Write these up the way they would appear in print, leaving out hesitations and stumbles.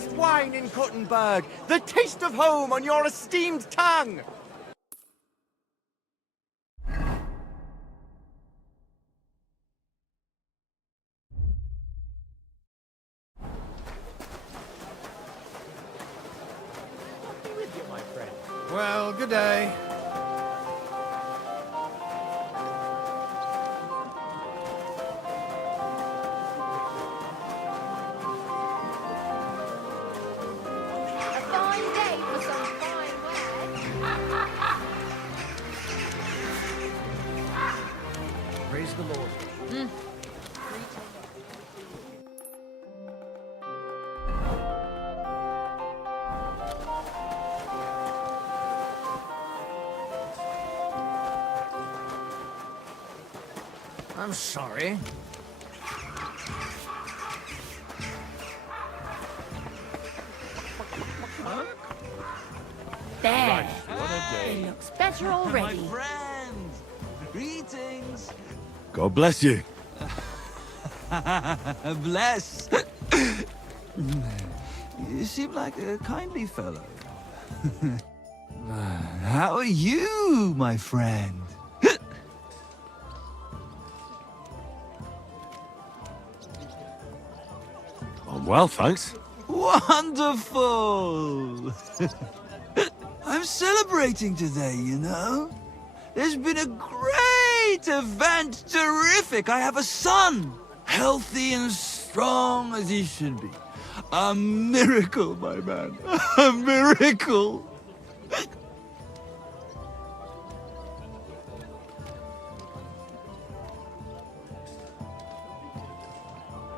best wine in Kuttenberg, the taste of home on your esteemed tongue. Be with you, my friend. Well, good day. A fine day for some fine wear. Praise the Lord. I'm sorry. There. What a day. It looks better already. Friend! Greetings! God bless you. Bless! You seem like a kindly fellow. How are you, my friend? I'm well, thanks. Wonderful! I'm celebrating today, you know? There's been a great event, terrific! I have a son! Healthy and strong as he should be. A miracle, my man. A miracle!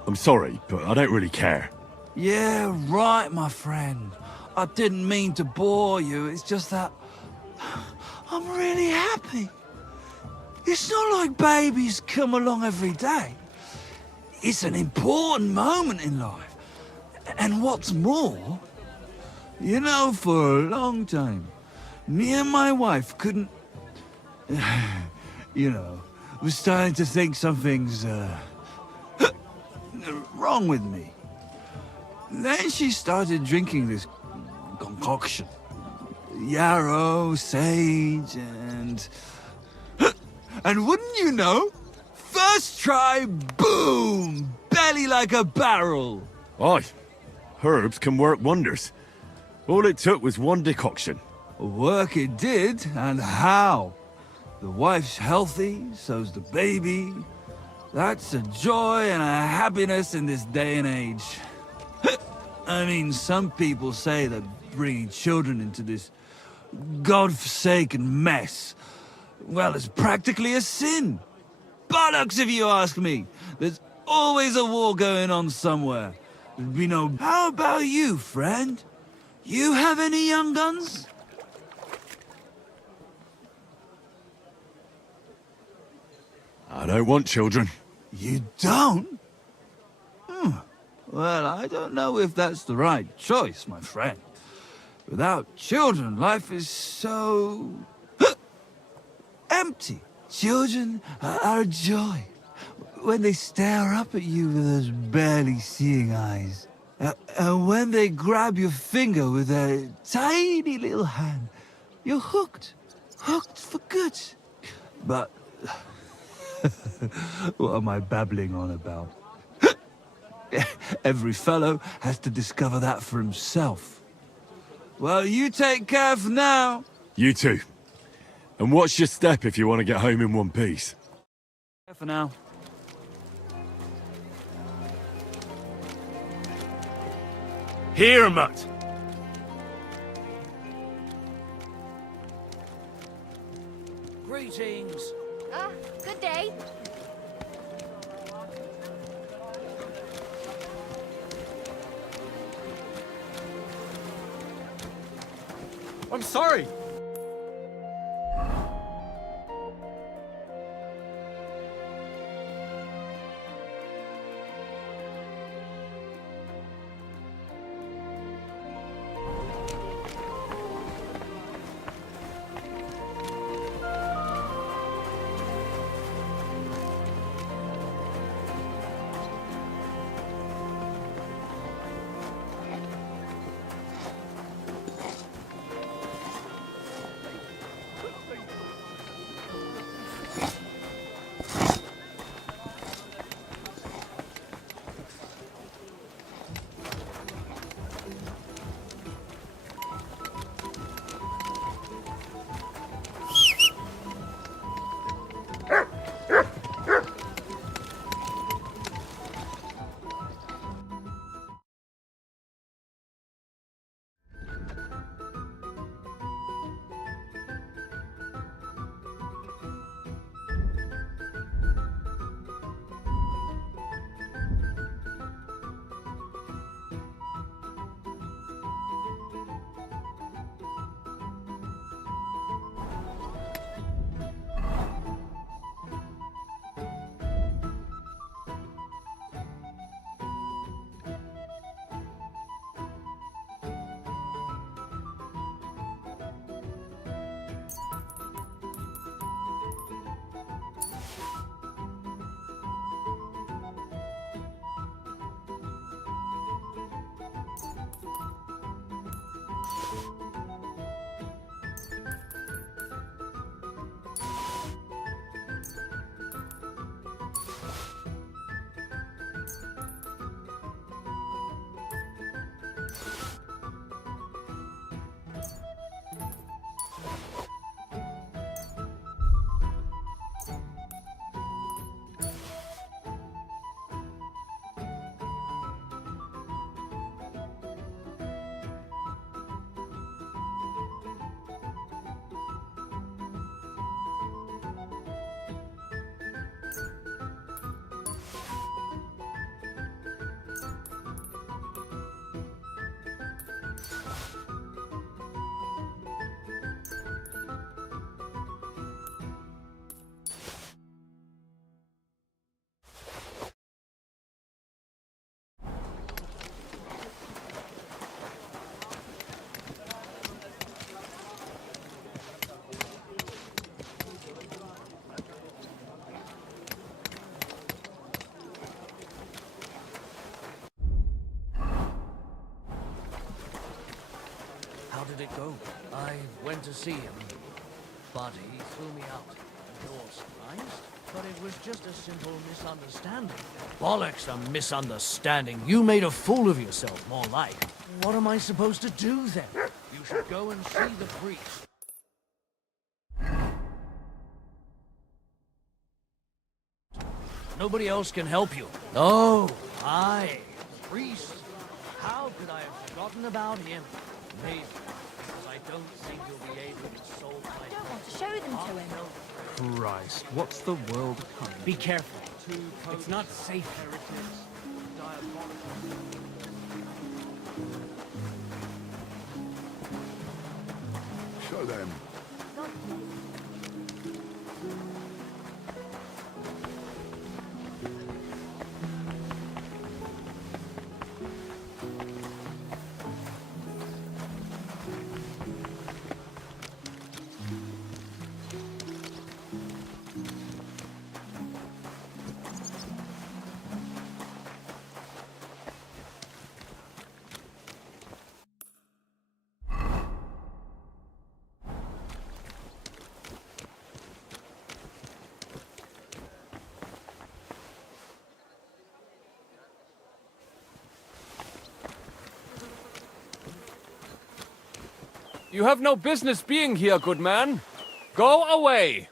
I'm sorry, but I don't really care. Yeah, right, my friend. I didn't mean to bore you. It's just that I'm really happy. It's not like babies come along every day. It's an important moment in life. And what's more, you know, for a long time, me and my wife couldn't, you know, was starting to think something's wrong with me. Then she started drinking this concoction. Yarrow, sage, and... And wouldn't you know? First try, boom! Belly like a barrel! Aye, herbs can work wonders. All it took was one decoction. Work it did, and how? The wife's healthy, so's the baby. That's a joy and a happiness in this day and age. I mean, some people say that bringing children into this godforsaken mess, well, it's practically a sin. Bollocks, if you ask me. There's always a war going on somewhere. There'd be no... How about you, friend? You have any young guns? I don't want children. You don't? Well, I don't know if that's the right choice, my friend. Without children, life is so... empty. Children are a joy. When they stare up at you with those barely seeing eyes. And when they grab your finger with their tiny little hand, you're hooked. Hooked for good. But... what am I babbling on about? Every fellow has to discover that for himself. Well, you take care for now. You too. And watch your step if you want to get home in one piece. Care for now. Here, Mutt. Greetings. Good day. I'm sorry. How did it go? I went to see him, but he threw me out. You're surprised? But it was just a simple misunderstanding. Bollocks, a misunderstanding. You made a fool of yourself, more like. What am I supposed to do then? You should go and see the priest. Nobody else can help you. No, I, the priest. How could I have forgotten about him? Maybe because I don't think you'll be able to solve my I don't want to show them to him. Christ, what's the world coming? Be careful. It's not safe. Show them. You have no business being here, good man. Go away.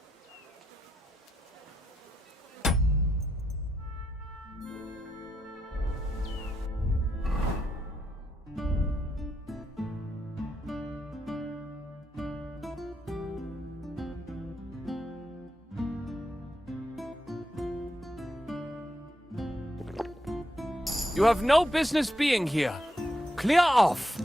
You have no business being here. Clear off.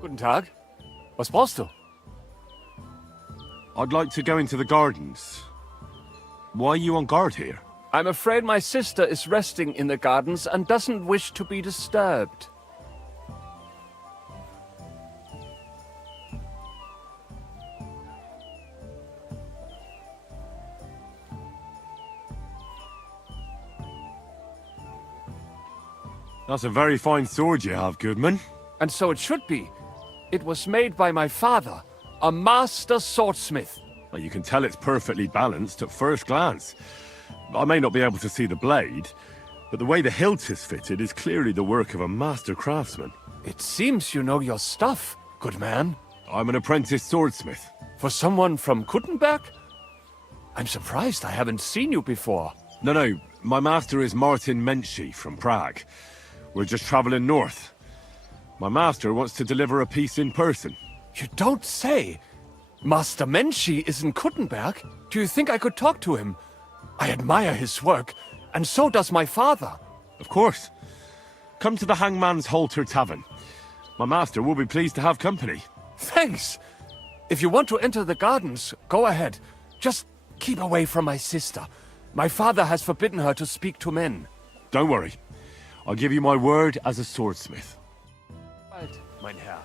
Guten Tag. Was brauchst du? I'd like to go into the gardens. Why are you on guard here? I'm afraid my sister is resting in the gardens and doesn't wish to be disturbed. That's a very fine sword you have, Goodman. And so it should be. It was made by my father, a master swordsmith. Well, you can tell it's perfectly balanced at first glance. I may not be able to see the blade, but the way the hilt is fitted is clearly the work of a master craftsman. It seems you know your stuff, good man. I'm an apprentice swordsmith. For someone from Kuttenberg? I'm surprised I haven't seen you before. No, my master is Martin Menschy from Prague. We're just traveling north. My master wants to deliver a piece in person. You don't say. Master Menschy is in Kuttenberg? Do you think I could talk to him? I admire his work, and so does my father. Of course. Come to the Hangman's Halter Tavern. My master will be pleased to have company. Thanks. If you want to enter the gardens, go ahead. Just keep away from my sister. My father has forbidden her to speak to men. Don't worry. I'll give you my word as a swordsmith. Bald, mein Herr.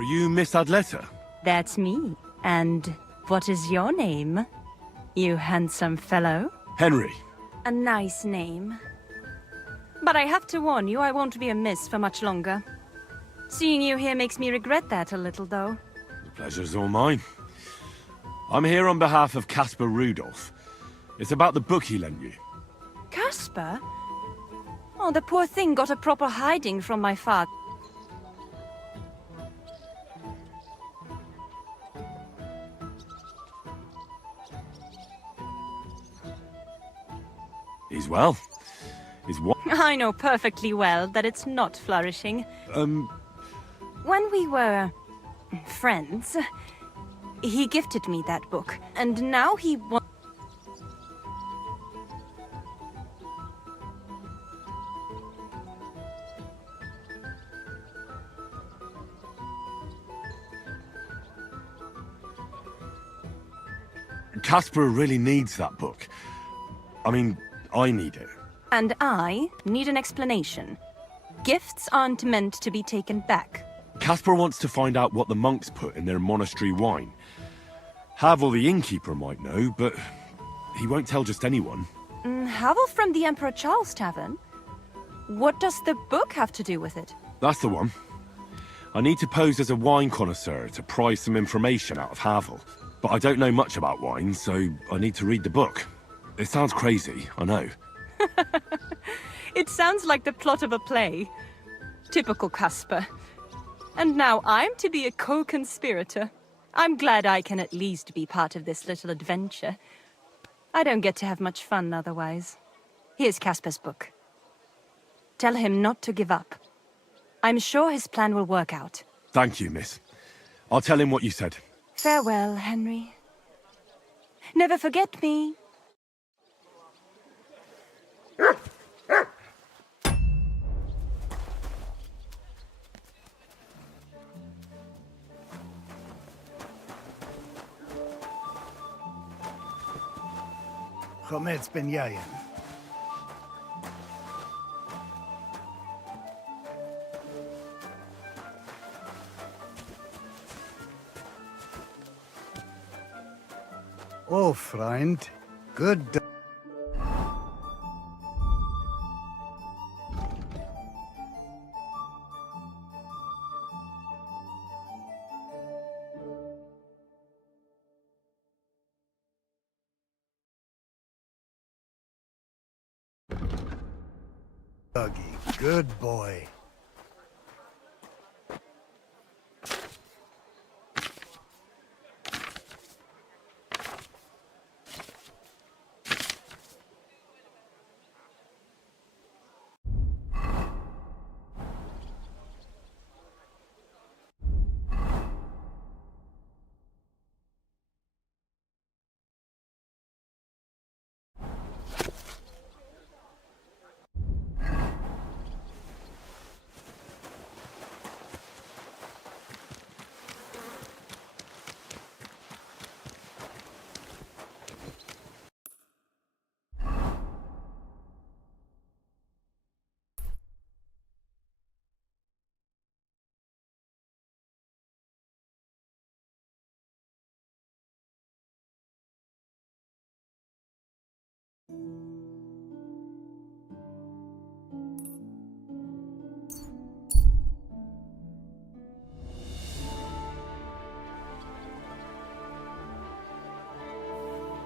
Are you Miss Adletta? That's me. And what is your name? You handsome fellow? Henry. A nice name. But I have to warn you, I won't be a miss for much longer. Seeing you here makes me regret that a little, though. The pleasure's all mine. I'm here on behalf of Caspar Rudolph. It's about the book he lent you. Caspar? Oh, the poor thing got a proper hiding from my father. He's well. He's what? I know perfectly well that it's not flourishing. When we were friends, he gifted me that book, and now he wants... Caspar really needs that book. I mean, I need it. And I need an explanation. Gifts aren't meant to be taken back. Caspar wants to find out what the monks put in their monastery wine. Havel the innkeeper might know, but he won't tell just anyone. Havel from the Emperor Charles Tavern? What does the book have to do with it? That's the one. I need to pose as a wine connoisseur to pry some information out of Havel. But I don't know much about wine, so I need to read the book. It sounds crazy, I know. It sounds like the plot of a play. Typical Caspar. And now I'm to be a co-conspirator. I'm glad I can at least be part of this little adventure. I don't get to have much fun otherwise. Here's Caspar's book. Tell him not to give up. I'm sure his plan will work out. Thank you, miss. I'll tell him what you said. Farewell, Henry. Never forget me. Chometz ben Yayan. Oh, Freund. Good. Doggy, good boy.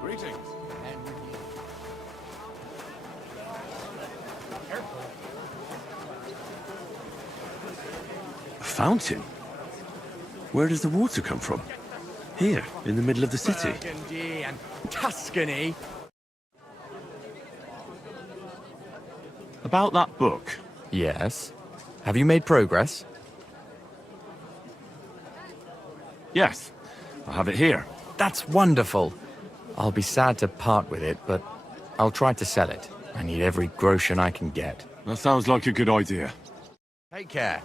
Greetings. A fountain? Where does the water come from? Here, in the middle of the city. Burgundy and Tuscany. About that book. Yes. Have you made progress? Yes, I have it here. That's wonderful. I'll be sad to part with it, but I'll try to sell it. I need every groschen I can get. That sounds like a good idea. Take care.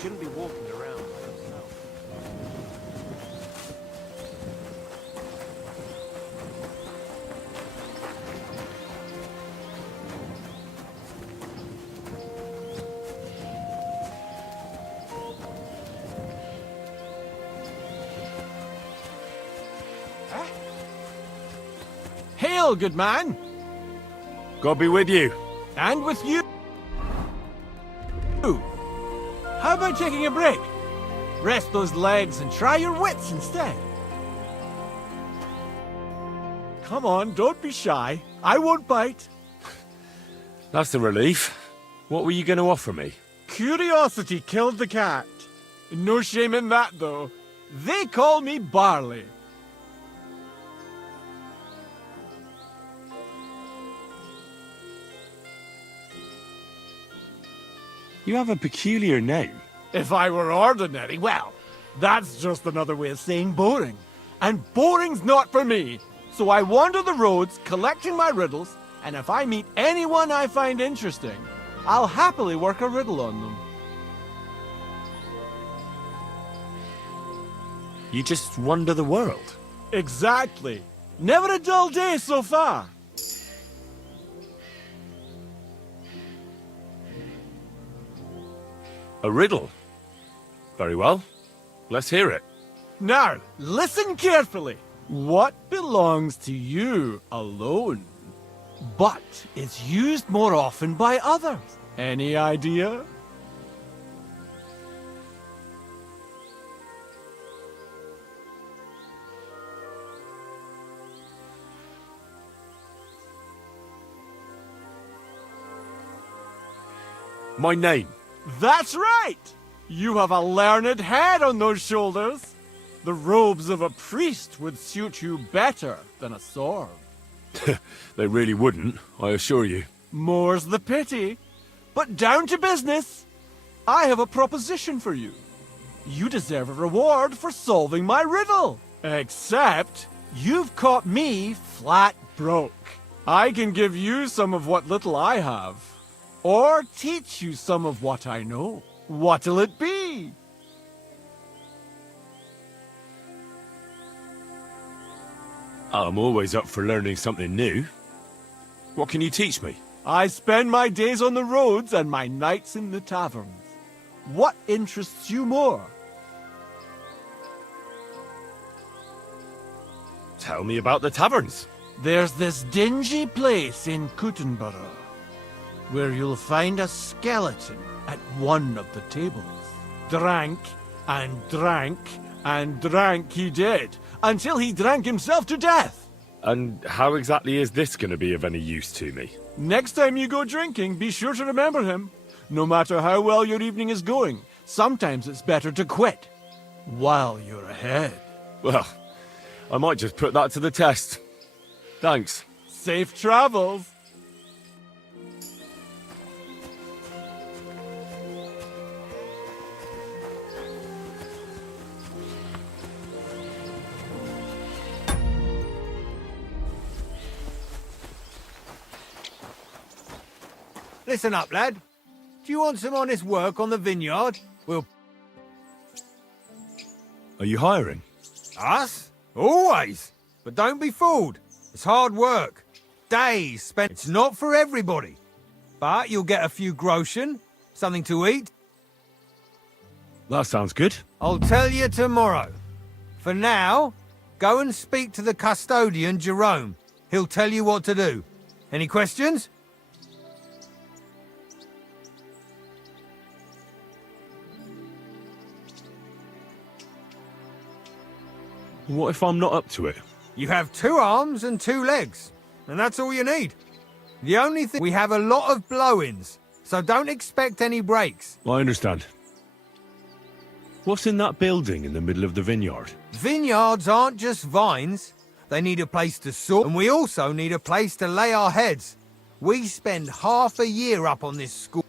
shouldn't be walking around by himself. Hail, good man! God be with you. And with you! How about taking a break? Rest those legs and try your wits instead. Come on, don't be shy. I won't bite. That's a relief. What were you going to offer me? Curiosity killed the cat. No shame in that, though. They call me Barley. You have a peculiar name. If I were ordinary, well, that's just another way of saying boring. And boring's not for me. So I wander the roads collecting my riddles, and if I meet anyone I find interesting, I'll happily work a riddle on them. You just wander the world. Exactly. Never a dull day so far. A riddle? Very well. Let's hear it. Now, listen carefully. What belongs to you alone, but is used more often by others? Any idea? My name. That's right! You have a learned head on those shoulders. The robes of a priest would suit you better than a sword. They really wouldn't, I assure you. More's the pity. But down to business. I have a proposition for you. You deserve a reward for solving my riddle. Except, you've caught me flat broke. I can give you some of what little I have. Or teach you some of what I know. What'll it be? I'm always up for learning something new. What can you teach me? I spend my days on the roads and my nights in the taverns. What interests you more? Tell me about the taverns. There's this dingy place in Kuttenborough where you'll find a skeleton at one of the tables. Drank and drank and drank he did, until he drank himself to death. And how exactly is this going to be of any use to me? Next time you go drinking, be sure to remember him. No matter how well your evening is going, sometimes it's better to quit while you're ahead. Well, I might just put that to the test. Thanks. Safe travels. Listen up, lad. Do you want some honest work on the vineyard? We'll... Are you hiring? Us? Always. But don't be fooled. It's hard work. Days spent... It's not for everybody. But you'll get a few groschen, something to eat. That sounds good. I'll tell you tomorrow. For now, go and speak to the custodian, Jerome. He'll tell you what to do. Any questions? What if I'm not up to it? You have 2 arms and 2 legs, and that's all you need. The only thing... We have a lot of blow-ins, so don't expect any breaks. I understand. What's in that building in the middle of the vineyard? Vineyards aren't just vines. They need a place to sow, and we also need a place to lay our heads. We spend half a year up on this school.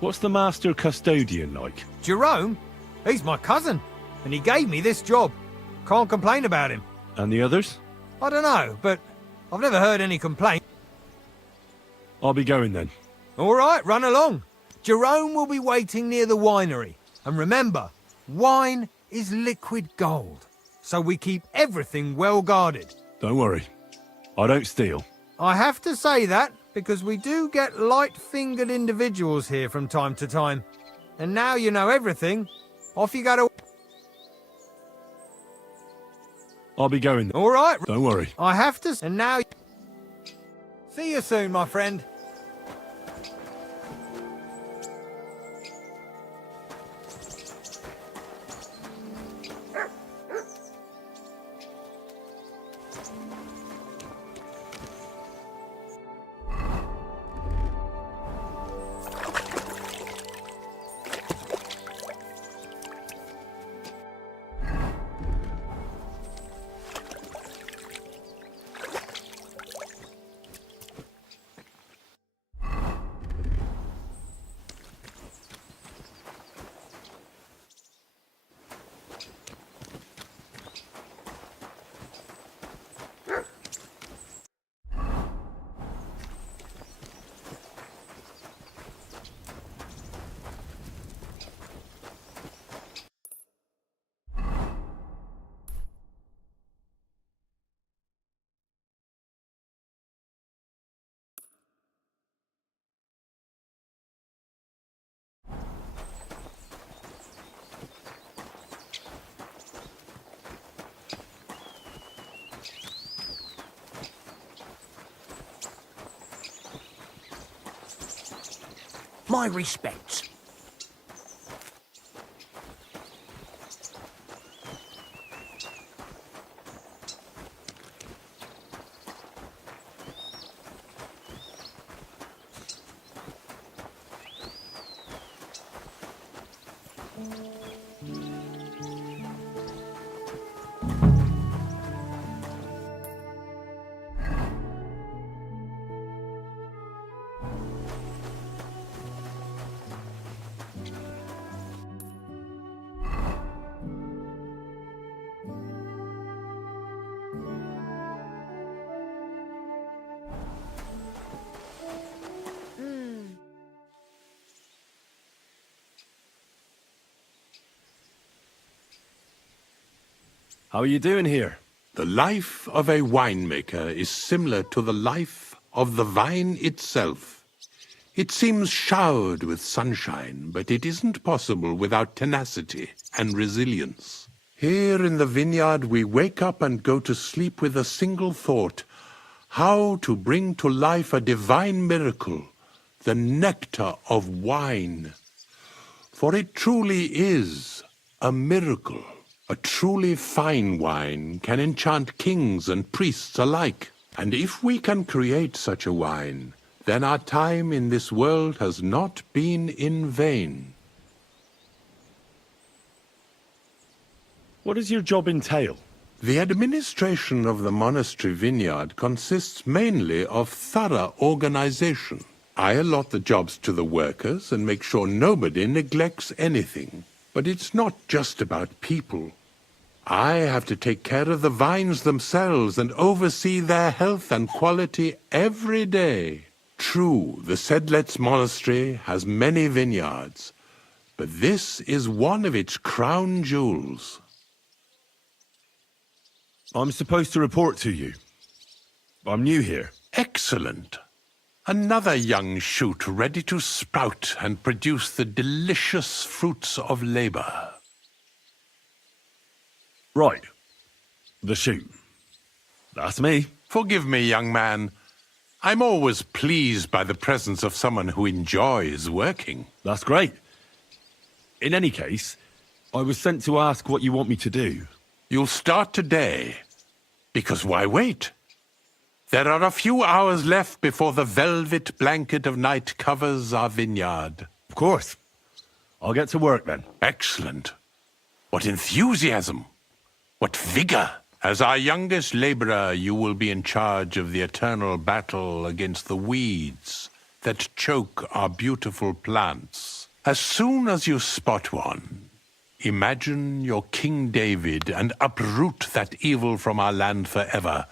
What's the master custodian like? Jerome? He's my cousin, and he gave me this job. Can't complain about him. And the others? I don't know, but I've never heard any complaint. I'll be going then. All right, run along. Jerome will be waiting near the winery. And remember, wine is liquid gold. So we keep everything well guarded. Don't worry. I don't steal. I have to say that because we do get light-fingered individuals here from time to time. And now you know everything. Off you go to... I'll be going. All right. Don't worry. I have to... And now... See you soon, my friend. My respects. How are you doing here? The life of a winemaker is similar to the life of the vine itself. It seems showered with sunshine, but it isn't possible without tenacity and resilience. Here in the vineyard, we wake up and go to sleep with a single thought: how to bring to life a divine miracle, the nectar of wine. For it truly is a miracle. A truly fine wine can enchant kings and priests alike. And if we can create such a wine, then our time in this world has not been in vain. What does your job entail? The administration of the monastery vineyard consists mainly of thorough organization. I allot the jobs to the workers and make sure nobody neglects anything. But it's not just about people. I have to take care of the vines themselves and oversee their health and quality every day. True, the Sedlets Monastery has many vineyards, but this is one of its crown jewels. I'm supposed to report to you. I'm new here. Excellent. Another young shoot ready to sprout and produce the delicious fruits of labor. Right. The shoot. That's me. Forgive me, young man. I'm always pleased by the presence of someone who enjoys working. That's great. In any case, I was sent to ask what you want me to do. You'll start today. Because why wait? There are a few hours left before the velvet blanket of night covers our vineyard. Of course. I'll get to work then. Excellent. What enthusiasm! What vigor! As our youngest laborer, you will be in charge of the eternal battle against the weeds that choke our beautiful plants. As soon as you spot one, imagine you're King David and uproot that evil from our land forever,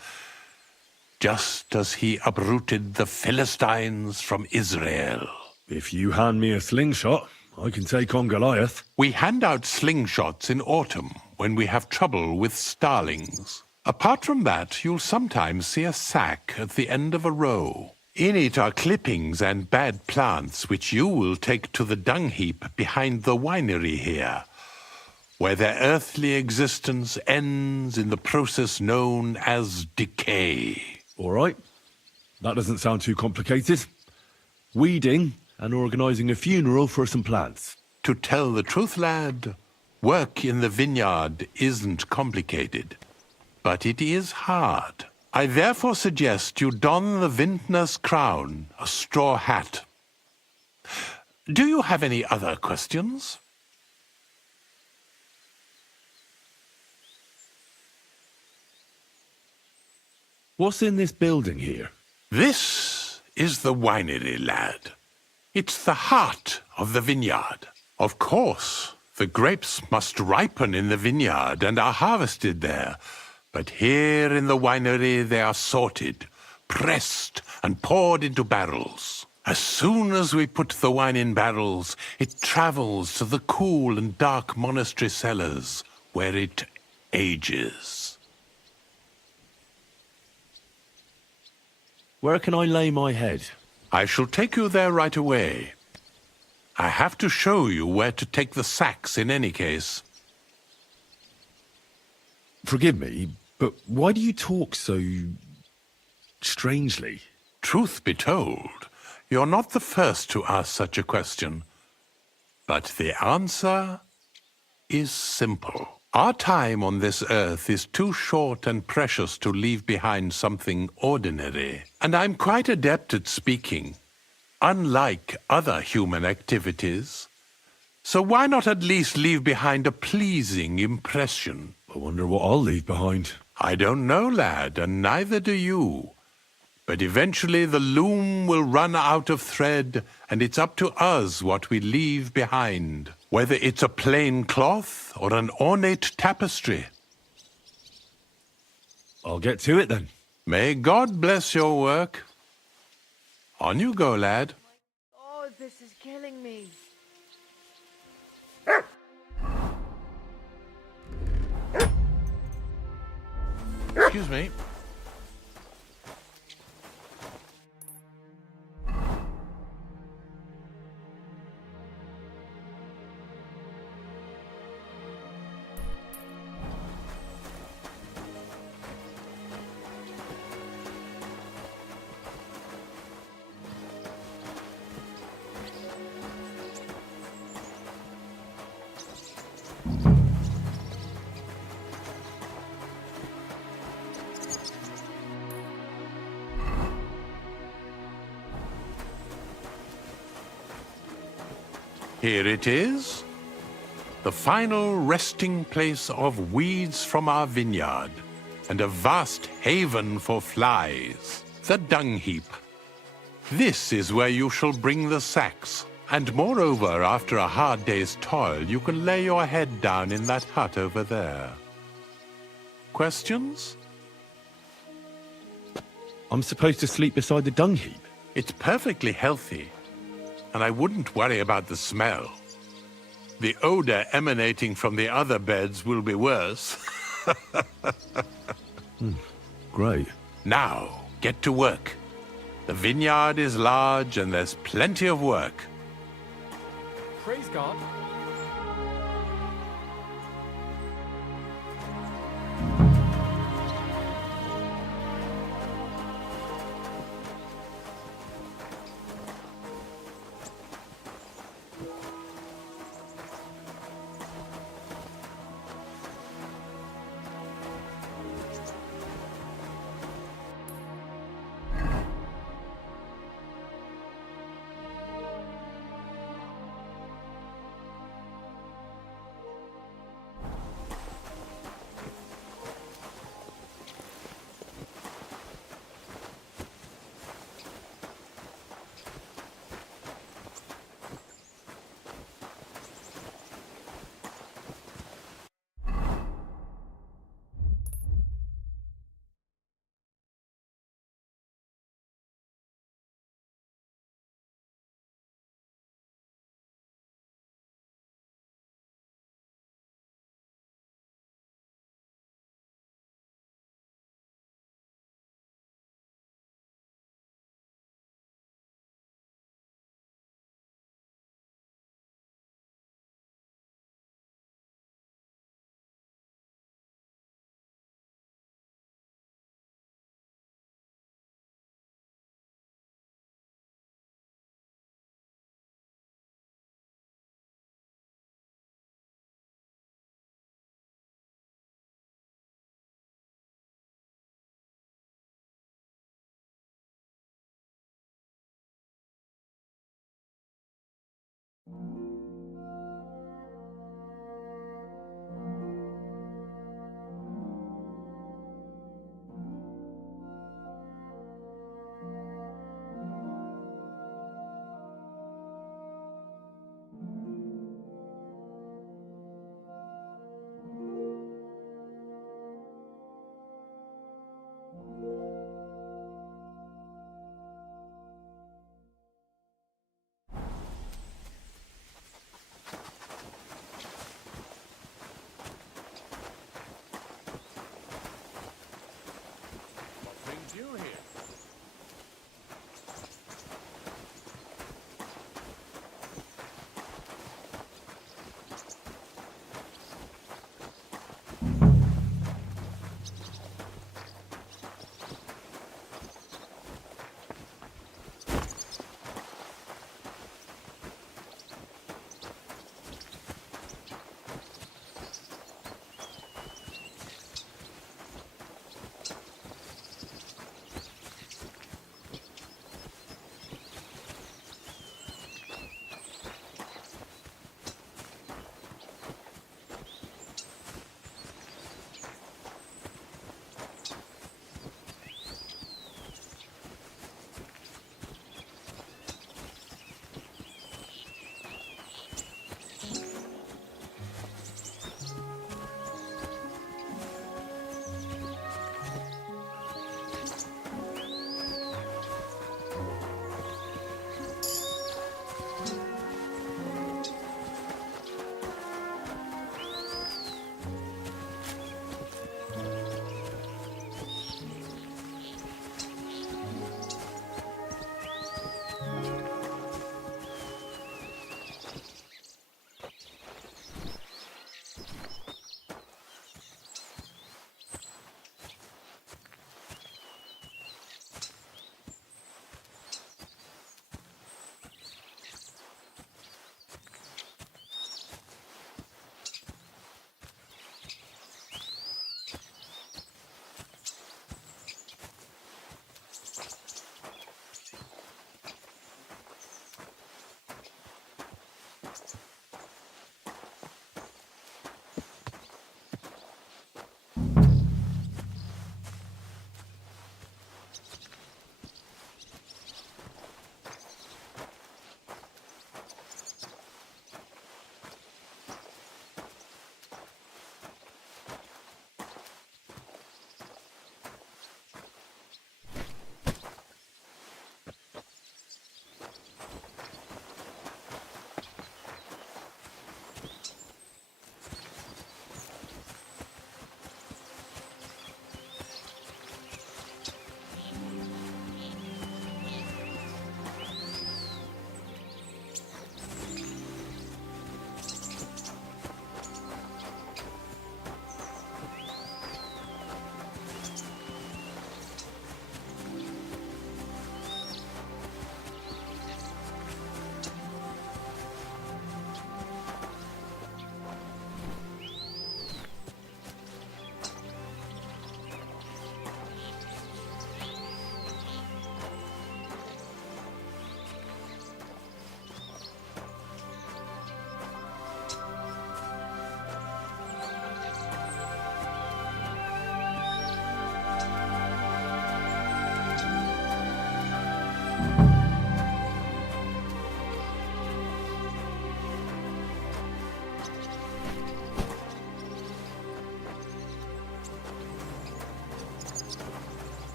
just as he uprooted the Philistines from Israel. If you hand me a slingshot, I can take on Goliath. We hand out slingshots in autumn when we have trouble with starlings. Apart from that, you'll sometimes see a sack at the end of a row. In it are clippings and bad plants which you will take to the dung heap behind the winery here, where their earthly existence ends in the process known as decay. All right. That doesn't sound too complicated. Weeding and organising a funeral for some plants. To tell the truth, lad, work in the vineyard isn't complicated, but it is hard. I therefore suggest you don the vintner's crown, a straw hat. Do you have any other questions? What's in this building here? This is the winery, lad. It's the heart of the vineyard. Of course, the grapes must ripen in the vineyard and are harvested there. But here in the winery they are sorted, pressed, and poured into barrels. As soon as we put the wine in barrels, it travels to the cool and dark monastery cellars, where it ages. Where can I lay my head? I shall take you there right away. I have to show you where to take the sacks in any case. Forgive me, but why do you talk so strangely? Truth be told, you're not the first to ask such a question. But the answer is simple. Our time on this earth is too short and precious to leave behind something ordinary. And I'm quite adept at speaking, unlike other human activities. So why not at least leave behind a pleasing impression? I wonder what I'll leave behind. I don't know, lad, and neither do you. But eventually the loom will run out of thread, and it's up to us what we leave behind, whether it's a plain cloth or an ornate tapestry. I'll get to it then. May God bless your work. On you go, lad. Oh, this is killing me. Excuse me. Here it is, the final resting place of weeds from our vineyard, and a vast haven for flies, the dung heap. This is where you shall bring the sacks, and moreover, after a hard day's toil, you can lay your head down in that hut over there. Questions? I'm supposed to sleep beside the dung heap? It's perfectly healthy. And I wouldn't worry about the smell. The odor emanating from the other beds will be worse. Great. Now, get to work. The vineyard is large and there's plenty of work. Praise God.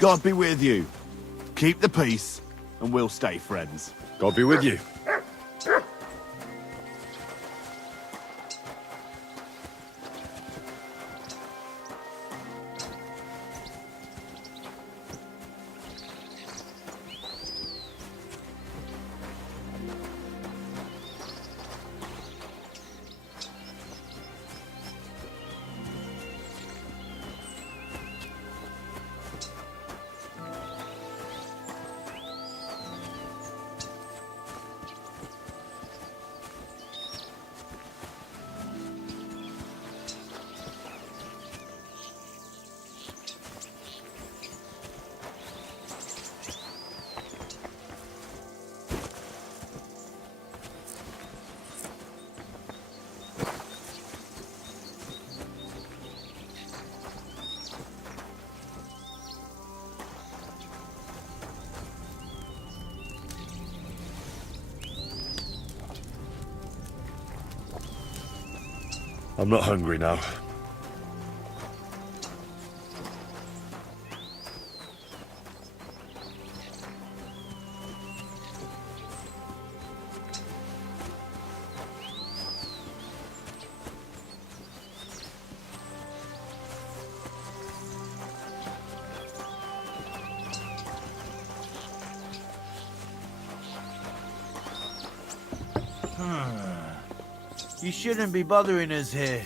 God be with you. Keep the peace, and we'll stay friends. God be with you. I'm not hungry now. You shouldn't be bothering us here.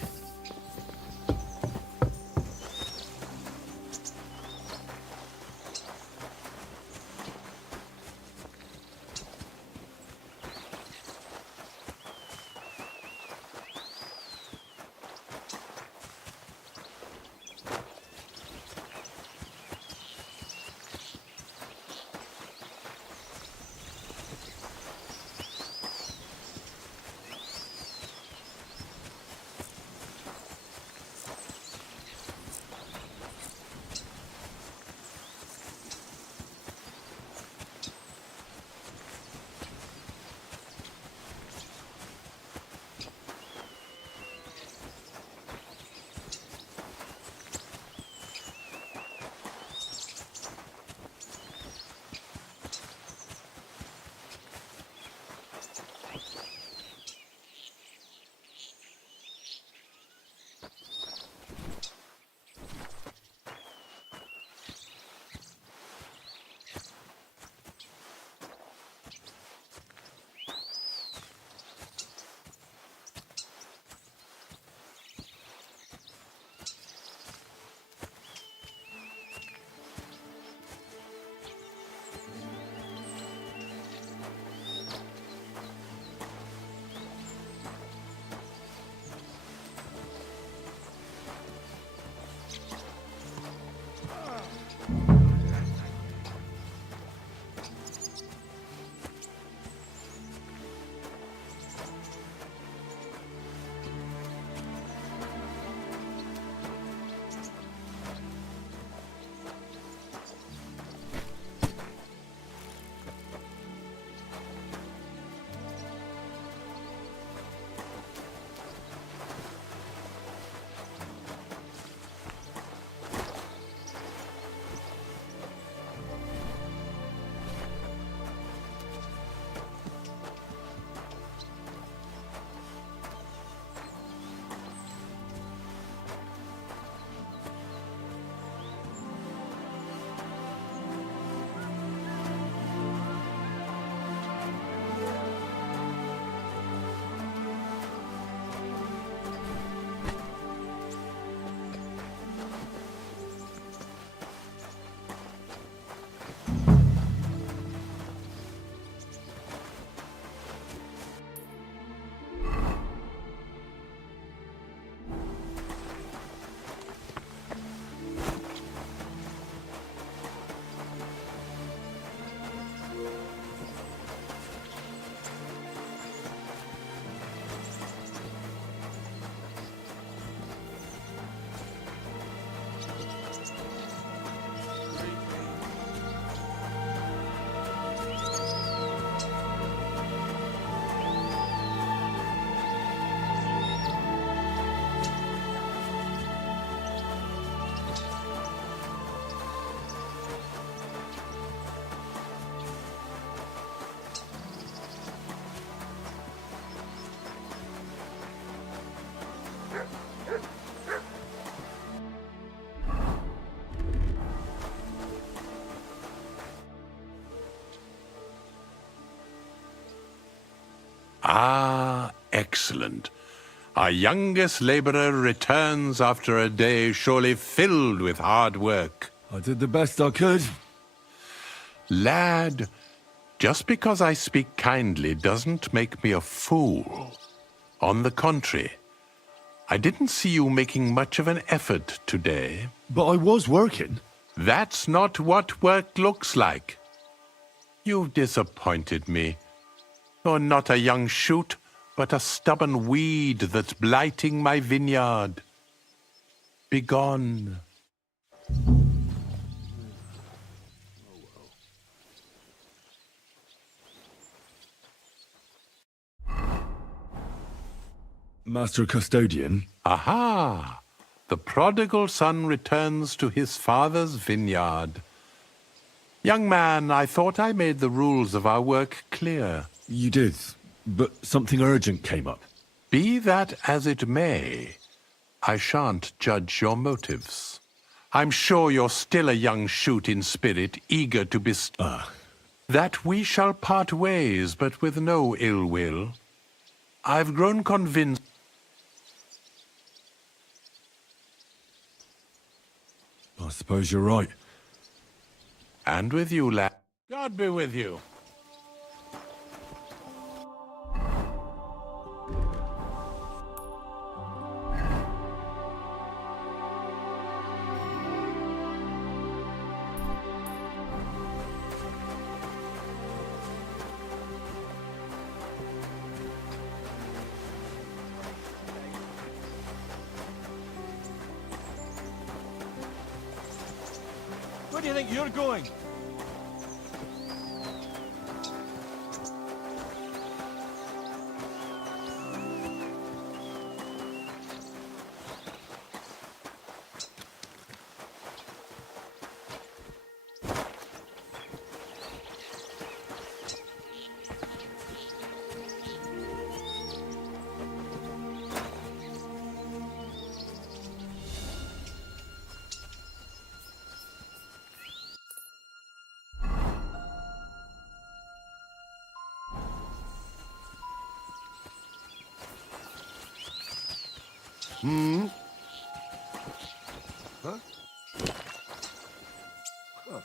Excellent. Our youngest laborer returns after a day surely filled with hard work. I did the best I could. Lad, just because I speak kindly doesn't make me a fool. On the contrary, I didn't see you making much of an effort today. But I was working. That's not what work looks like. You've disappointed me. You're not a young shoot, but a stubborn weed that's blighting my vineyard. Begone. Master Custodian? Aha! The prodigal son returns to his father's vineyard. Young man, I thought I made the rules of our work clear. You did, but something urgent came up. Be that as it may, I shan't judge your motives. I'm sure you're still a young shoot in spirit, eager to bestow. That we shall part ways, but with no ill will. I've grown convinced. I suppose you're right. And with you, lad. God be with you. Where do you think you're going? Hmm? Huh? Huh.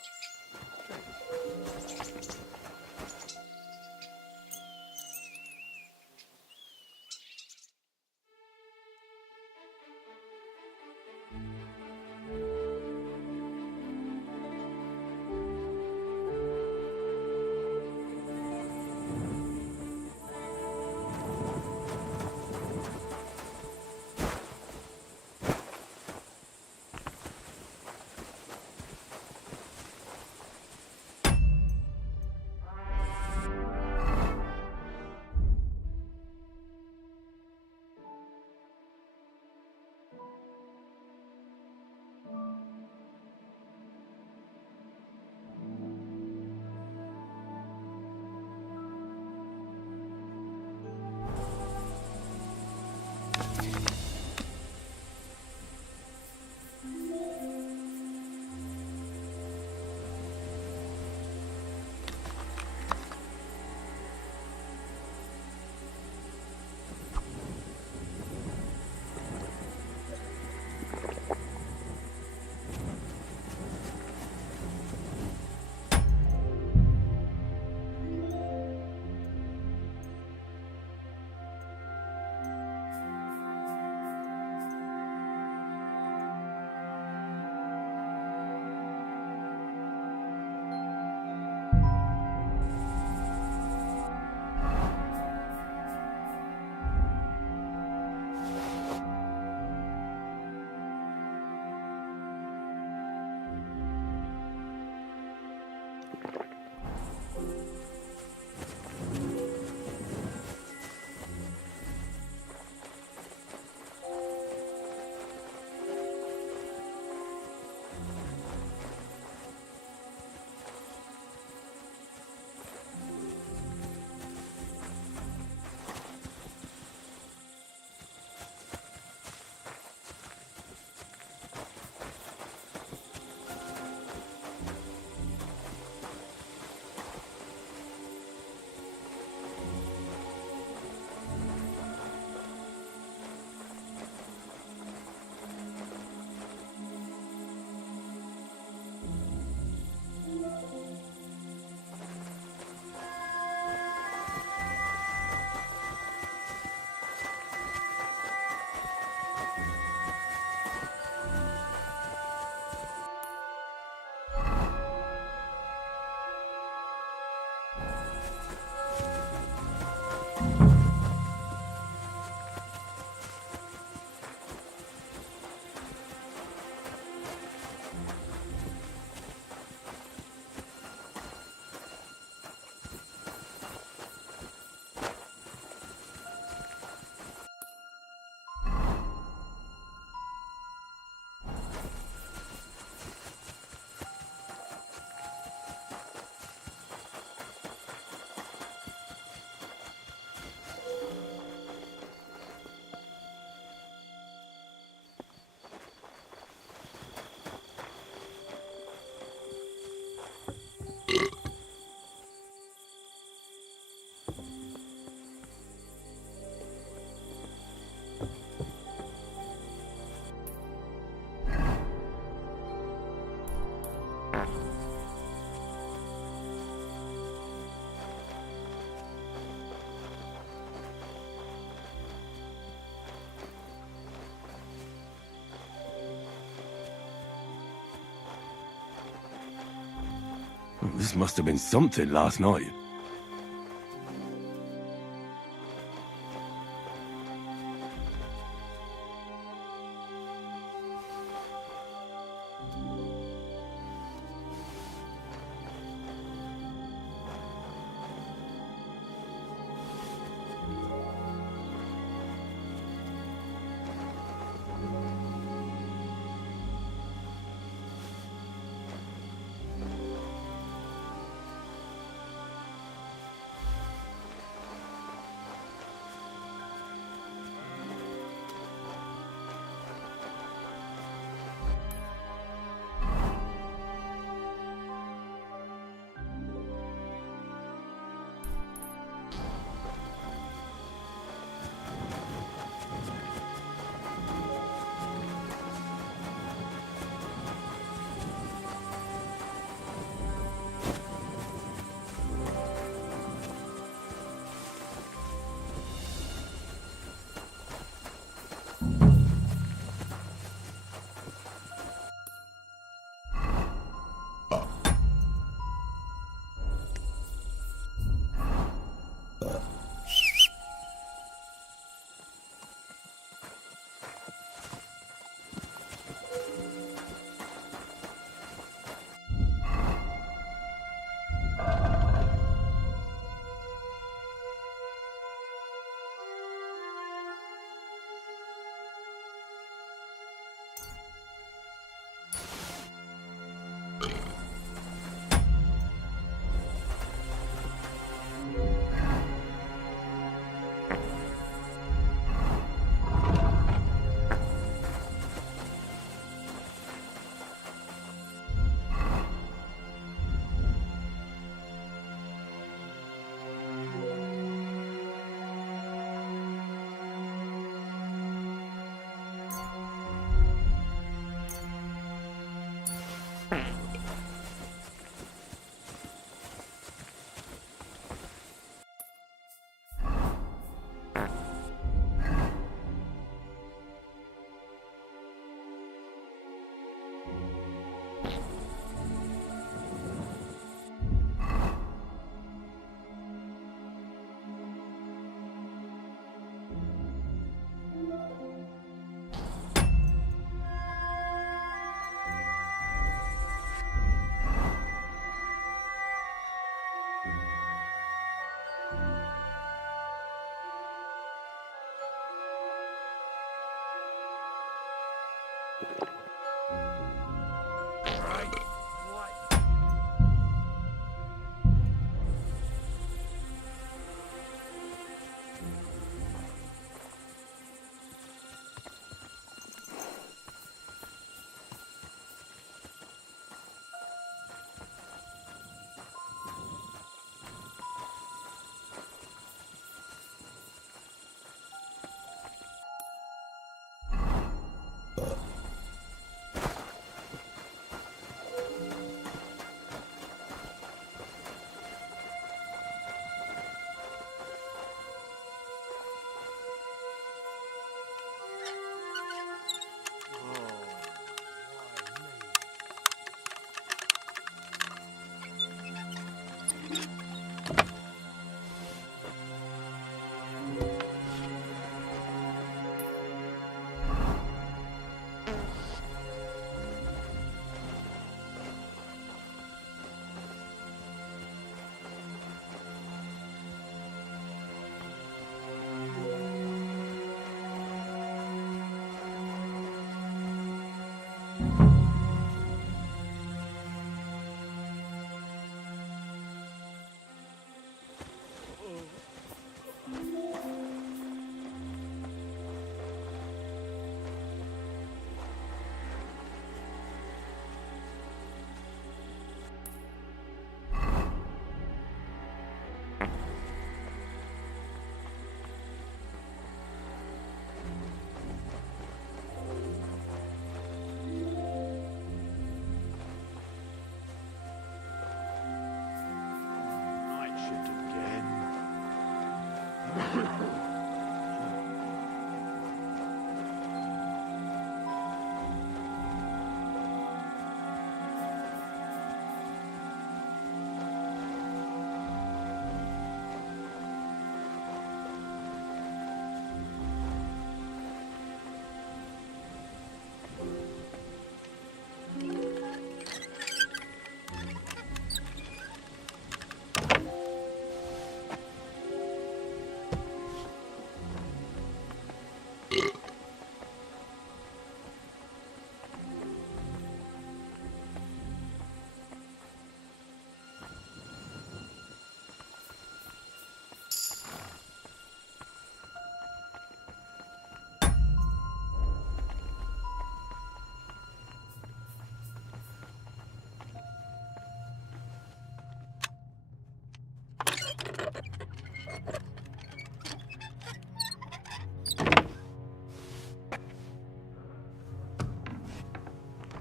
This must have been something last night.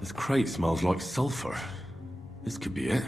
This crate smells like sulfur. This could be it.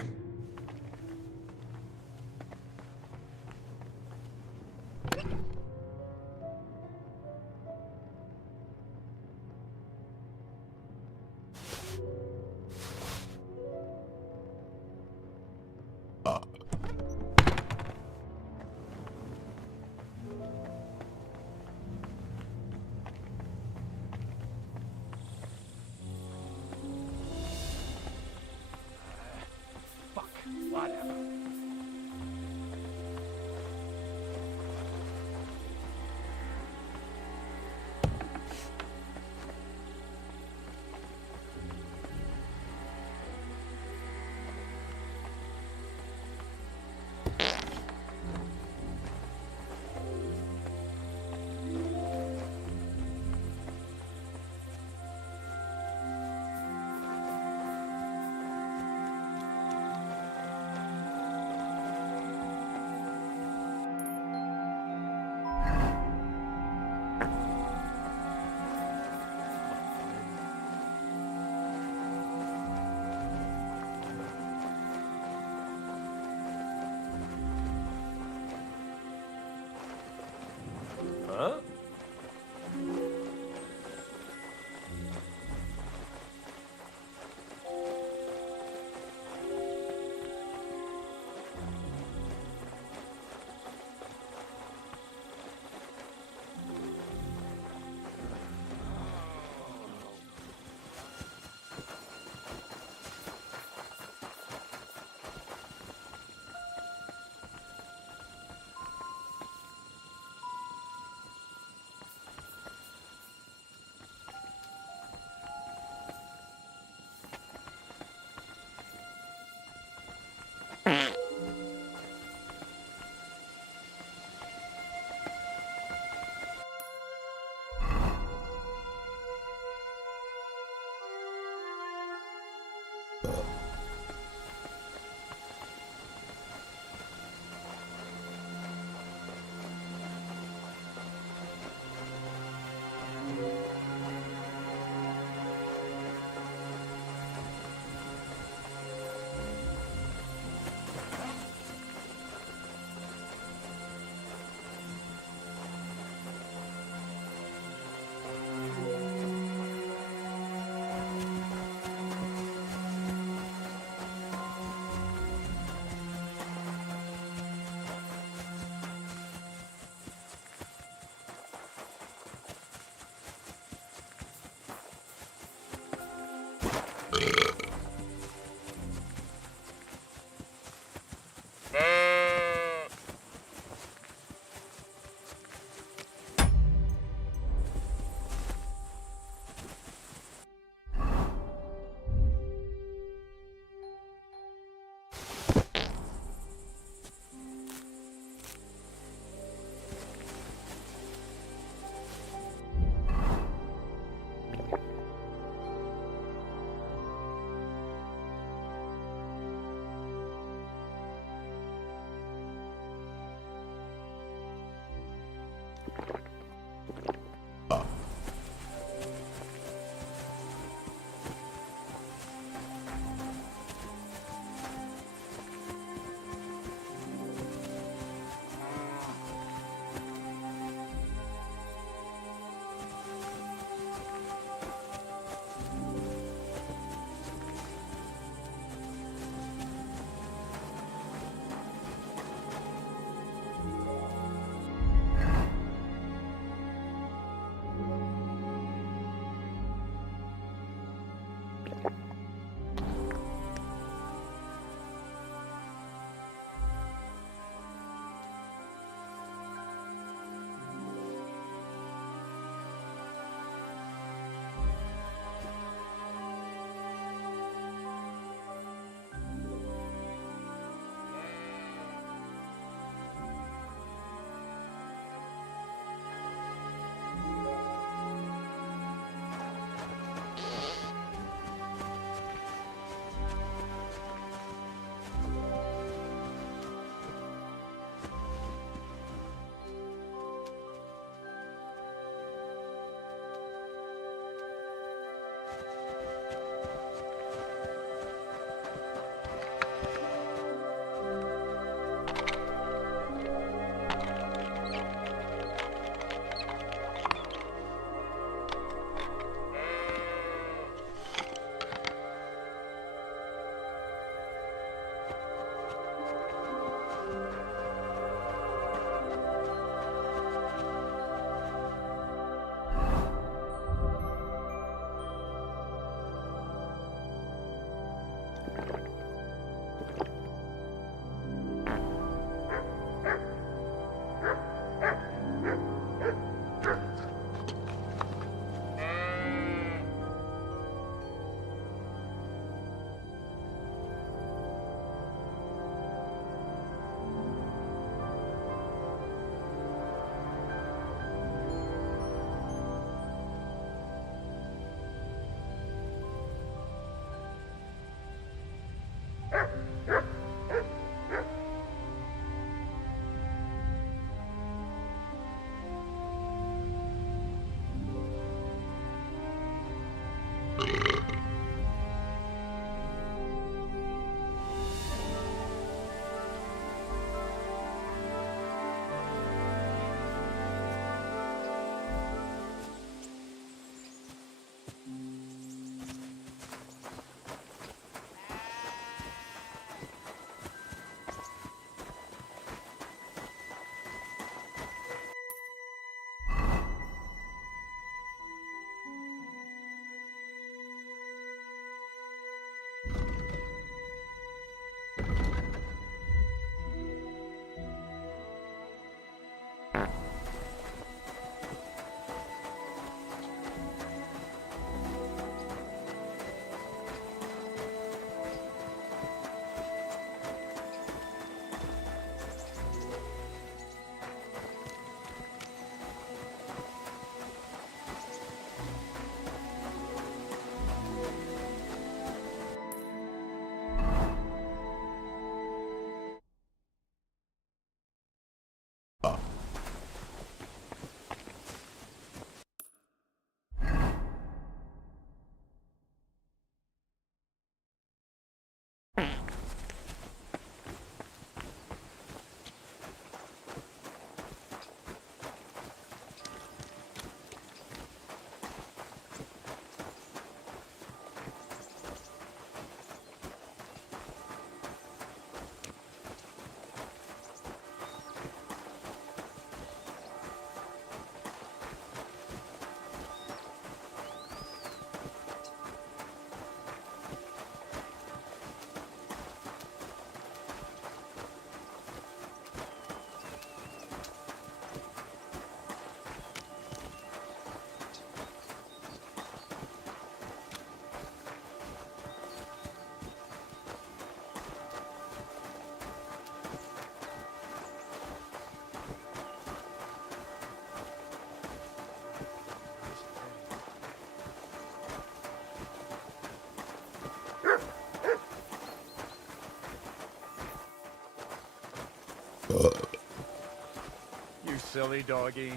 You silly doggy.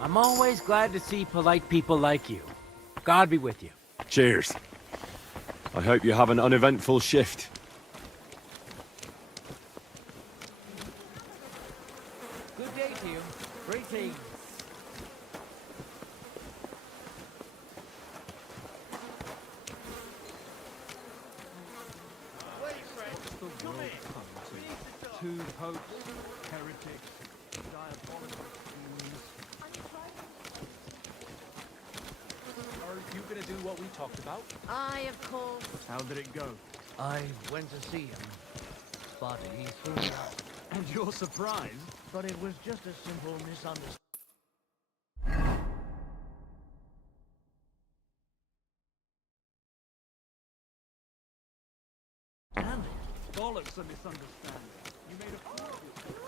I'm always glad to see polite people like you. God be with you. Cheers. I hope you have an uneventful shift. Good day to you. Greetings. The world come to? Two popes, heretics, diabolical fools. Are you gonna do what we talked about? Aye, of course. How did it go? I went to see him, but he threw me out. And you're surprised? But it was just a simple misunderstanding. Bollocks a misunderstanding. You made a fool of yourself.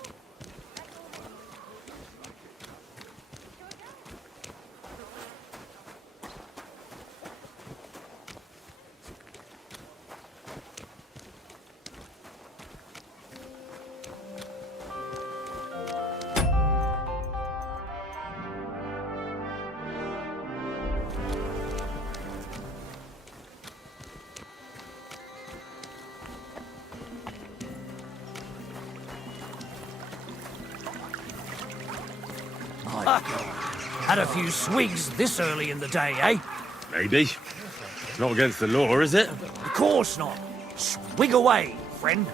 Had a few swigs this early in the day, eh? Maybe. It's not against the law, is it? Of course not. Swig away, friend.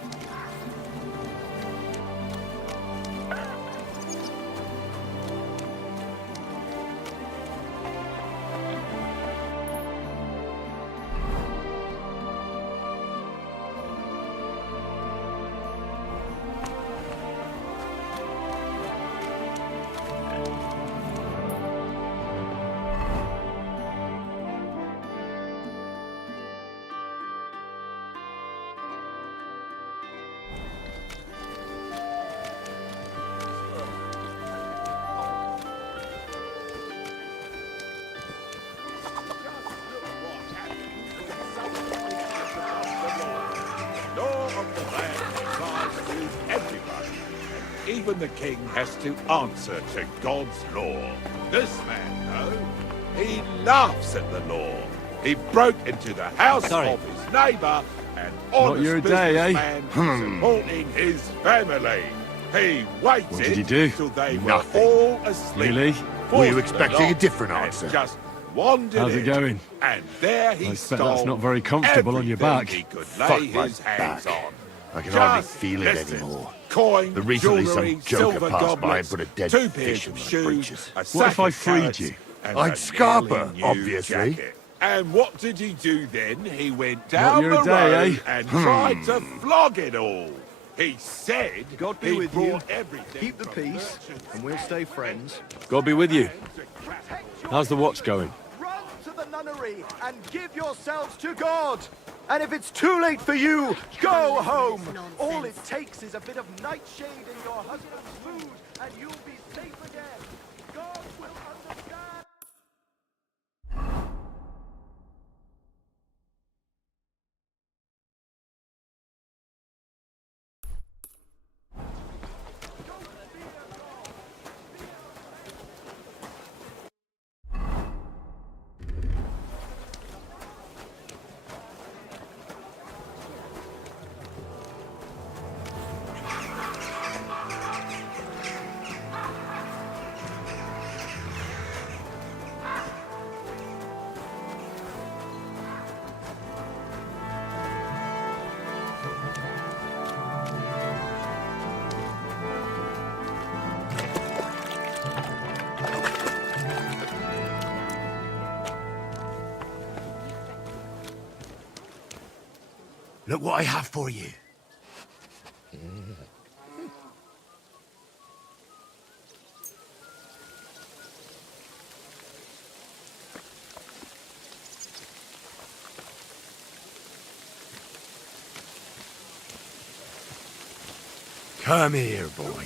Even the king has to answer to God's law. This man, though, he laughs at the law. He broke into the house of his neighbour and honest your day, businessman supporting his family. He waited What did he do? till they Nothing. were all asleep. Really? Were you forced the expecting a lock, different and answer? Just wandered How's it in, going? and there he I expect stole that's not very comfortable on your everything back. he could Fuck lay my his hands back. on. I can hardly Just feel it listen. anymore. Coin, But recently jewellery, some joker silver passed by and goblets, put a dead 2 fish pairs in of my shoes, breeches. a What sack if I of freed carrots, you? and I'd a scarper, nearly new obviously. jacket. And what did he do then? He went down your the day, road eh? and tried to flog it all. He said God be he with you. brought everything. Keep the from peace, merchants and we'll stay friends. God be with you. How's the watch going? Run to the nunnery and give yourselves to God. And if it's too late for you, go home. All it takes is a bit of nightshade in your husband's food, and you'll be safe again. God will understand. Look what I have for you. Come here, boy.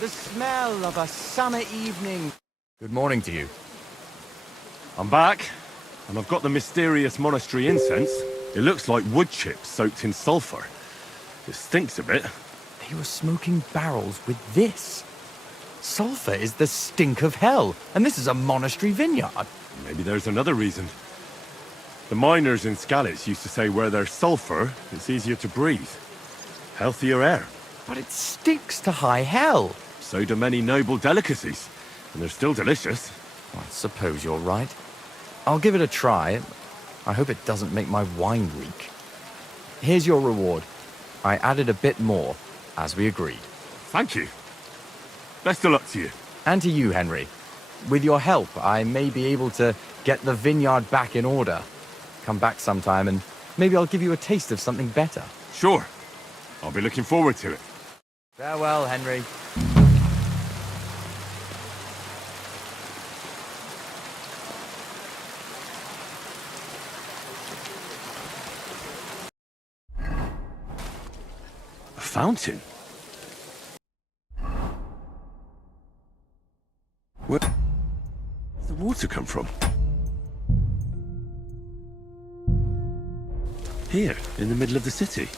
The smell of a summer evening. Good morning to you. I'm back, and I've got the mysterious monastery incense. It looks like wood chips soaked in sulfur. It stinks a bit. They were smoking barrels with this. Sulfur is the stink of hell, and this is a monastery vineyard. Maybe there's another reason. The miners in Skalitz used to say where there's sulfur, it's easier to breathe. Healthier air. But it stinks to high hell. So do many noble delicacies, and they're still delicious. I suppose you're right. I'll give it a try. I hope it doesn't make my wine leak. Here's your reward. I added a bit more, as we agreed. Thank you. Best of luck to you. And to you, Henry. With your help, I may be able to get the vineyard back in order. Come back sometime and maybe I'll give you a taste of something better. Sure. I'll be looking forward to it. Farewell, Henry. A fountain? Where's the water come from? Here, in the middle of the city.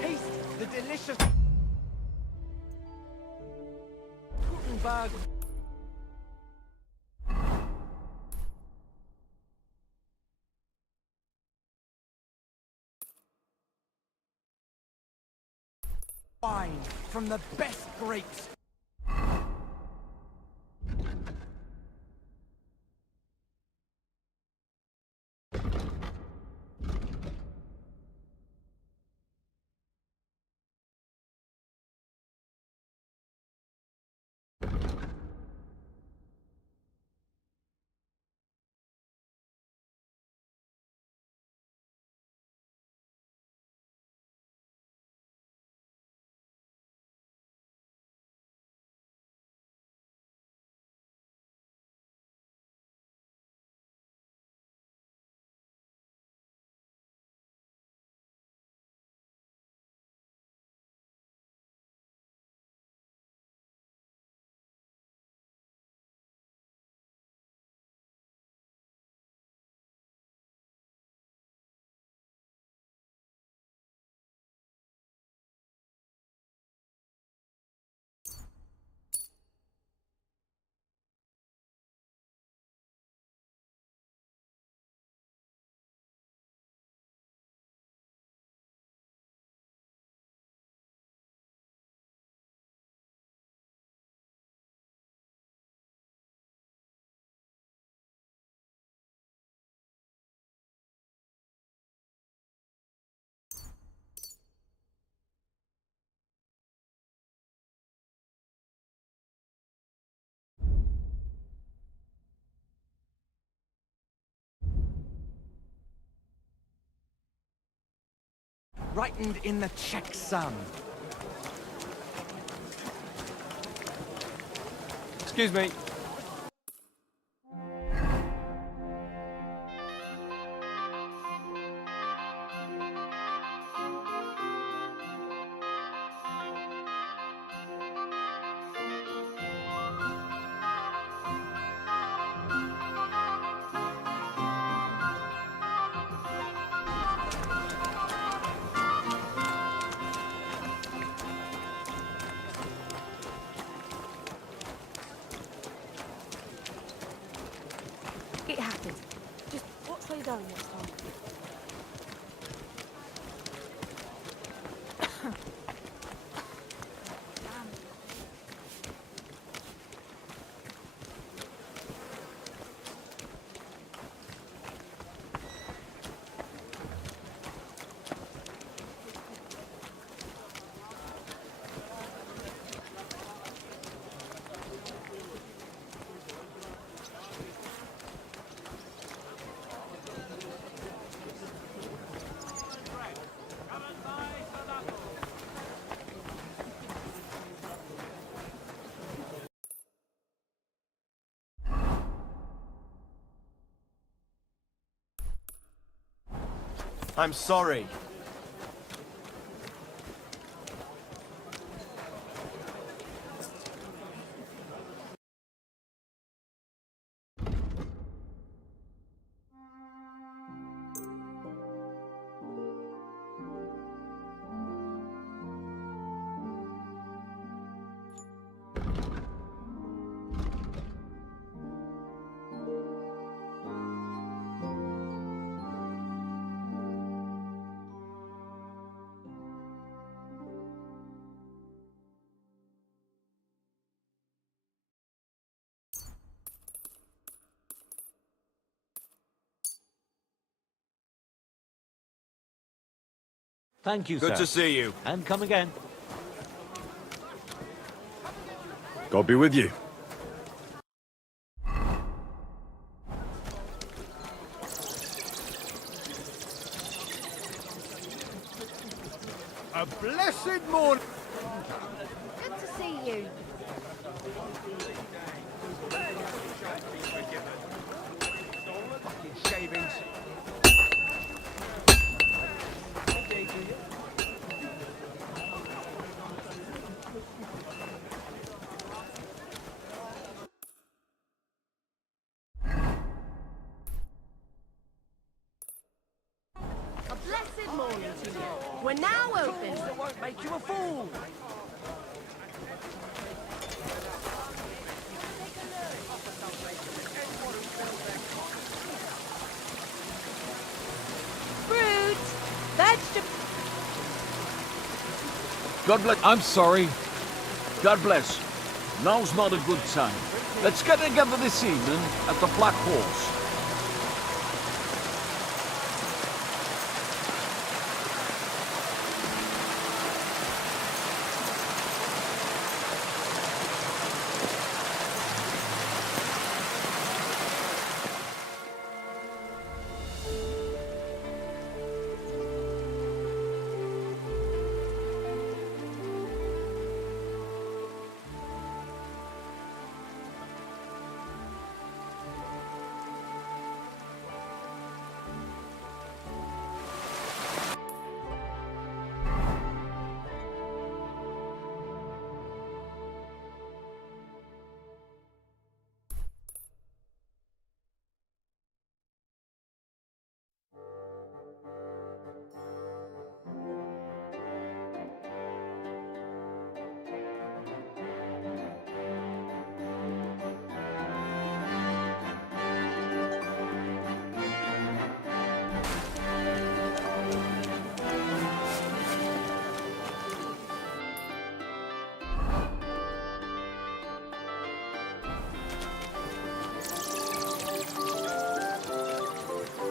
Taste the delicious Gutenberg. Wine from the best grapes. Ripened in the Czech sun. Excuse me. It happened. Just watch where you're going next time. I'm sorry. Thank you, Good sir. to see you. And come again. God be with you. A blessed morning. Good to see you. Shavings. A blessed morning to you. We're now open. That won't make you a fool. Fruit! Vegetables! God bless. I'm sorry. God bless. Now's not a good time. Let's get together this evening at the Black Horse.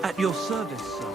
At your service, sir.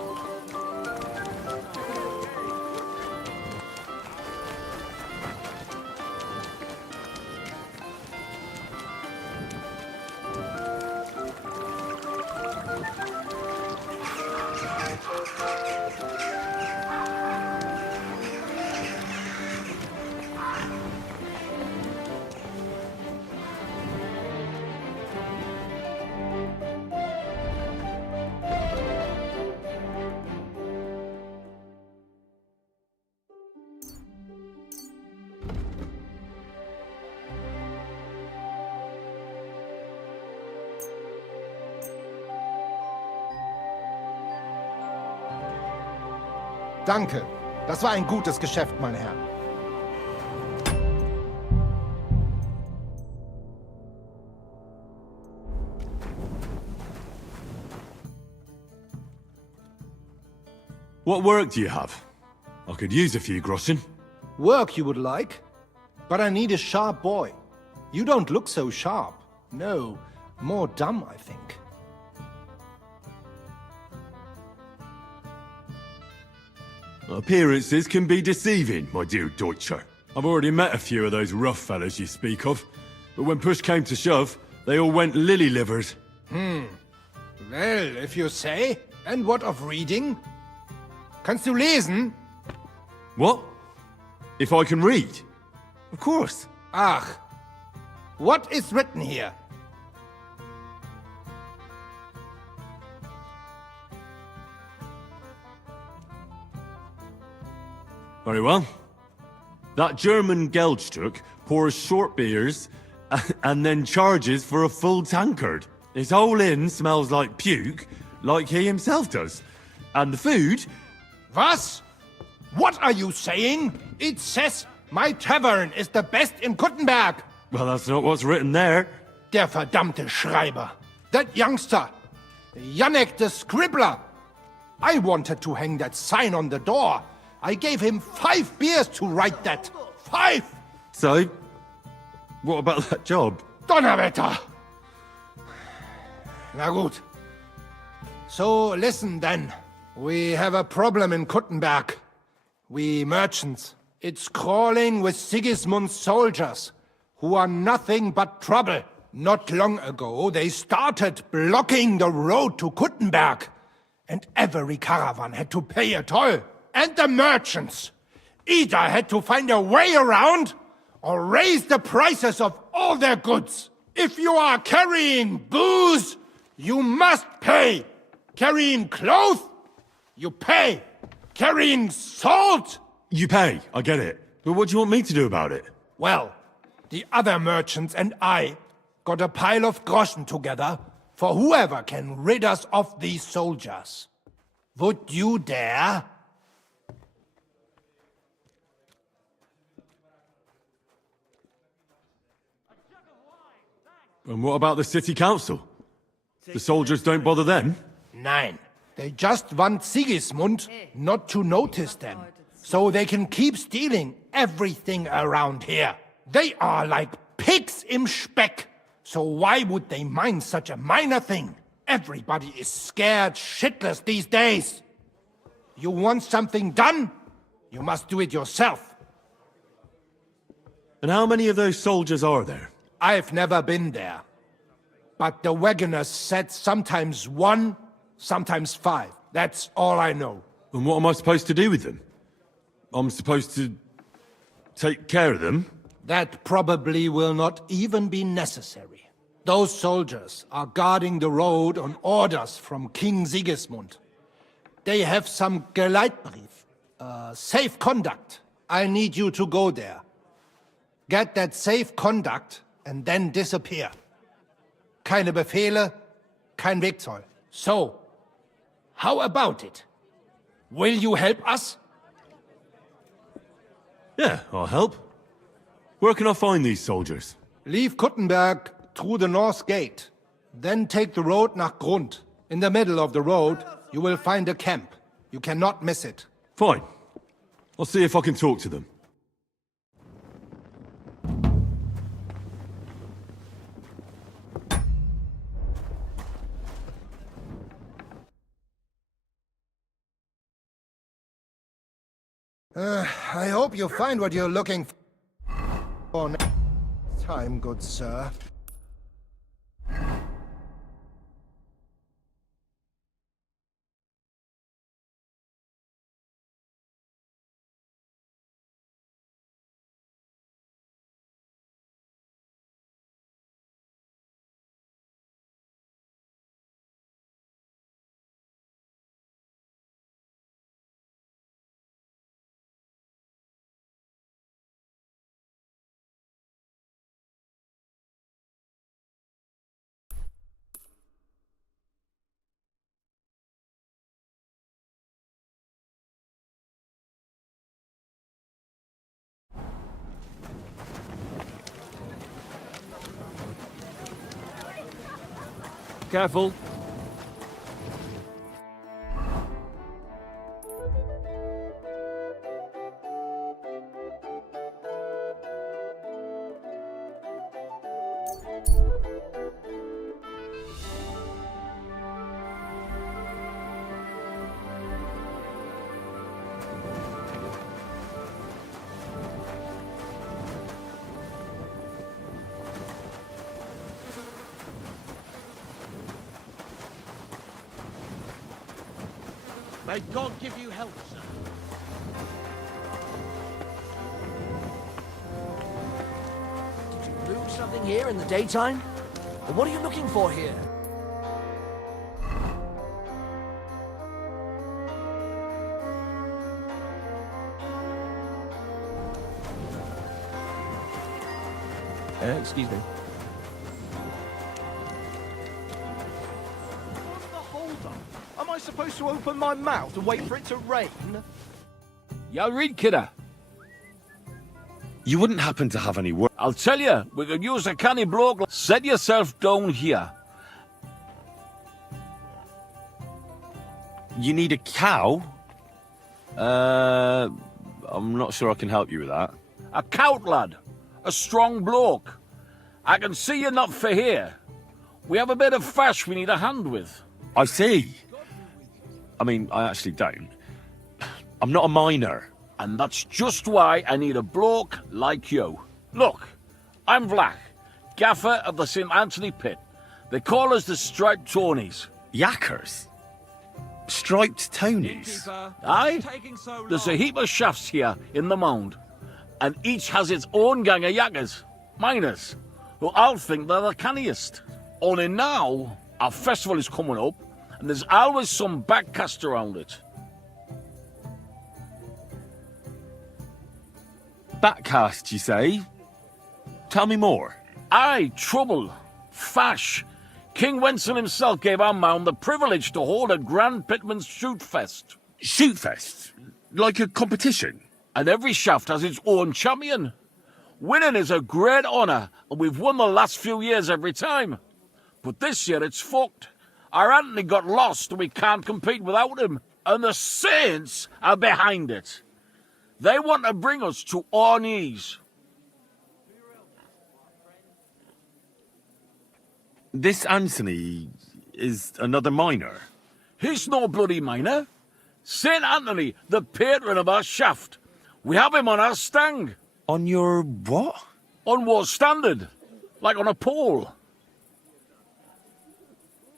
Danke. Das war ein gutes Geschäft, mein Herr. What work do you have? I could use a few groschen. Work you would like? But I need a sharp boy. You don't look so sharp. No, more dumb, I think. Appearances can be deceiving, my dear Deutscher. I've already met a few of those rough fellas you speak of, but when push came to shove, they all went lily-livers. Well, if you say. And what of reading? Kannst du lesen? What? If I can read? Of course. Ach. What is written here? Very well. That German Geldstück pours short beers and then charges for a full tankard. His whole inn smells like puke, like he himself does. And the food... Was? What are you saying? It says my tavern is the best in Kuttenberg. Well, that's not what's written there. Der verdammte Schreiber. That youngster. Janek the scribbler. I wanted to hang that sign on the door. I gave him 5 beers to write that. 5! So, what about that job? Donnerwetter! Na gut. So, listen then. We have a problem in Kuttenberg. We merchants. It's crawling with Sigismund's soldiers, who are nothing but trouble. Not long ago, they started blocking the road to Kuttenberg, and every caravan had to pay a toll. And the merchants either had to find a way around or raise the prices of all their goods. If you are carrying booze, you must pay. Carrying clothes, you pay. Carrying salt, you pay, I get it. But what do you want me to do about it? Well, the other merchants and I got a pile of groschen together for whoever can rid us of these soldiers. Would you dare? And what about the city council? The soldiers don't bother them? Nein. They just want Sigismund not to notice them, so they can keep stealing everything around here. They are like pigs im Speck, so why would they mind such a minor thing? Everybody is scared shitless these days. You want something done? You must do it yourself. And how many of those soldiers are there? I've never been there. But the wagoners said sometimes 1, sometimes 5. That's all I know. And what am I supposed to do with them? I'm supposed to take care of them? That probably will not even be necessary. Those soldiers are guarding the road on orders from King Sigismund. They have some Geleitbrief, safe conduct. I need you to go there. Get that safe conduct and then disappear. Keine Befehle, kein Wegzoll. So, how about it? Will you help us? Yeah, I'll help. Where can I find these soldiers? Leave Kuttenberg through the north gate. Then take the road nach Grund. In the middle of the road, you will find a camp. You cannot miss it. Fine. I'll see if I can talk to them. I hope you find what you're looking for next time, good sir. Careful. May God give you help, sir. Did you lose something here in the daytime? Or what are you looking for here? Excuse me. What's the hold up? Am I supposed to open my mouth and wait for it to rain? You read, kidder. You wouldn't happen to have any work? I'll tell you, we could use a canny bloke. Set yourself down here. You need a cow? I'm not sure I can help you with that. A cout lad. A strong bloke. I can see you're not for here. We have a bit of fash we need a hand with. I see. I mean, I actually don't. I'm not a miner. And that's just why I need a bloke like you. Look, I'm Vlach, gaffer of the St. Anthony Pit. They call us the Striped Tonys. Yakkers? Striped Tonys? Aye? There's a heap of shafts here in the mound, and each has its own gang of yakkers, miners, who all think they're the canniest. Only now, our festival is coming up, and there's always some backcast around it. Backcast, you say? Tell me more. Aye, trouble. Fash. King Wenzel himself gave our mound the privilege to hold a grand pitman's shoot fest. Shoot fest? Like a competition? And every shaft has its own champion. Winning is a great honour, and we've won the last few years every time. But this year it's fucked. Our Anthony got lost and we can't compete without him. And the Saints are behind it. They want to bring us to our knees. This Anthony is another miner. He's no bloody miner. St. Anthony, the patron of our shaft. We have him on our stang. On your what? On war standard. Like on a pole.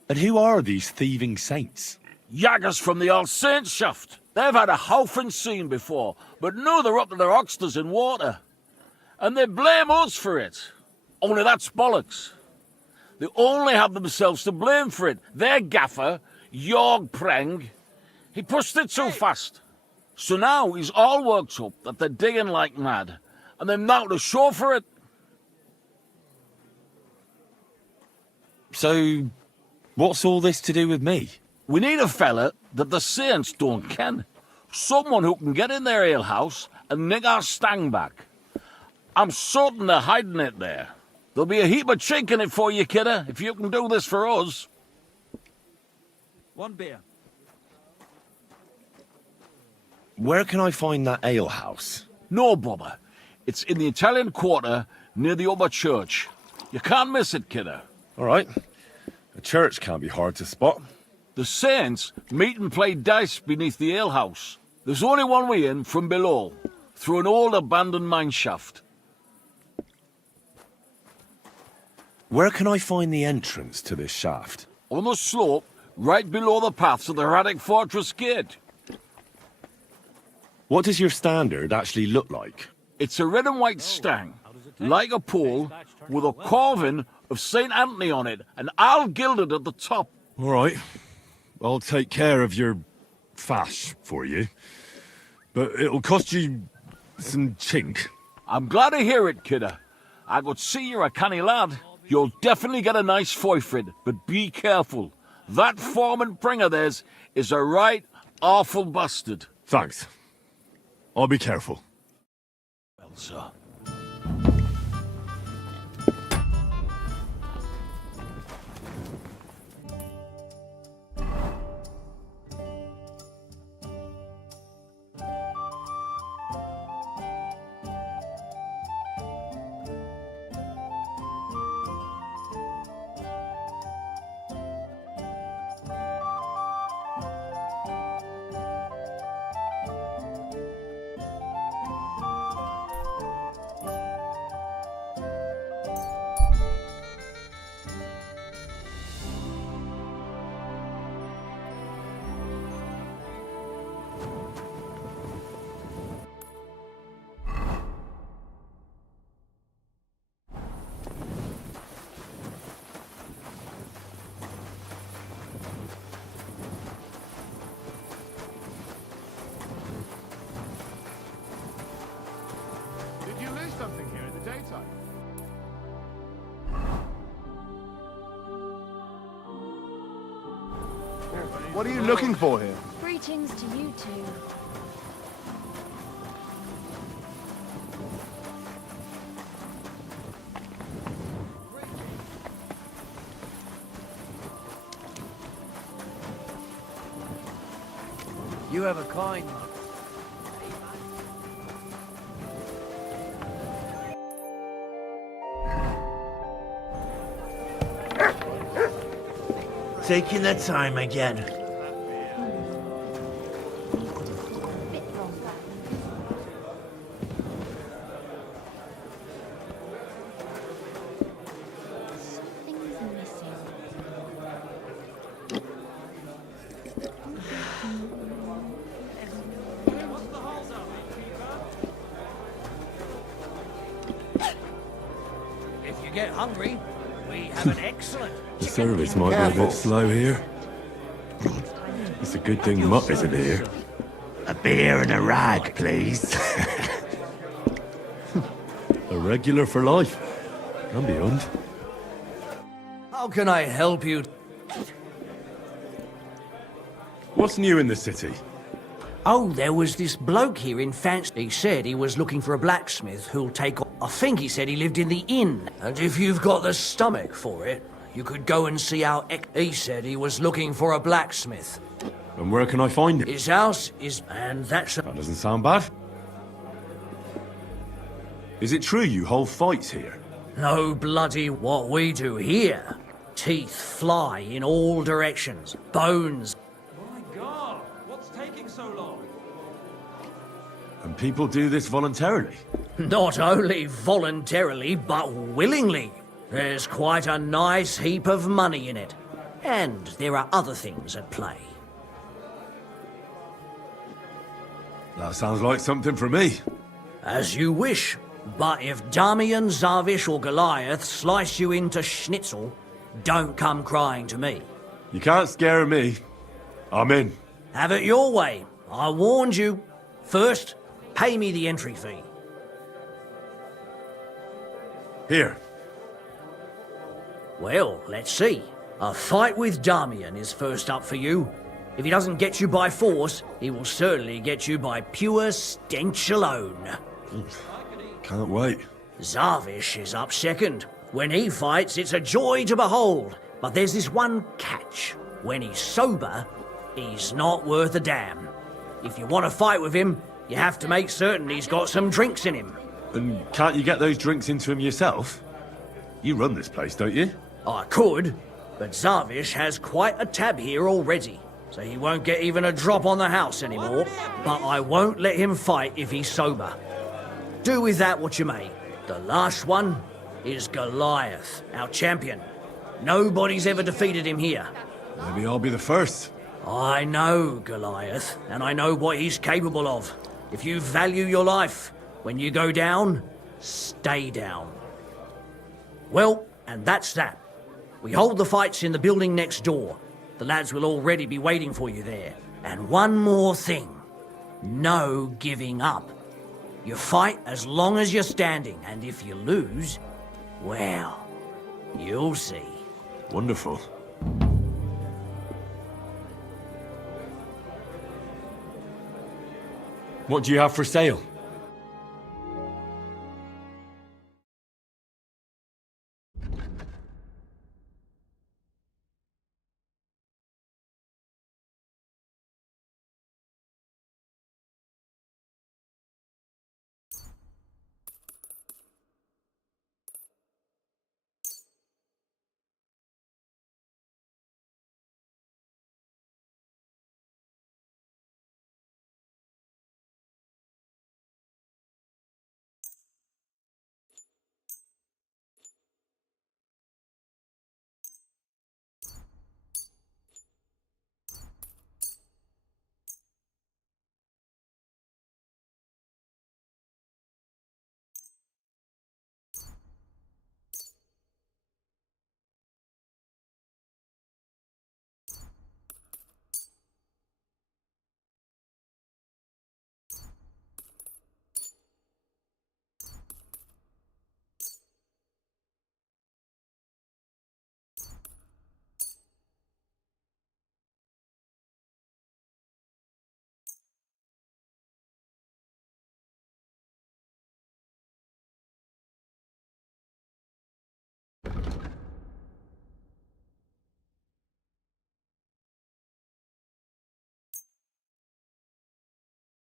And who are these thieving saints? Yaggers from the All Saints shaft. They've had a howfing scene before, but now they're up to their oxters in water. And they blame us for it. Only that's bollocks. They only have themselves to blame for it. Their gaffer, Jorg Preng, he pushed it too fast. So now he's all worked up that they're digging like mad, and they're now to show for it. So, what's all this to do with me? We need a fella that the Saints don't ken. Someone who can get in their alehouse and nick our stang back. I'm certain they're hiding it there. There'll be a heap of chink in it for you, kidder, if you can do this for us. One beer. Where can I find that alehouse? No bother. It's in the Italian Quarter near the upper church. You can't miss it, kidder. All right. A church can't be hard to spot. The Saints meet and play dice beneath the alehouse. There's only one way in from below, through an old abandoned mine shaft. Where can I find the entrance to this shaft? On the slope, right below the path to the Radic Fortress Gate. What does your standard actually look like? It's a red and white stang, like a pole, with a carving of St. Anthony on it, and all gilded at the top. All right. I'll take care of your fash for you. But it'll cost you some chink. I'm glad to hear it, kidder. I could see you're a canny lad. You'll definitely get a nice foy for it, but be careful. That foreman pring of theirs is a right awful bastard. Thanks. I'll be careful. Well, sir. Did you lose something here in the daytime? What are you looking for here? Greetings to you two. You have a kind. Taking their time again. If you get hungry, we have an excellent. The service might be a bit slow here. It's a good thing Mutt isn't here. A beer and a rag, please. A regular for life. And beyond. How can I help you? What's new in the city? Oh, there was this bloke here in Fancy. He said he was looking for a blacksmith who'll take on. I think he said he lived in the inn. And if you've got the stomach for it, you could go and see our He said he was looking for a blacksmith. And where can I find it? His house is... And that's... That doesn't sound bad. Is it true you hold fights here? No bloody what we do here. Teeth fly in all directions. Bones. My God, what's taking so long? And people do this voluntarily? Not only voluntarily, but willingly. There's quite a nice heap of money in it. And there are other things at play. That sounds like something for me. As you wish. But if Damian, Zavish or Goliath slice you into schnitzel, don't come crying to me. You can't scare me. I'm in. Have it your way. I warned you. First, pay me the entry fee. Here. Well, let's see. A fight with Damian is first up for you. If he doesn't get you by force, he will certainly get you by pure stench alone. Can't wait. Zavish is up second. When he fights, it's a joy to behold. But there's this one catch. When he's sober, he's not worth a damn. If you want to fight with him, you have to make certain he's got some drinks in him. And can't you get those drinks into him yourself? You run this place, don't you? I could, but Zavish has quite a tab here already, so he won't get even a drop on the house anymore. But I won't let him fight if he's sober. Do with that what you may. The last one is Goliath, our champion. Nobody's ever defeated him here. Maybe I'll be the first. I know Goliath, and I know what he's capable of. If you value your life, when you go down, stay down. Well, and that's that. We hold the fights in the building next door. The lads will already be waiting for you there. And one more thing. No giving up. You fight as long as you're standing, and if you lose, well, you'll see. Wonderful. What do you have for sale?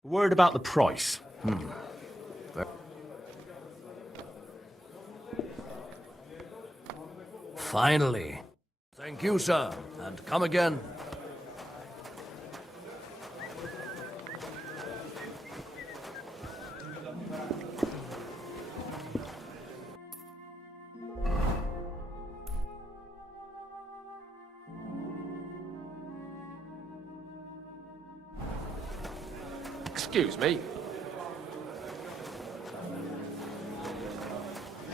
Word about the price. Finally. Thank you, sir, and come again. Excuse me.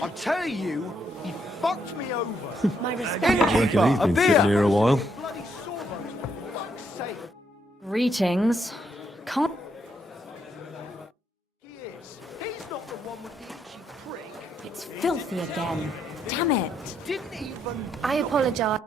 I tell you, he fucked me over. My respect. Innkeeper, He's a been beer. sitting here a while. Bloody sawbones, for fuck's sake. Greetings. Can't. He is. He's not the one with the itchy prick. It's filthy again. Damn it. Didn't even. I apologize.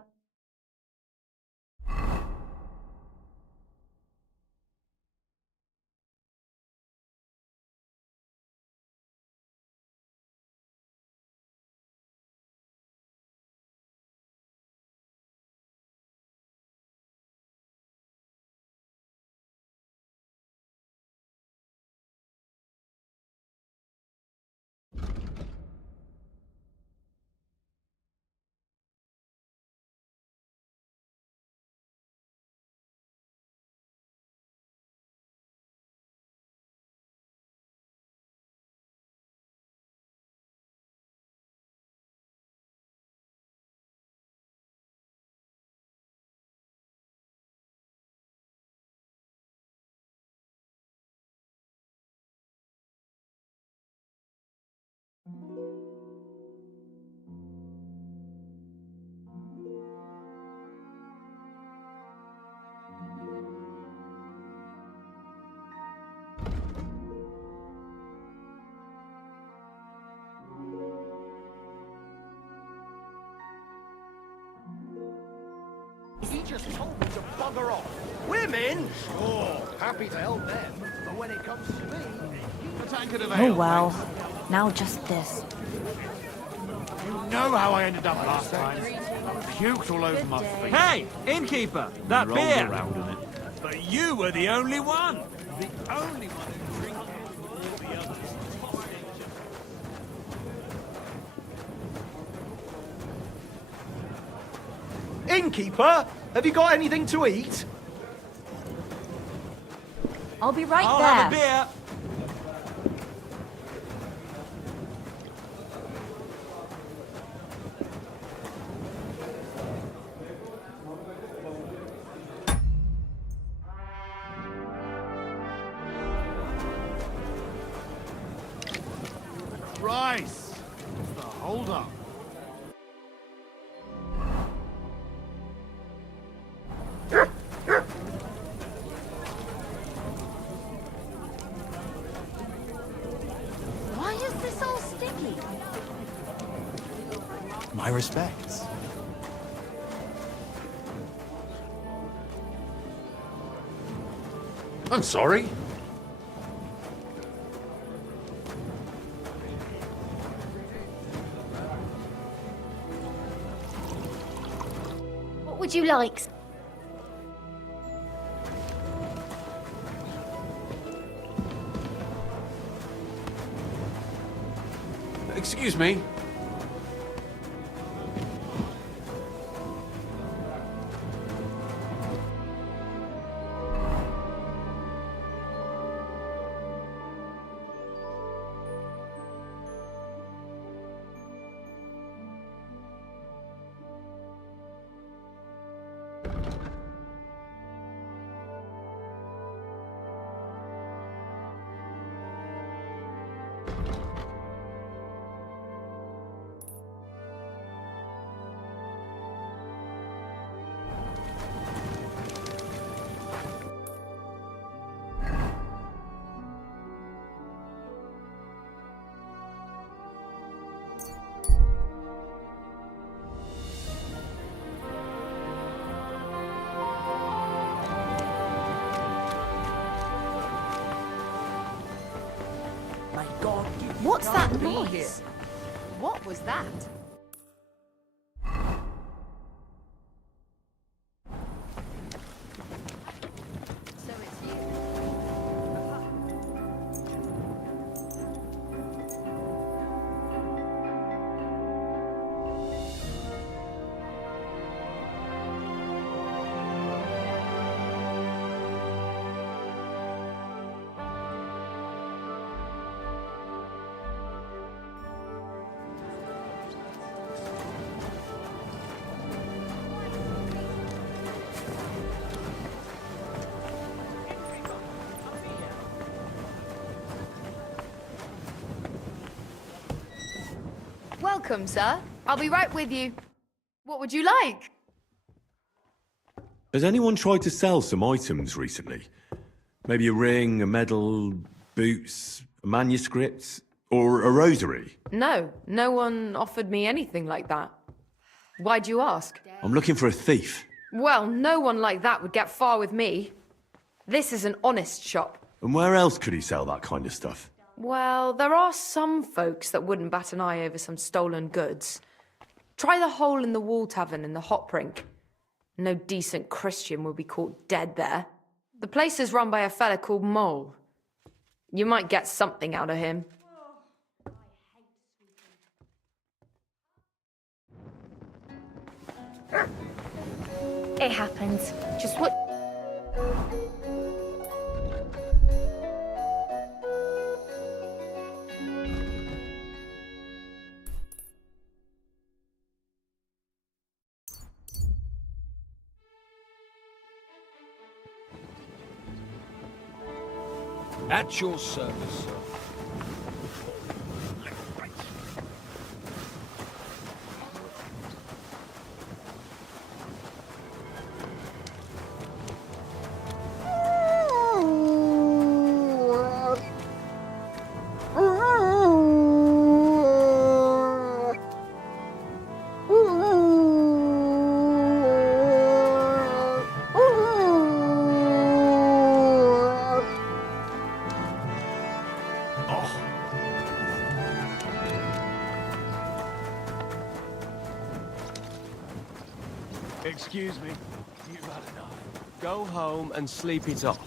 He just told me to bugger off. Women? Sure, happy to help them. But when it comes to me, a tankard of Oh well. Now just this. You know how I ended up last time. Puked all over my feet. Hey, innkeeper, that Rolled beer. around in it. But you were the only one. The only one who drank it. All the others. Innkeeper, have you got anything to eat? I'll be right I'll there. have a beer. Rice. What's the hold up? Why is this all sticky? My respects. I'm sorry. What would you like? Excuse me. My God, What's that can't be noise? here. What was that? So it's you. Welcome, sir. I'll be right with you. What would you like? Has anyone tried to sell some items recently? Maybe a ring, a medal, boots, a manuscript, or a rosary? No, no one offered me anything like that. Why'd you ask? I'm looking for a thief. Well, no one like that would get far with me. This is an honest shop. And where else could he sell that kind of stuff? Well, there are some folks that wouldn't bat an eye over some stolen goods. Try the hole in the wall tavern in the Hot Brink. No decent Christian will be caught dead there. The place is run by a fella called Mole. You might get something out of him. It happens. Just what... At your service, sir. Excuse me. You've had enough. Go home and sleep it off.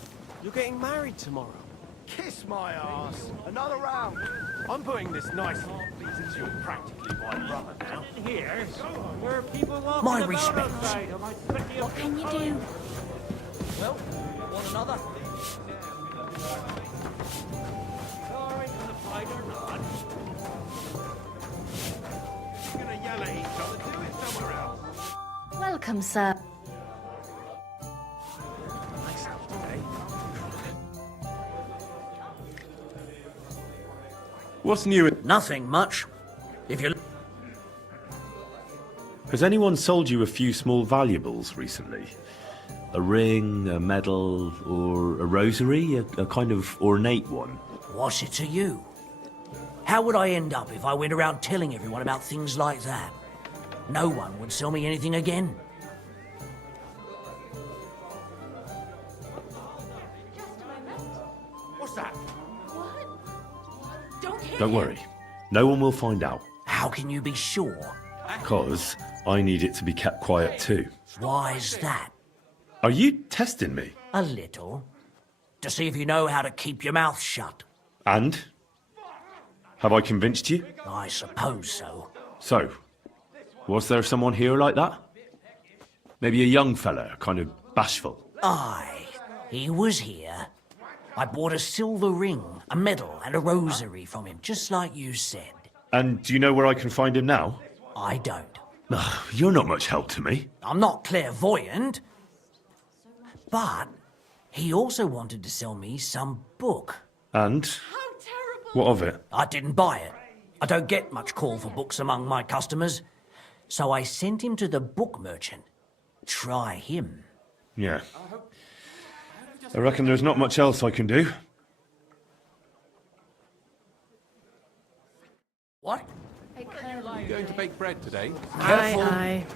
You're getting married tomorrow. Kiss my ass. Another round. I'm putting this nicely, since you're practically my brother now. Here, there are people walking My about respects. outside. What can you do? Well, one another. Sorry for the fight or not. You're gonna yell at each other. Do it somewhere else. Welcome, sir. Nice out today. What's new? Nothing much. If you... Has anyone sold you a few small valuables recently? A ring, a medal, or a rosary? A kind of ornate one? What's it to you? How would I end up if I went around telling everyone about things like that? No one would sell me anything again. What's that? Don't worry. No one will find out. How can you be sure? Because I need it to be kept quiet too. Why's that? Are you testing me? A little. To see if you know how to keep your mouth shut. And? Have I convinced you? I suppose so. So, was there someone here like that? Maybe a young fella, kind of bashful. Aye, he was here. I bought a silver ring, a medal, and a rosary from him, just like you said. And do you know where I can find him now? I don't. Ugh, you're not much help to me. I'm not clairvoyant. But he also wanted to sell me some book. And? What of it? I didn't buy it. I don't get much call for books among my customers. So I sent him to the book merchant. Try him. Yeah. I reckon there's not much else I can do. What? Are you going to bake bread today? Aye.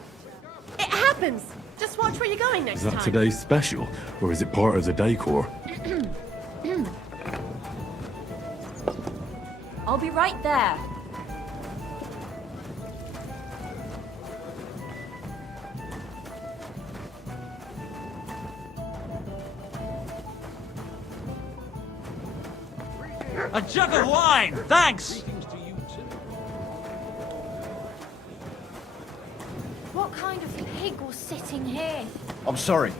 It happens. Just watch where you're going next Is that time. today's special, or is it part of the decor? I'll be right there. A jug of wine, thanks! What kind of pig was sitting here? I'm sorry.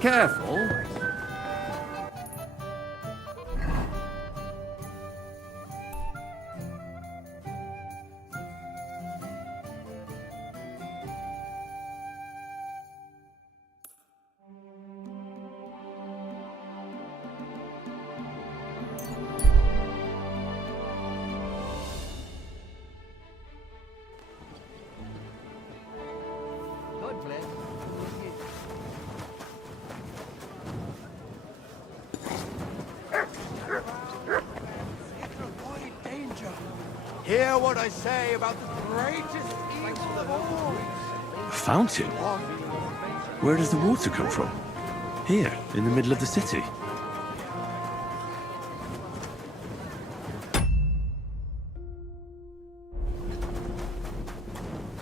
Careful. God bless. Hear what I say about the greatest evil of all. A fountain? Where does the water come from? Here, in the middle of the city.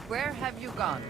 Where have you gone?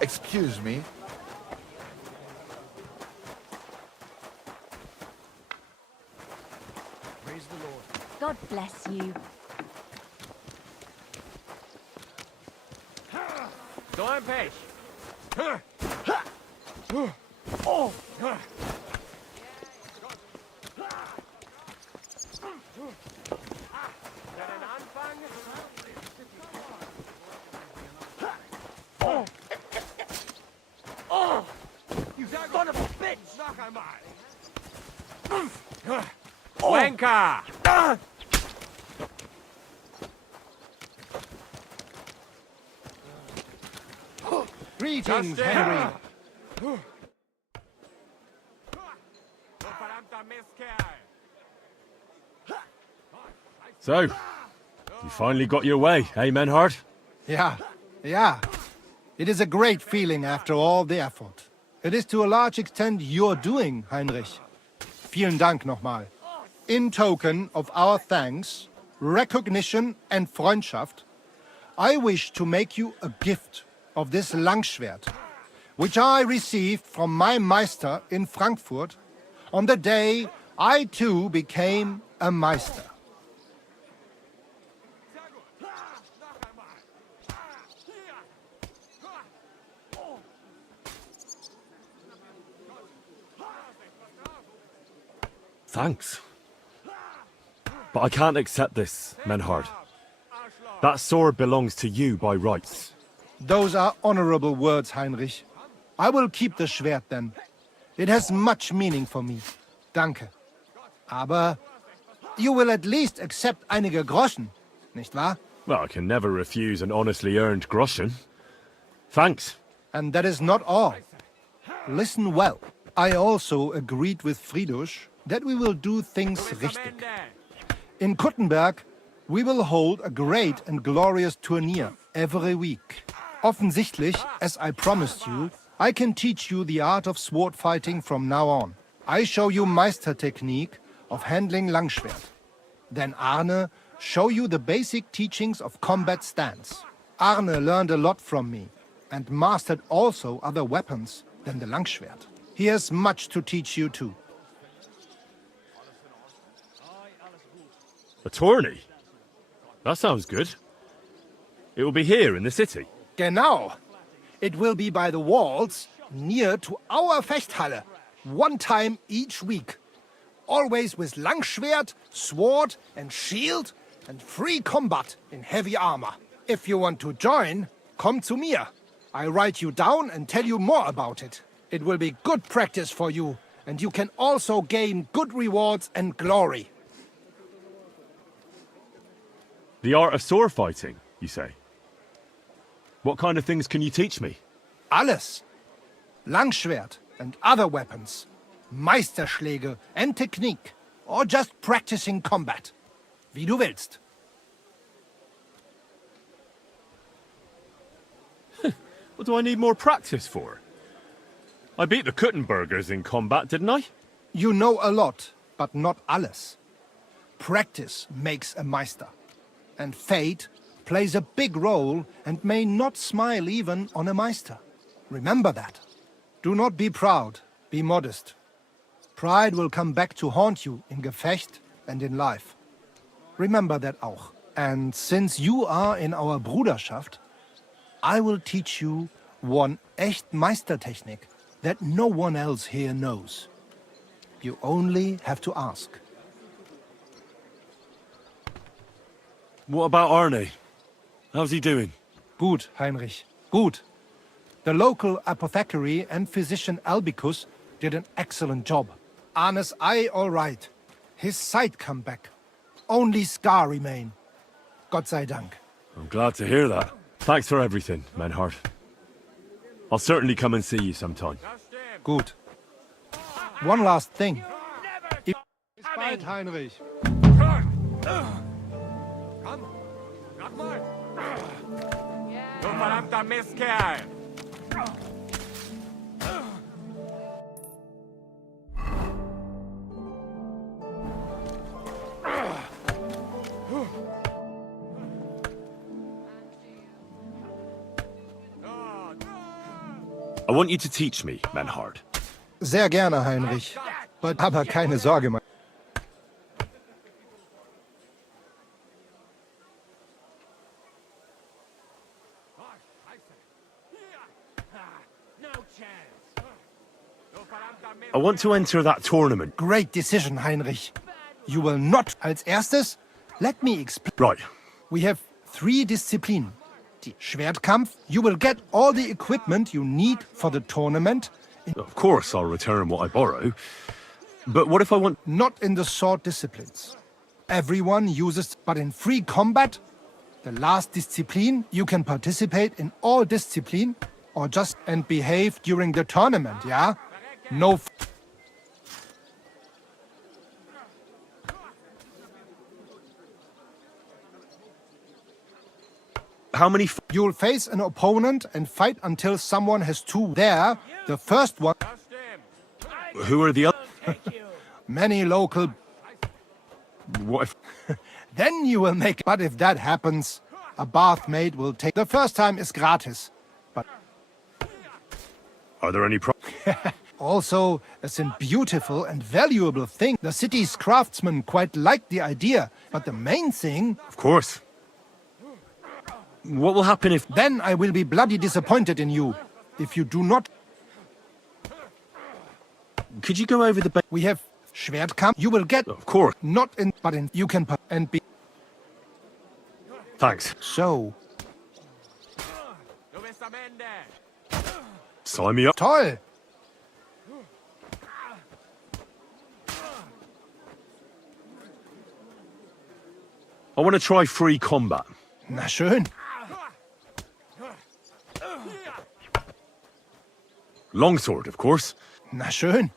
Excuse me. Praise the Lord. God bless you. So I'm Page. You son of a bitch! Knock on Wanker! Greetings, Henry. So, you finally got your way, eh, Menhard? Yeah. It is a great feeling after all the effort. It is to a large extent your doing, Heinrich. Vielen Dank nochmal. In token of our thanks, recognition and Freundschaft, I wish to make you a gift of this Langschwert, which I received from my Meister in Frankfurt on the day I too became a Meister. Thanks. But I can't accept this, Menhard. That sword belongs to you by rights. Those are honorable words, Heinrich. I will keep the Schwert then. It has much meaning for me. Danke. Aber you will at least accept einige Groschen, nicht wahr? Well, I can never refuse an honestly earned groschen. Thanks. And that is not all. Listen well. I also agreed with Friedrich that we will do things richtig. In Kuttenberg, we will hold a great and glorious tourney every week. Offensichtlich, as I promised you, I can teach you the art of sword fighting from now on. I show you Meister technique of handling Langschwert. Then Arne show you the basic teachings of combat stance. Arne learned a lot from me and mastered also other weapons than the Langschwert. He has much to teach you too. A tourney? That sounds good. It will be here in the city. Genau. It will be by the walls, near to our Fechthalle, one time each week. Always with Langschwert, sword and shield, and free combat in heavy armor. If you want to join, come to mir. I write you down and tell you more about it. It will be good practice for you, and you can also gain good rewards and glory. The art of sword fighting, you say? What kind of things can you teach me? Alles. Langschwert and other weapons. Meisterschläge and technique. Or just practicing combat. Wie du willst. What do I need more practice for? I beat the Kuttenbergers in combat, didn't I? You know a lot, but not alles. Practice makes a Meister. And fate plays a big role and may not smile even on a Meister. Remember that. Do not be proud, be modest. Pride will come back to haunt you in Gefecht and in life. Remember that auch. And since you are in our Bruderschaft, I will teach you one echt Meistertechnik that no one else here knows. You only have to ask. What about Arne? How's he doing? Gut, Heinrich, gut. The local apothecary and physician Albicus did an excellent job. Arne's eye all right. His sight come back. Only scar remain. Gott sei Dank. I'm glad to hear that. Thanks for everything, Menhard. I'll certainly come and see you sometime. Gut. One last thing. Bis bald, Heinrich. Komm, nochmal. Du verdammter Mistkerl. I want you to teach me, Menhard. Sehr gerne, Heinrich. Aber keine Sorge, mein... I want to enter that tournament. Great decision, Heinrich. You will not. Als erstes, let me explain. Right. We have 3 Disziplinen. Die Schwertkampf, you will get all the equipment you need for the tournament. Of course, I'll return what I borrow. But what if I want... Not in the sword disciplines. Everyone uses... But in free combat, the last discipline, you can participate in all discipline or just and behave during the tournament, yeah? No... How many... You'll face an opponent and fight until someone has 2 there. The first one... Who are the other... Many local... What if... Then you will make... But if that happens, a bathmaid will take... The first time is gratis. But... Are there any Also, it's a beautiful and valuable thing. The city's craftsmen quite like the idea. But the main thing... Of course. What will happen if... Then I will be bloody disappointed in you. If you do not... Could you go over the... We have Schwertkampf. You will get... Of course. Not in... But in... You can... And be... Thanks. So... Sign me up. Toll! I want to try free combat. Na schön. Longsword, of course. Na schön.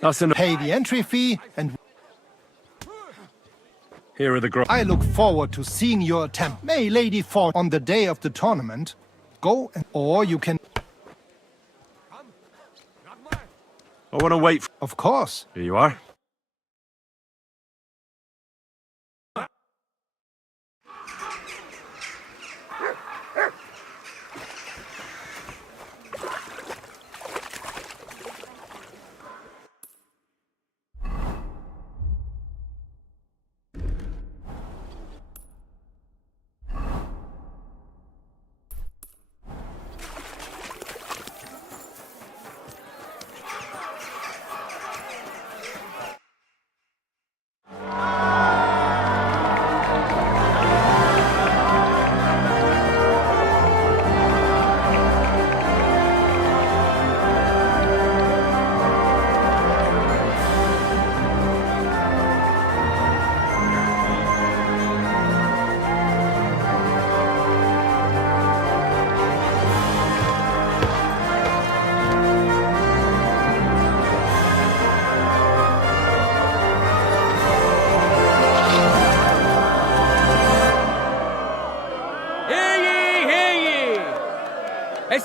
That's enough. Pay the entry fee and... Here are the I look forward to seeing your attempt. May Lady fought on the day of the tournament. Go and... Or you can... I want to wait. Of course. Here you are.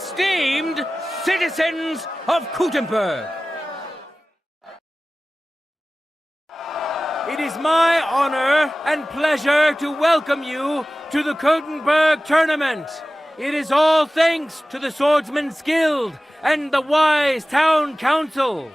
Esteemed citizens of Kuttenberg, it is my honor and pleasure to welcome you to the Kuttenberg tournament. It is all thanks to the Swordsman's Guild and the wise town council.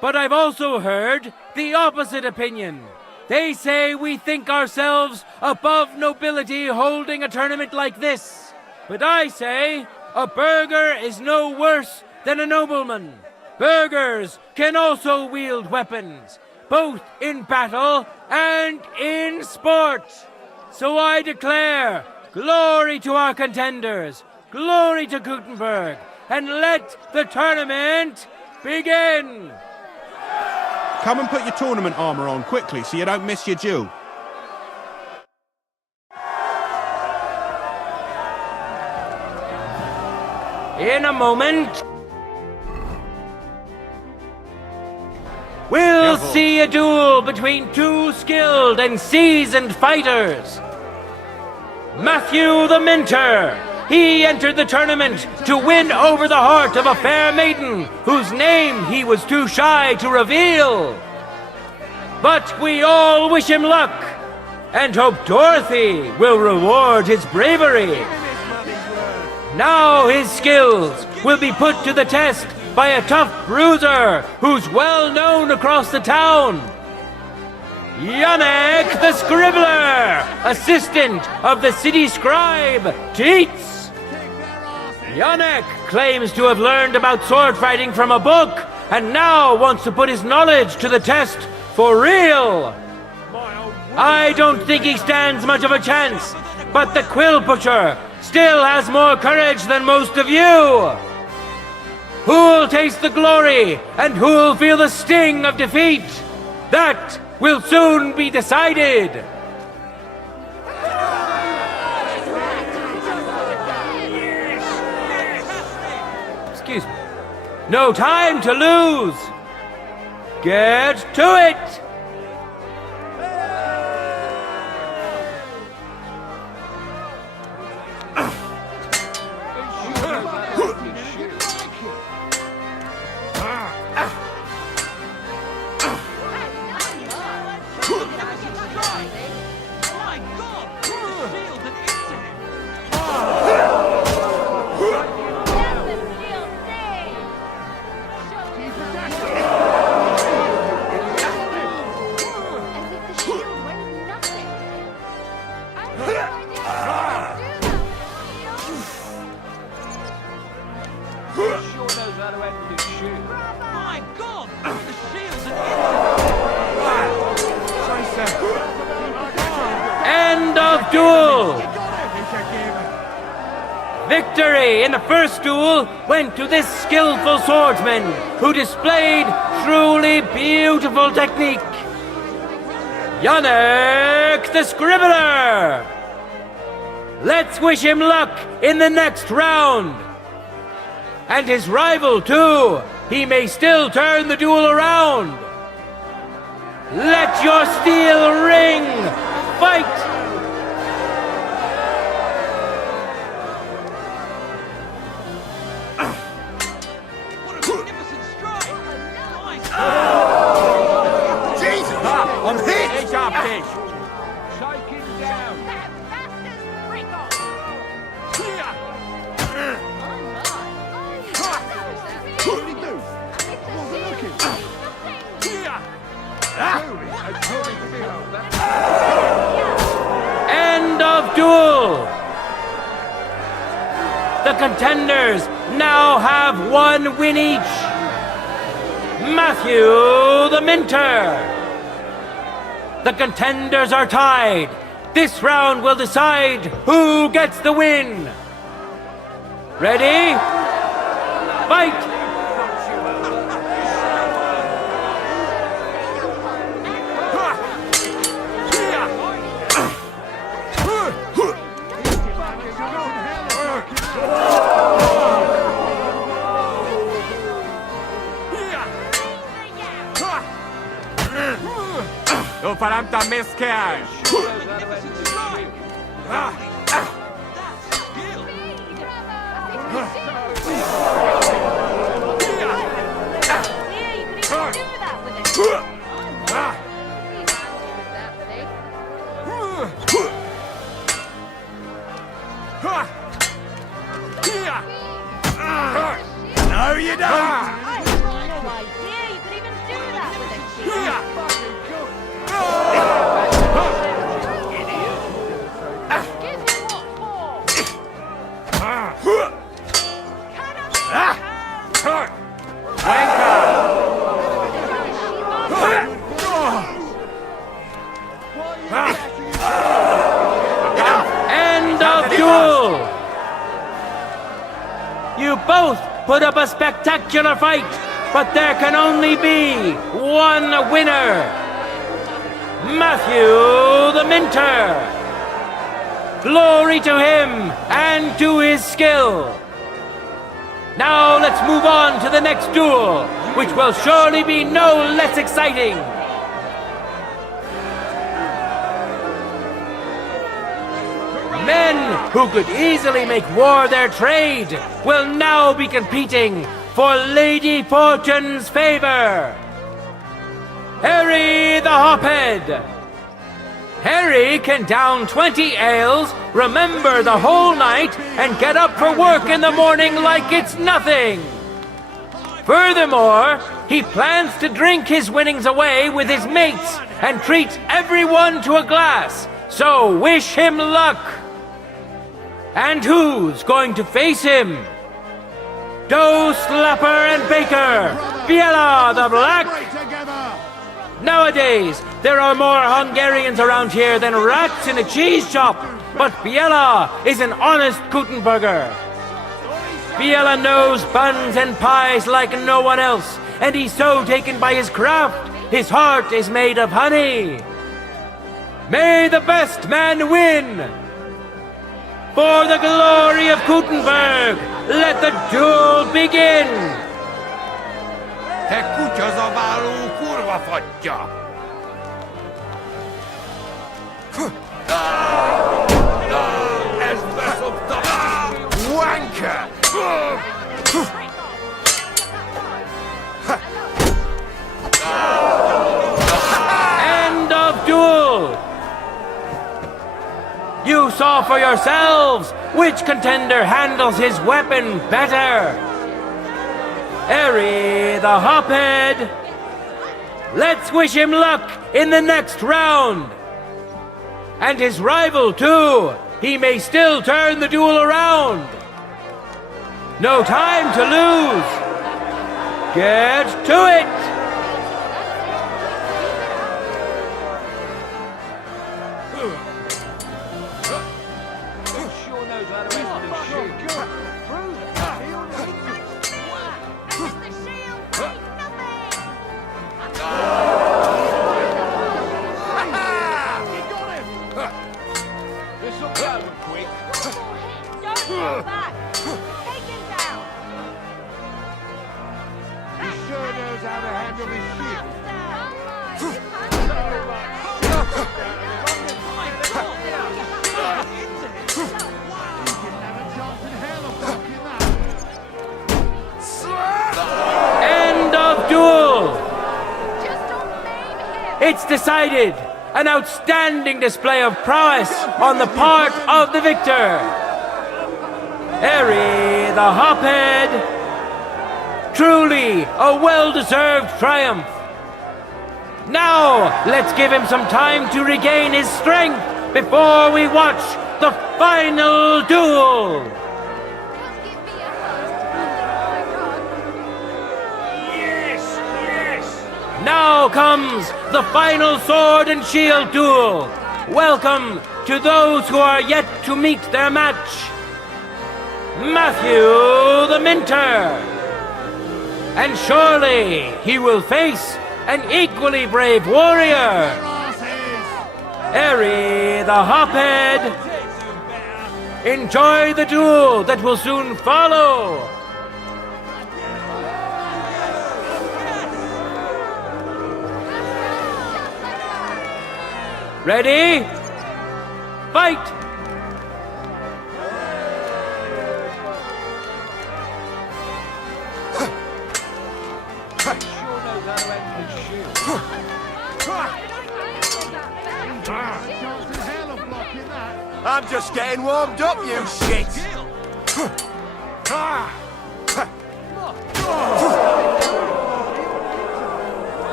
But I've also heard the opposite opinion. They say we think ourselves above nobility holding a tournament like this. But I say a burgher is no worse than a nobleman. Burghers can also wield weapons, both in battle and in sport. So I declare, glory to our contenders, glory to Kuttenberg, and let the tournament begin. Come and put your tournament armor on quickly so you don't miss your due. In a moment, we'll see a duel between two skilled and seasoned fighters. Matthew the Minter, he entered the tournament to win over the heart of a fair maiden whose name he was too shy to reveal. But we all wish him luck and hope Dorothy will reward his bravery. Now his skills will be put to the test by a tough bruiser who's well known across the town. Yannick the Scribbler, assistant of the city scribe, Teats. Yannick claims to have learned about sword fighting from a book and now wants to put his knowledge to the test for real. I don't think he stands much of a chance, but the Quill Pusher still has more courage than most of you. Who'll taste the glory and who'll feel the sting of defeat? That will soon be decided. Excuse me. No time to lose. Get to it. End of duel! Victory in the first duel went to this skillful swordsman who displayed truly beautiful technique. Yannick the Scribbler! Let's wish him luck in the next round! And his rival too! He may still turn the duel around! Let your steel ring! Fight! I'm hit! It's our pitch. Shake him down. What did he do? Wasn't looking. End of duel! The contenders now have one win each. Matthew the Minter. The contenders are tied. This round will decide who gets the win. Ready? Fight! Då får han ta misscash. No, you don't! I had no idea you could even do that with a shield. Give him what for? End of duel! You both put up a spectacular fight, but there can only be one winner. Matthew the Minter. Glory to him and to his skill. Now let's move on to the next duel, which will surely be no less exciting. Men who could easily make war their trade will now be competing for Lady Fortune's favor. Harry the Hophead. Harry can down 20 ales, remember the whole night, and get up for work in the morning like it's nothing. Furthermore, he plans to drink his winnings away with his mates and treat everyone to a glass, so wish him luck. And who's going to face him? Dough Slapper and Baker, Biela the Black. Nowadays, there are more Hungarians around here than rats in a cheese shop, but Biela is an honest Gutenberger. Biela knows buns and pies like no one else, and he's so taken by his craft, his heart is made of honey. May the best man win! For the glory of Gutenberg, let the duel begin! Te kutya zavaró kurva fattya! Ez beszopta! Wanker! End of duel! You saw for yourselves which contender handles his weapon better. Harry the Hophead. Let's wish him luck in the next round. And his rival too. He may still turn the duel around. No time to lose. Get to it. End of duel! It's decided! An outstanding display of prowess on the part of the victor! Harry the Hophead! Truly a well-deserved triumph! Now, let's give him some time to regain his strength before we watch the final duel! Now comes the final sword and shield duel. Welcome to those who are yet to meet their match. Matthew the Minter. And surely he will face an equally brave warrior. Harry the Hophead. Enjoy the duel that will soon follow. Ready? Fight! I'm just getting warmed up, you shit! Ah,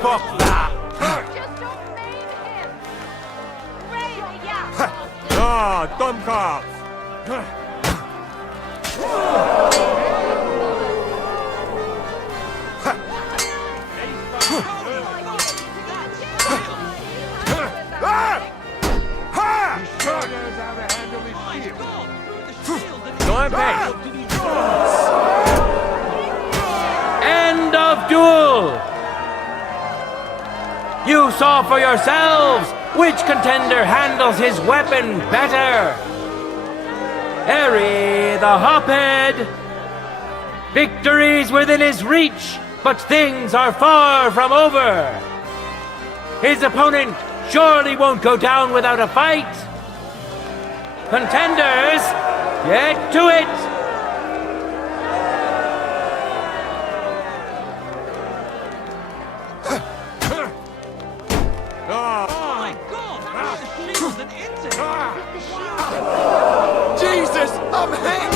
fuck that! Ah, dumb cops! End of duel! You saw for yourselves which contender handles his weapon better. Harry the Hophead. Victory's within his reach, but things are far from over. His opponent surely won't go down without a fight. Contenders, get to it! Jesus, I'm hit!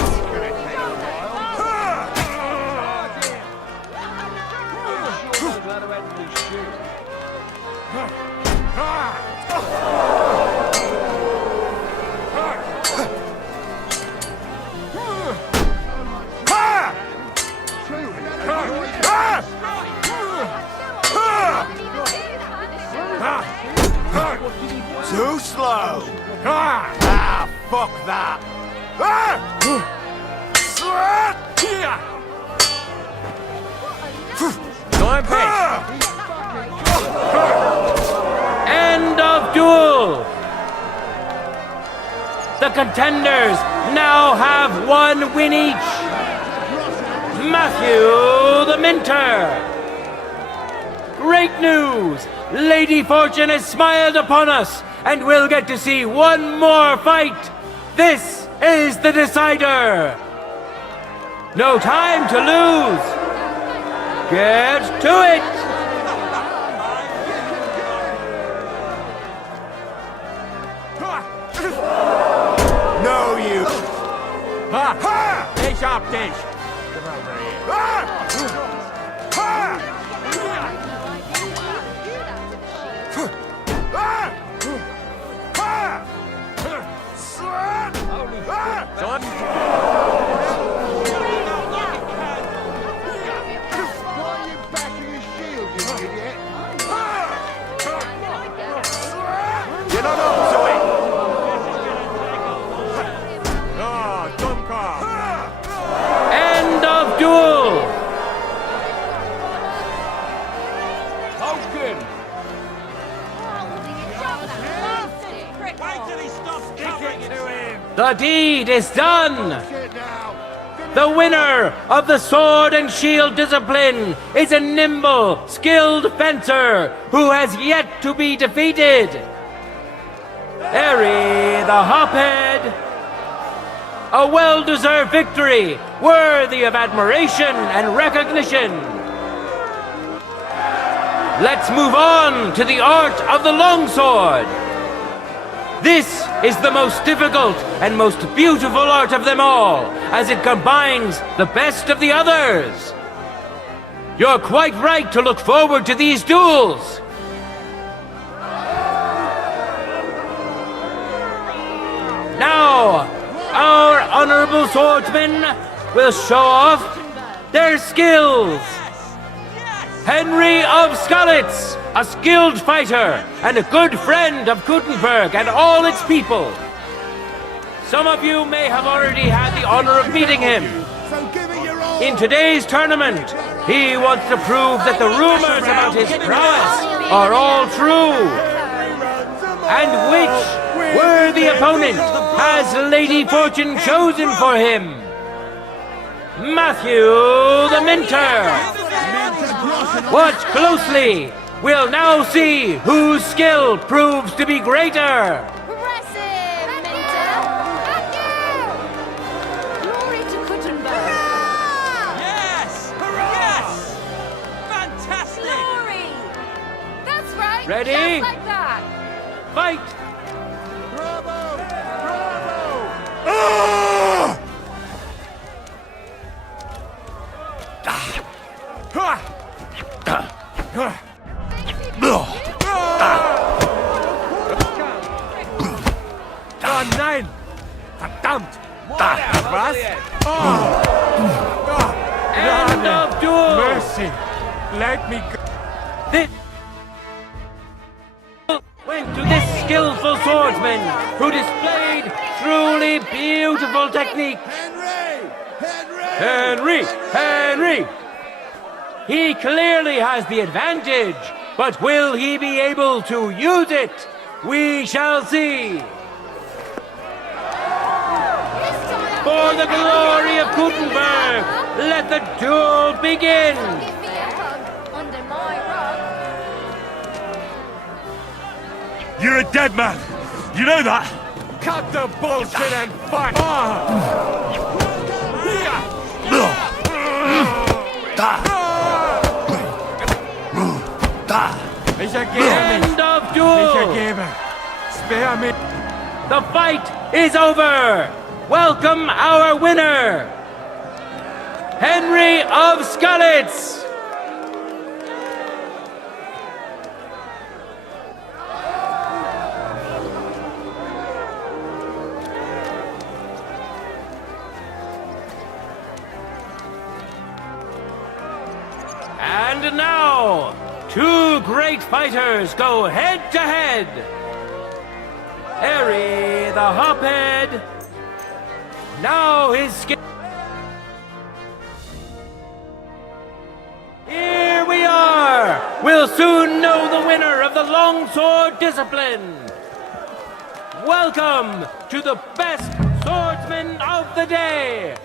Too slow! Ah, fuck that! End of duel! The contenders now have one win each. Matthew the Minter. Great news! Lady Fortune has smiled upon us, and we'll get to see one more fight. This is the decider. No time to lose. Get to it. No, you! Ha! Ha! Dish up, dish! Come over here. You're not up to it! Ah, dumb cop! End of duel. Hogan! Wait till he stops kicking to him! The deed is done. The winner of the sword and shield discipline is a nimble, skilled fencer who has yet to be defeated. Harry the Hophead. A well-deserved victory, worthy of admiration and recognition. Let's move on to the art of the longsword. This is the most difficult and most beautiful art of them all, as it combines the best of the others. You're quite right to look forward to these duels. Now, our honorable swordsmen will show off their skills. Henry of Skalitz, a skilled fighter and a good friend of Kuttenberg and all its people. Some of you may have already had the honor of meeting him. In today's tournament, he wants to prove that the rumors about his prowess are all true. And which worthy opponent has Lady Fortune chosen for him? Matthew the Minter. Watch closely. We'll now see whose skill proves to be greater. Impressive, Minter! Glory to Kuttenberg! Yes! Yes! Ready? Just like that. Fight! Oh nein! Verdammt! Was? End of duel! Mercy! Let me go. This went to this skillful swordsman who displayed truly beautiful technique. Henry! He clearly has the advantage, but will he be able to use it? We shall see. For the glory of Gutenberg, let the duel begin. Give me a hug under my rug. You're a dead man. You know that? Cut the bullshit and fight! Ich ergebe mich! End of duel! Ich ergebe! Spare me! The fight is over! Welcome our winner, Henry of Skalitz! And now, two great fighters go head to head. Harry the Hophead. Now his skin. Here we are! We'll soon know the winner of the longsword discipline. Welcome to the best swordsman of the day,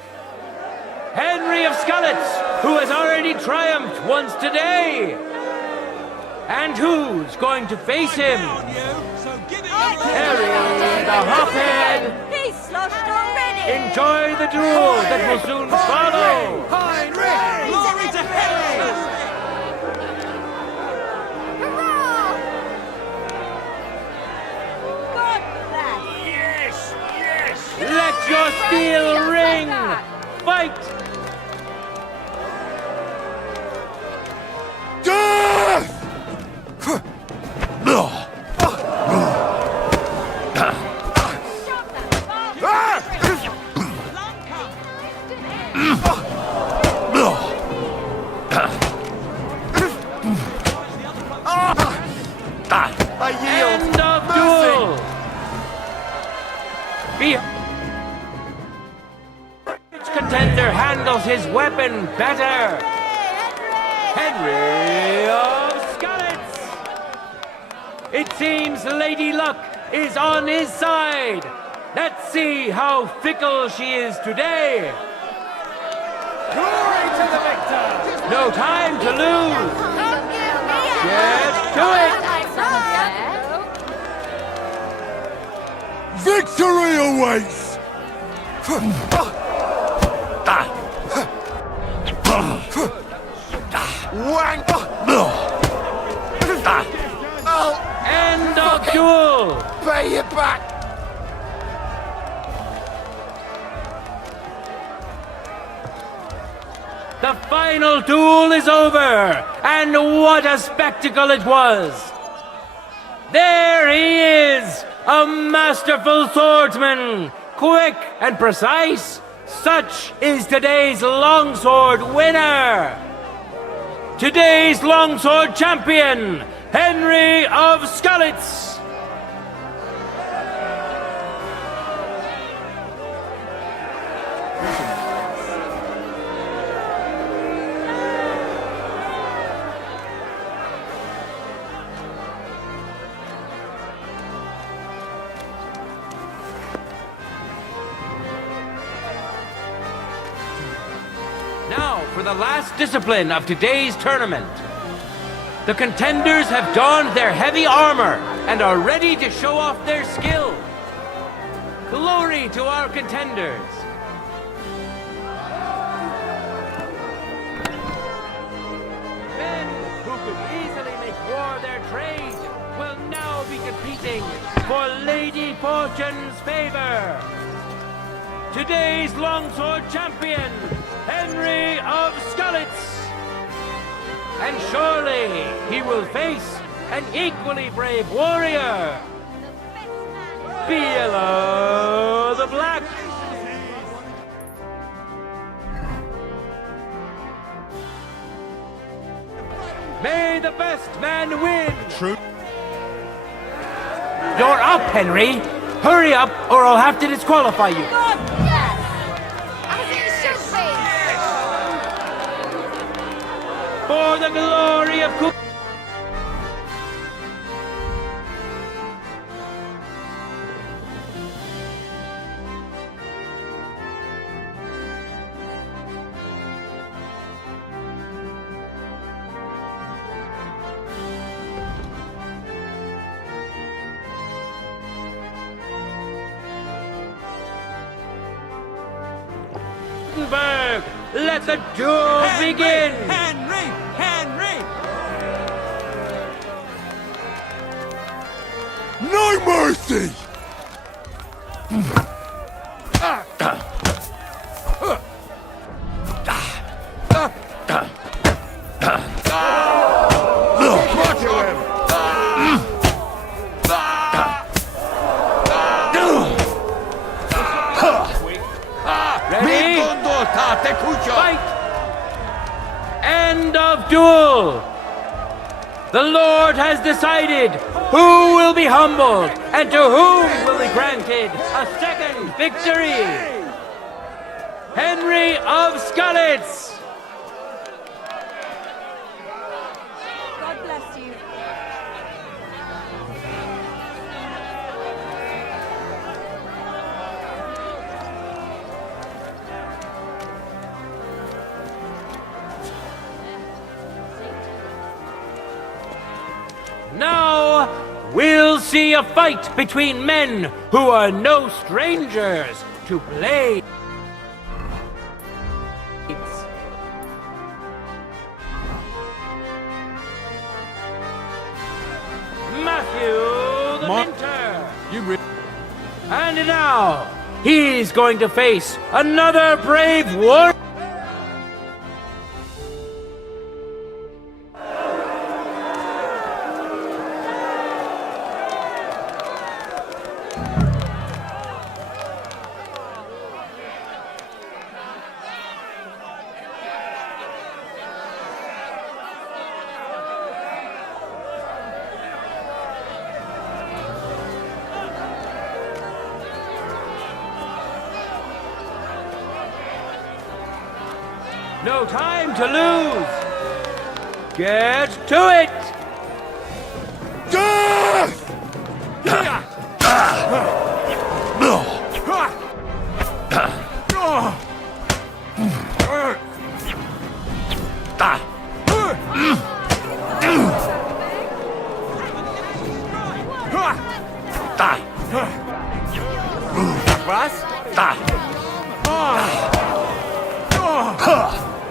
Henry of Skalitz, who has already triumphed once today. And who's going to face him? Harry the Hophead. He's sloshed already! Enjoy the duel that will soon follow! Glory to Henry! Hurrah! God bless! Yes! Let your steel ring! Fight! End of duel! Which contender handles his weapon better? Henry of Skalitz! It seems Lady Luck is on his side. Let's see how fickle she is today. Glory to the victor! No time to lose. Get to it! Victory awaits! End of duel! Pay it back! The final duel is over, and what a spectacle it was! There he is, a masterful swordsman, quick and precise. Such is today's longsword winner! Today's longsword champion, Henry of Skalitz! Now for the last discipline of today's tournament. The contenders have donned their heavy armor and are ready to show off their skill. Glory to our contenders! Men who could easily make war their trade. fighting for Lady Fortune's favor. Today's longsword champion, Henry of Skalitz. And surely he will face an equally brave warrior, Bielo the Black. May the best man win! True. You're up, Henry! Hurry up, or I'll have to disqualify you! God, yes! As it should be! For the glory of Cook. Let the duel begin! Henry! Henry! No mercy! Fight! End of duel! The Lord has decided who will be humbled and to whom will be granted a second victory. Henry of Skalitz! God bless you. Now, we'll see a fight between men who are no strangers to blades. Matthew the Minter. And now, he's going to face another brave warrior. No time to lose. Get to it.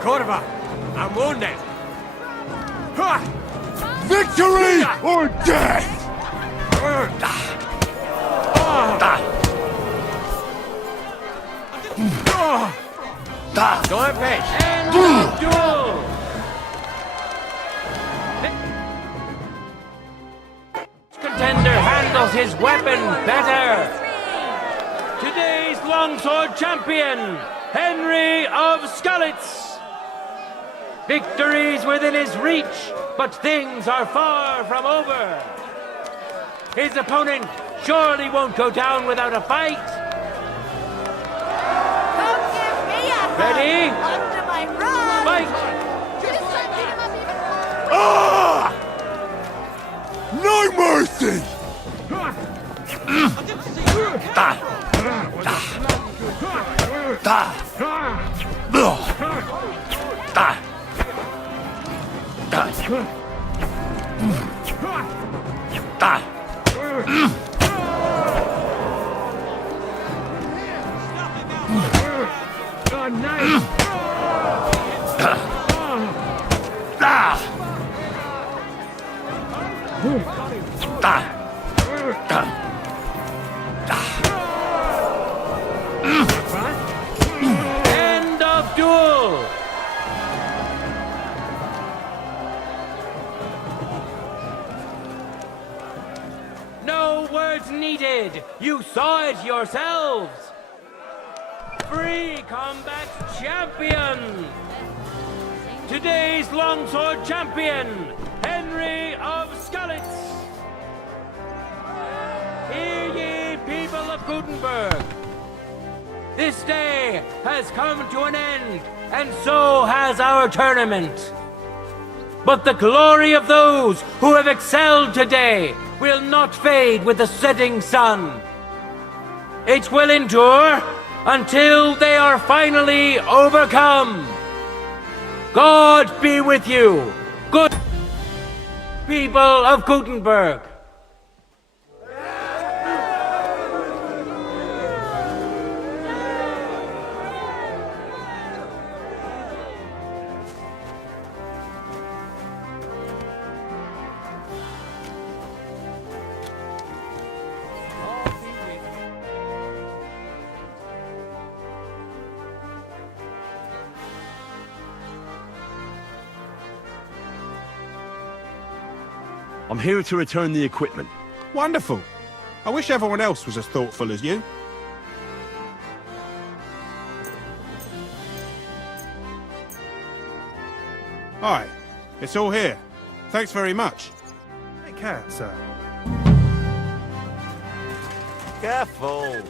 Corva, I'm wounded. Victory or death! Door pitch. End of duel. Contender handles his weapon better. Today's longsword champion, Henry of Skalitz. Victory's within his reach, but things are far from over. His opponent surely won't go down without a fight. Come give me a Ready? hug under my rug! Fight! Just don't beat him up even more! Ah! No mercy! did. You saw it yourselves. Free combat champion. Today's longsword champion, Henry of Skalitz. Hear ye, people of Gutenberg. This day has come to an end, and so has our tournament. But the glory of those who have excelled today will not fade with the setting sun. It will endure until they are finally overcome. God be with you, good people of Gutenberg. I'm here to return the equipment. Wonderful. I wish everyone else was as thoughtful as you. Hi, it's all here. Thanks very much. Take care, sir. Careful.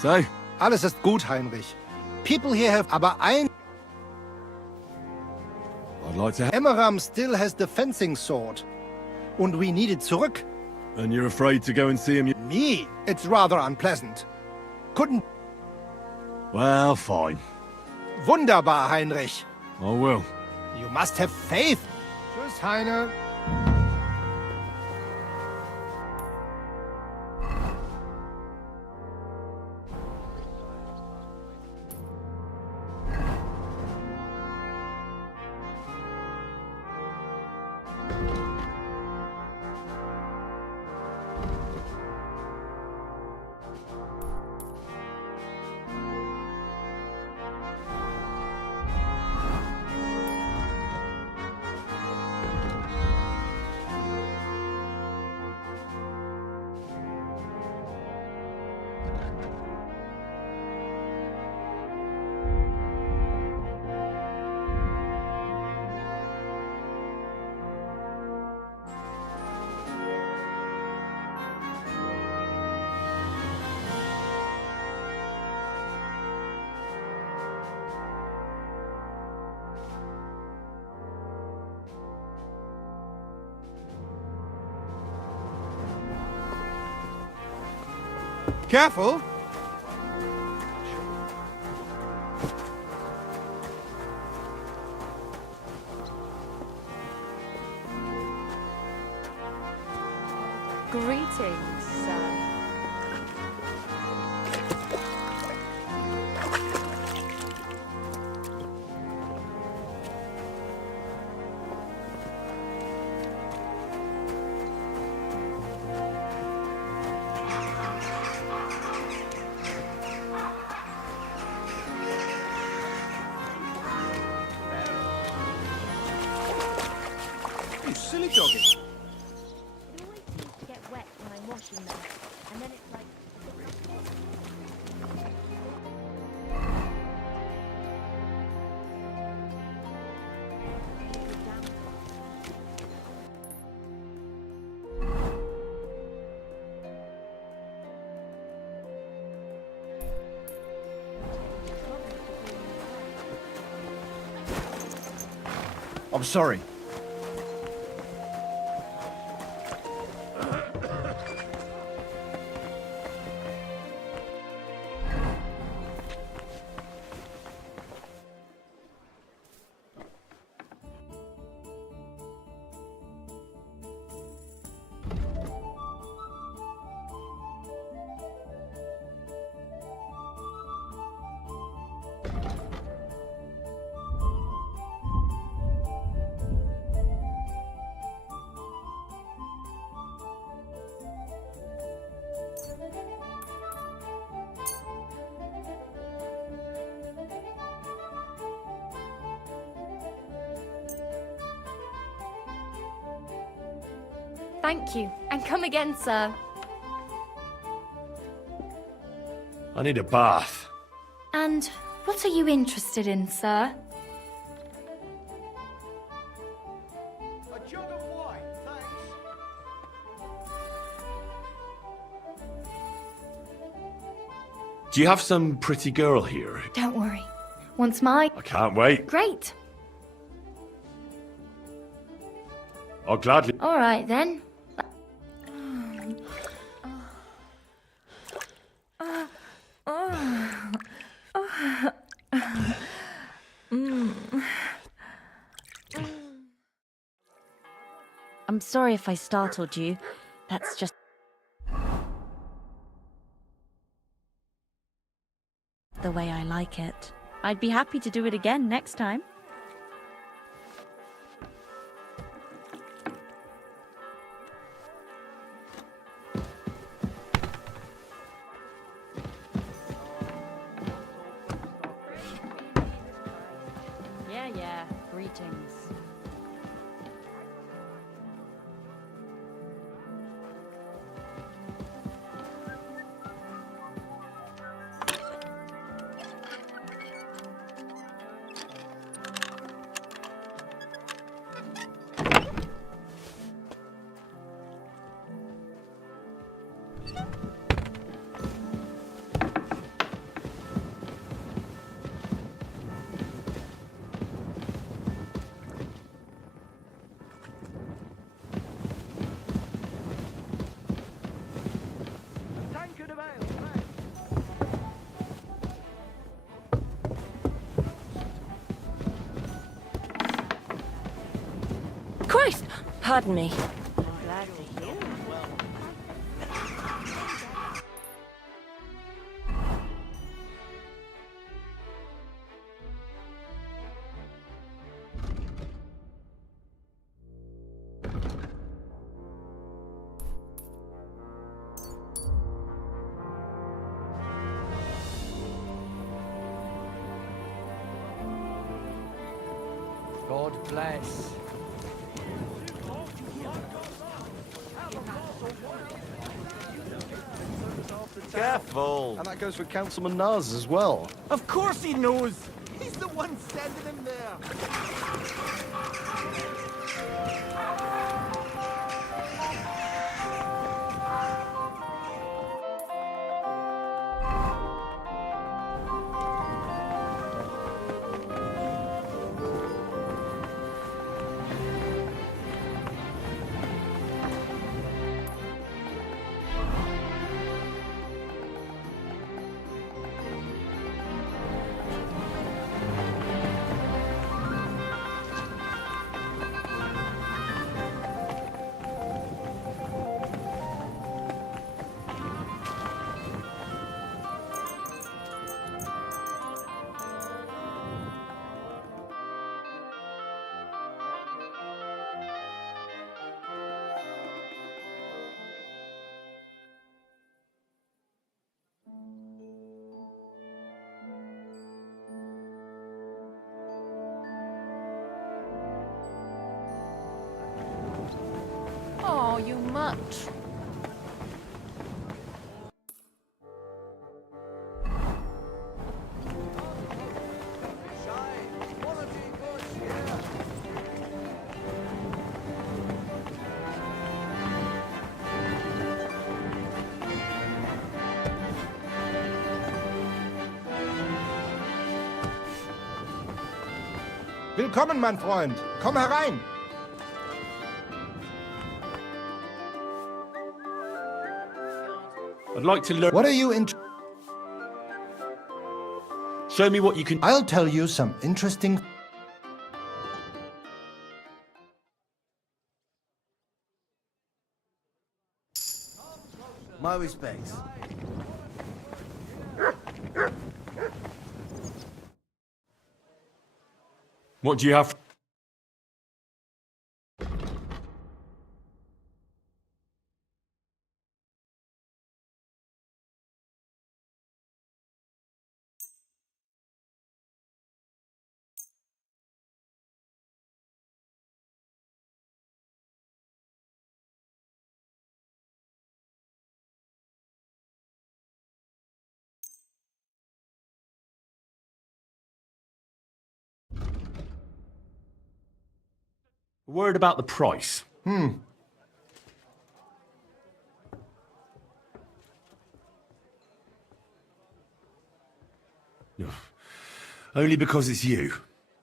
So? Alles ist gut, Heinrich. People here have aber ein... I'd like to... Emmeram still has the fencing sword. Und we need it zurück. And you're afraid to go and see him? Me? It's rather unpleasant. Couldn't... Well, fine. Wunderbar, Heinrich. I will. You must have faith. Tschüss, Heine. Careful! Greetings, sir. jogging? It always seems to get wet when I'm washing them, and then it's like... I'm sorry. Thank you, and come again, sir. I need a bath. And what are you interested in, sir? A jug of wine, thanks. Do you have some pretty girl here? Don't worry. Once my... I can't wait. Great. I'll gladly. All right, then. I'm sorry if I startled you. That's just... the way I like it. I'd be happy to do it again next time. Yeah, greetings. Christ! Pardon me. God bless. Careful! And that goes for Councilman Nars as well. Of course he knows. He's the one sending him there. much. Willkommen, mein Freund. Komm herein. I'd like to learn. What are you in? Show me what you can. I'll tell you some interesting. My respects. What do you have? A word about the price. No. Only because it's you.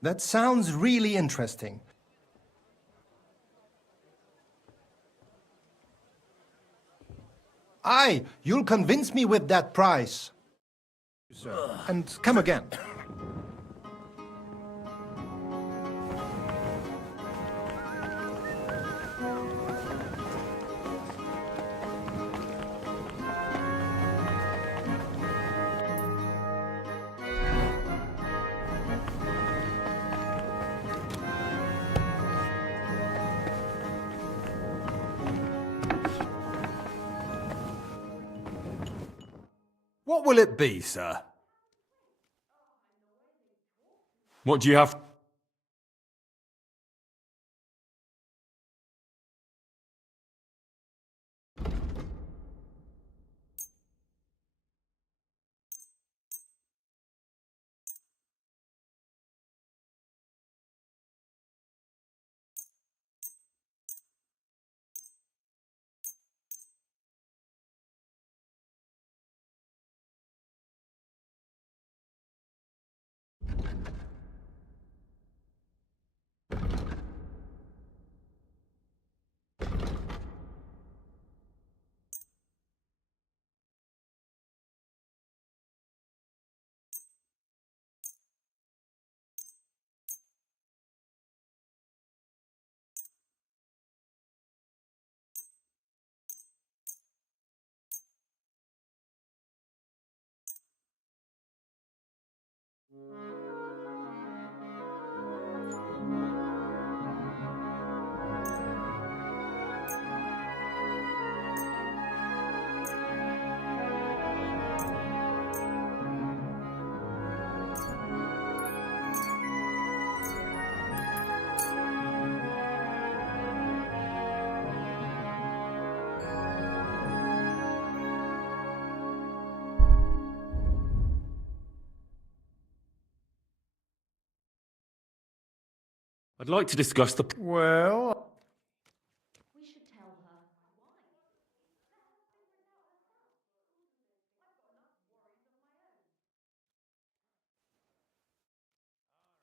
That sounds really interesting. Aye, you'll convince me with that price. And come again. What will it be, sir? What do you have? I'd like to discuss the. Well, We should tell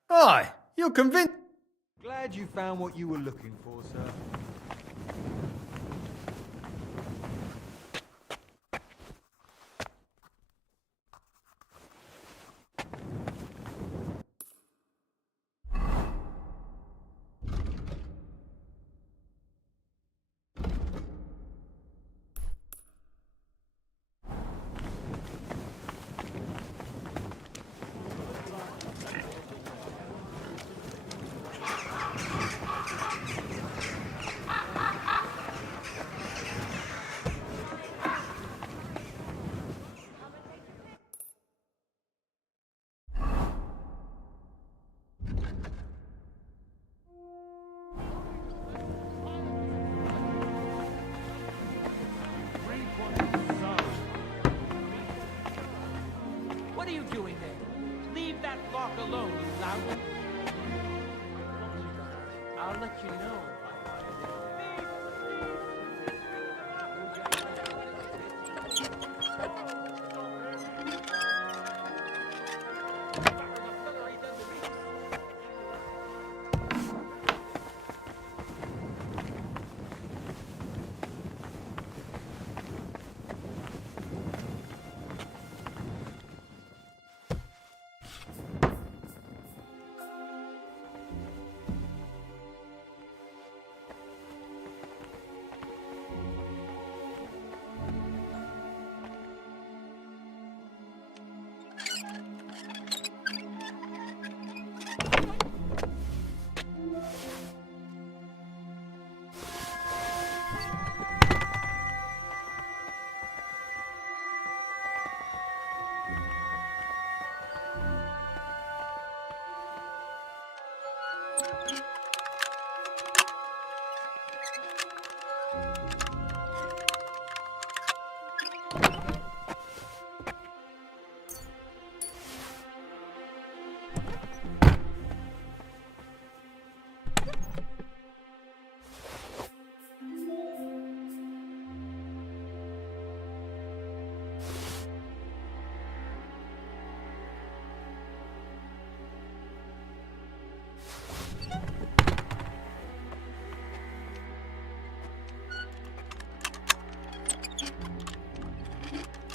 her. aye, you're convinced. Glad you found what you were looking for, sir. What are you doing there? Leave that lock alone, you lout. I'll let you know.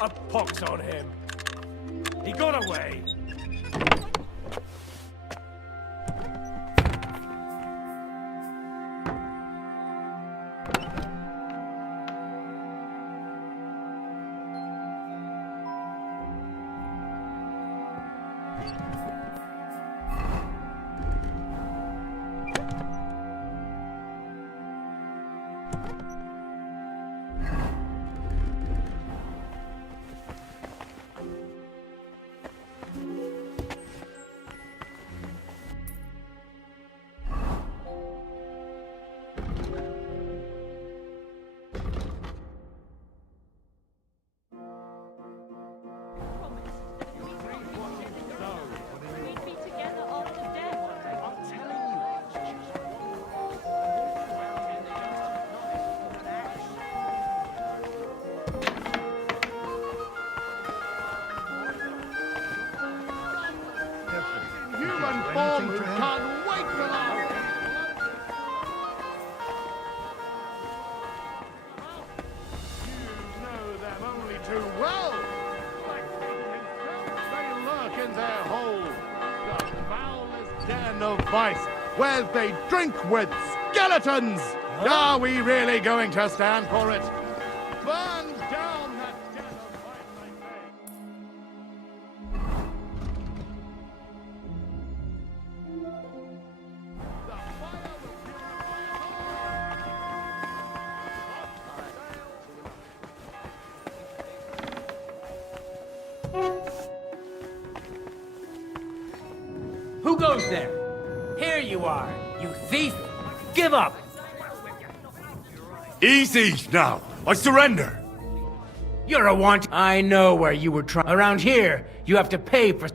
A pox on him. He got away. Of vice, where they drink with skeletons! Are we really going to stand for it? Burn down that den of vice, I Who goes there? Here you are, you thief! Give up! Easy now. I surrender. You're a want. I know where you were trying. Around here, you have to pay for.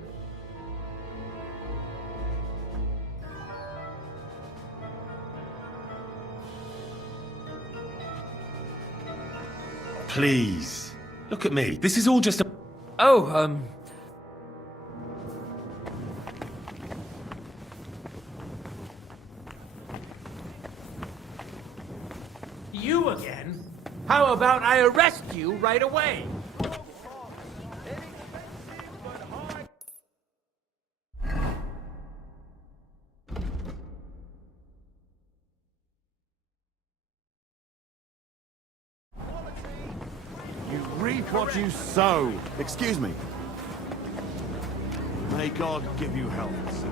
Please. Look at me. This is all just a... Oh, You again? How about I arrest you right away? You reap what you sow. Excuse me. May God give you health, sir.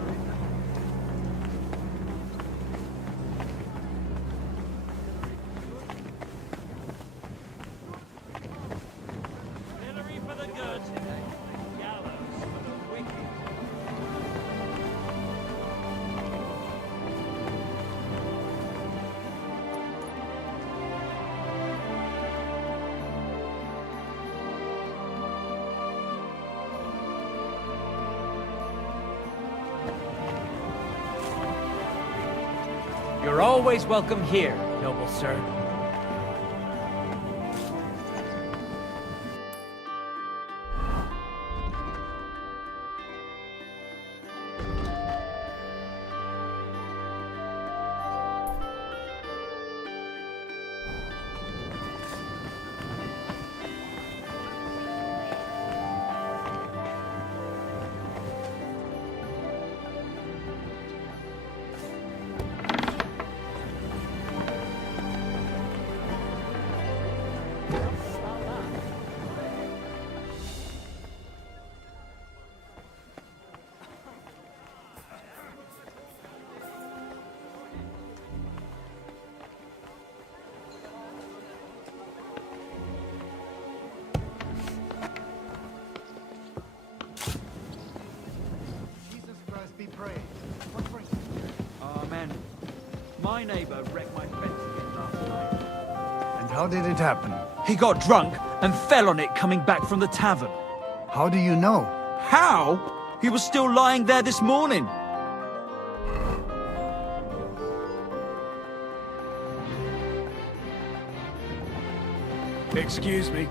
You're always welcome here, noble sir. Amen. My neighbor wrecked my fence again last night. And how did it happen? He got drunk and fell on it coming back from the tavern. How do you know? How? He was still lying there this morning. Excuse me.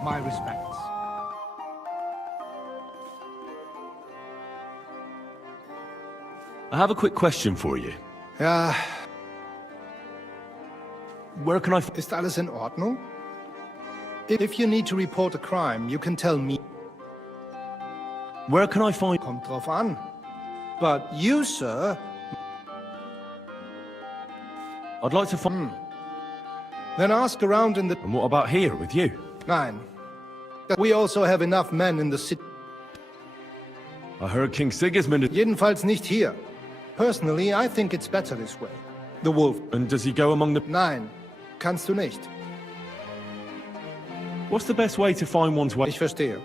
My respects. I have a quick question for you. Ja, Where can I... ist alles in Ordnung? If you need to report a crime, you can tell me. Where can I find... Kommt drauf an. But you, sir... I'd like to find... Then ask around in the... And what about here, with you? Nein. We also have enough men in the city. I heard King Sigismund... Jedenfalls nicht hier. Personally, I think it's better this way. The wolf. And does he go among the... Nein, kannst du nicht. What's the best way to find one's way... Ich verstehe.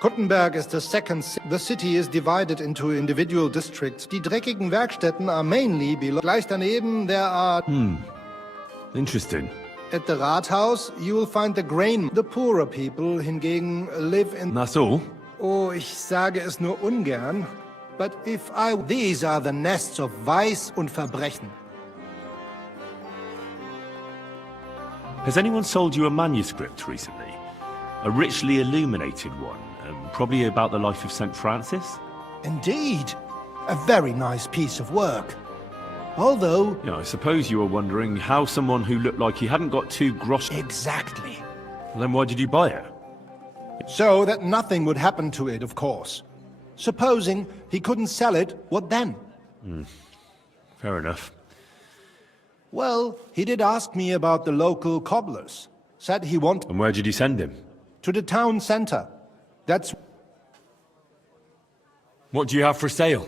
Kuttenberg is the second... The city is divided into individual districts. Die dreckigen Werkstätten are mainly below... Gleich daneben, there are... Interesting. At the Rathaus, you will find the grain. The poorer people hingegen live in... That's all? Oh, ich sage es nur ungern. But if I... These are the nests of Vice und Verbrechen. Has anyone sold you a manuscript recently? A richly illuminated one, probably about the life of St. Francis? Indeed. A very nice piece of work. Although... Yeah, I suppose you were wondering how someone who looked like he hadn't got 2 grosh... Exactly. Then why did you buy it? So that nothing would happen to it, of course. Supposing he couldn't sell it, what then? Fair enough. Well, he did ask me about the local cobblers. Said he wanted... And where did you send him? To the town center. That's... What do you have for sale?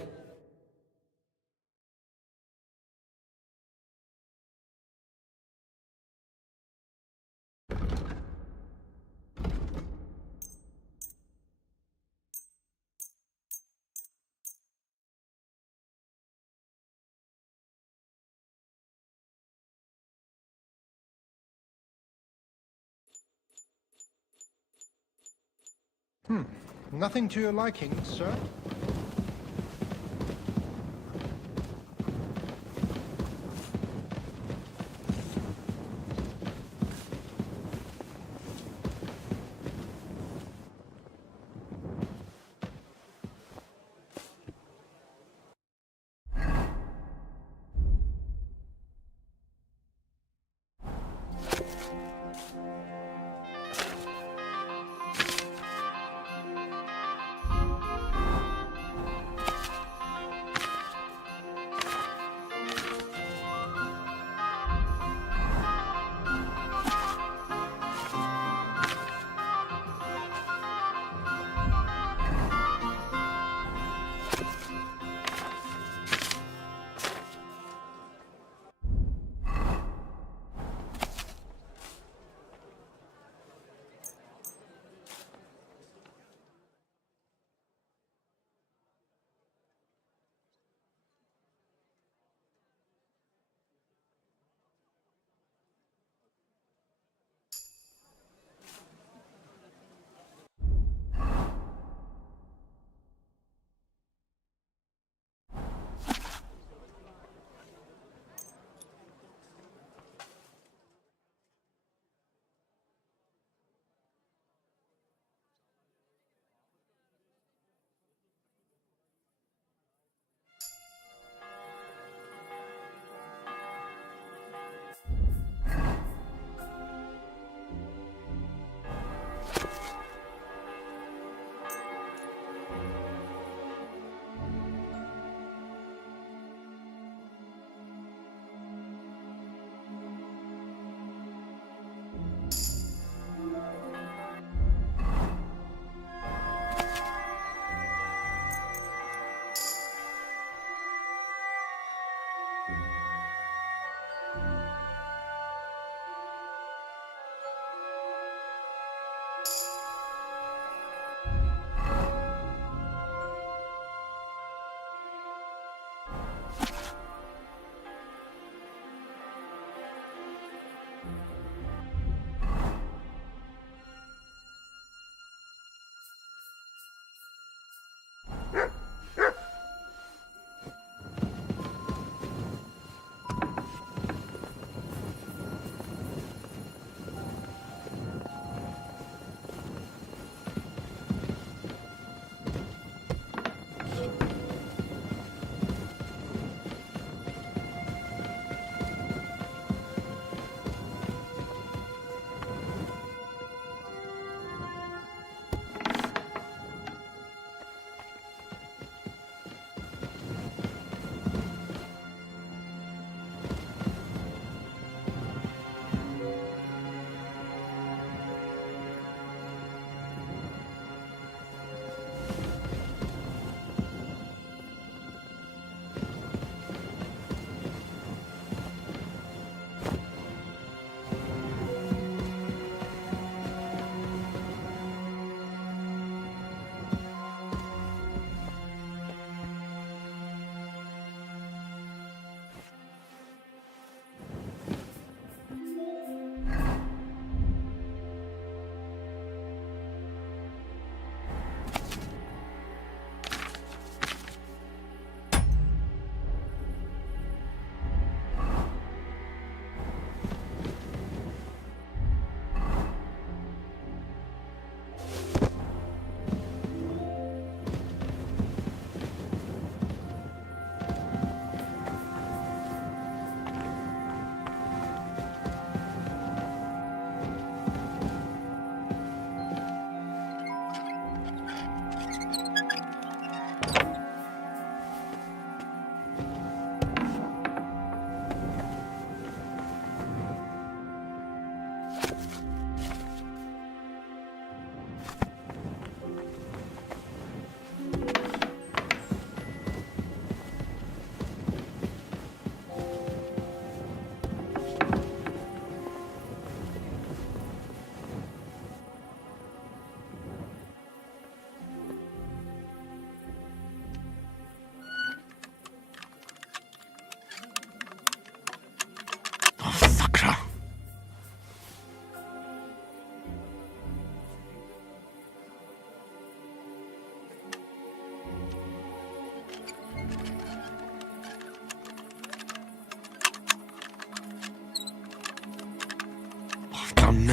Nothing to your liking, sir?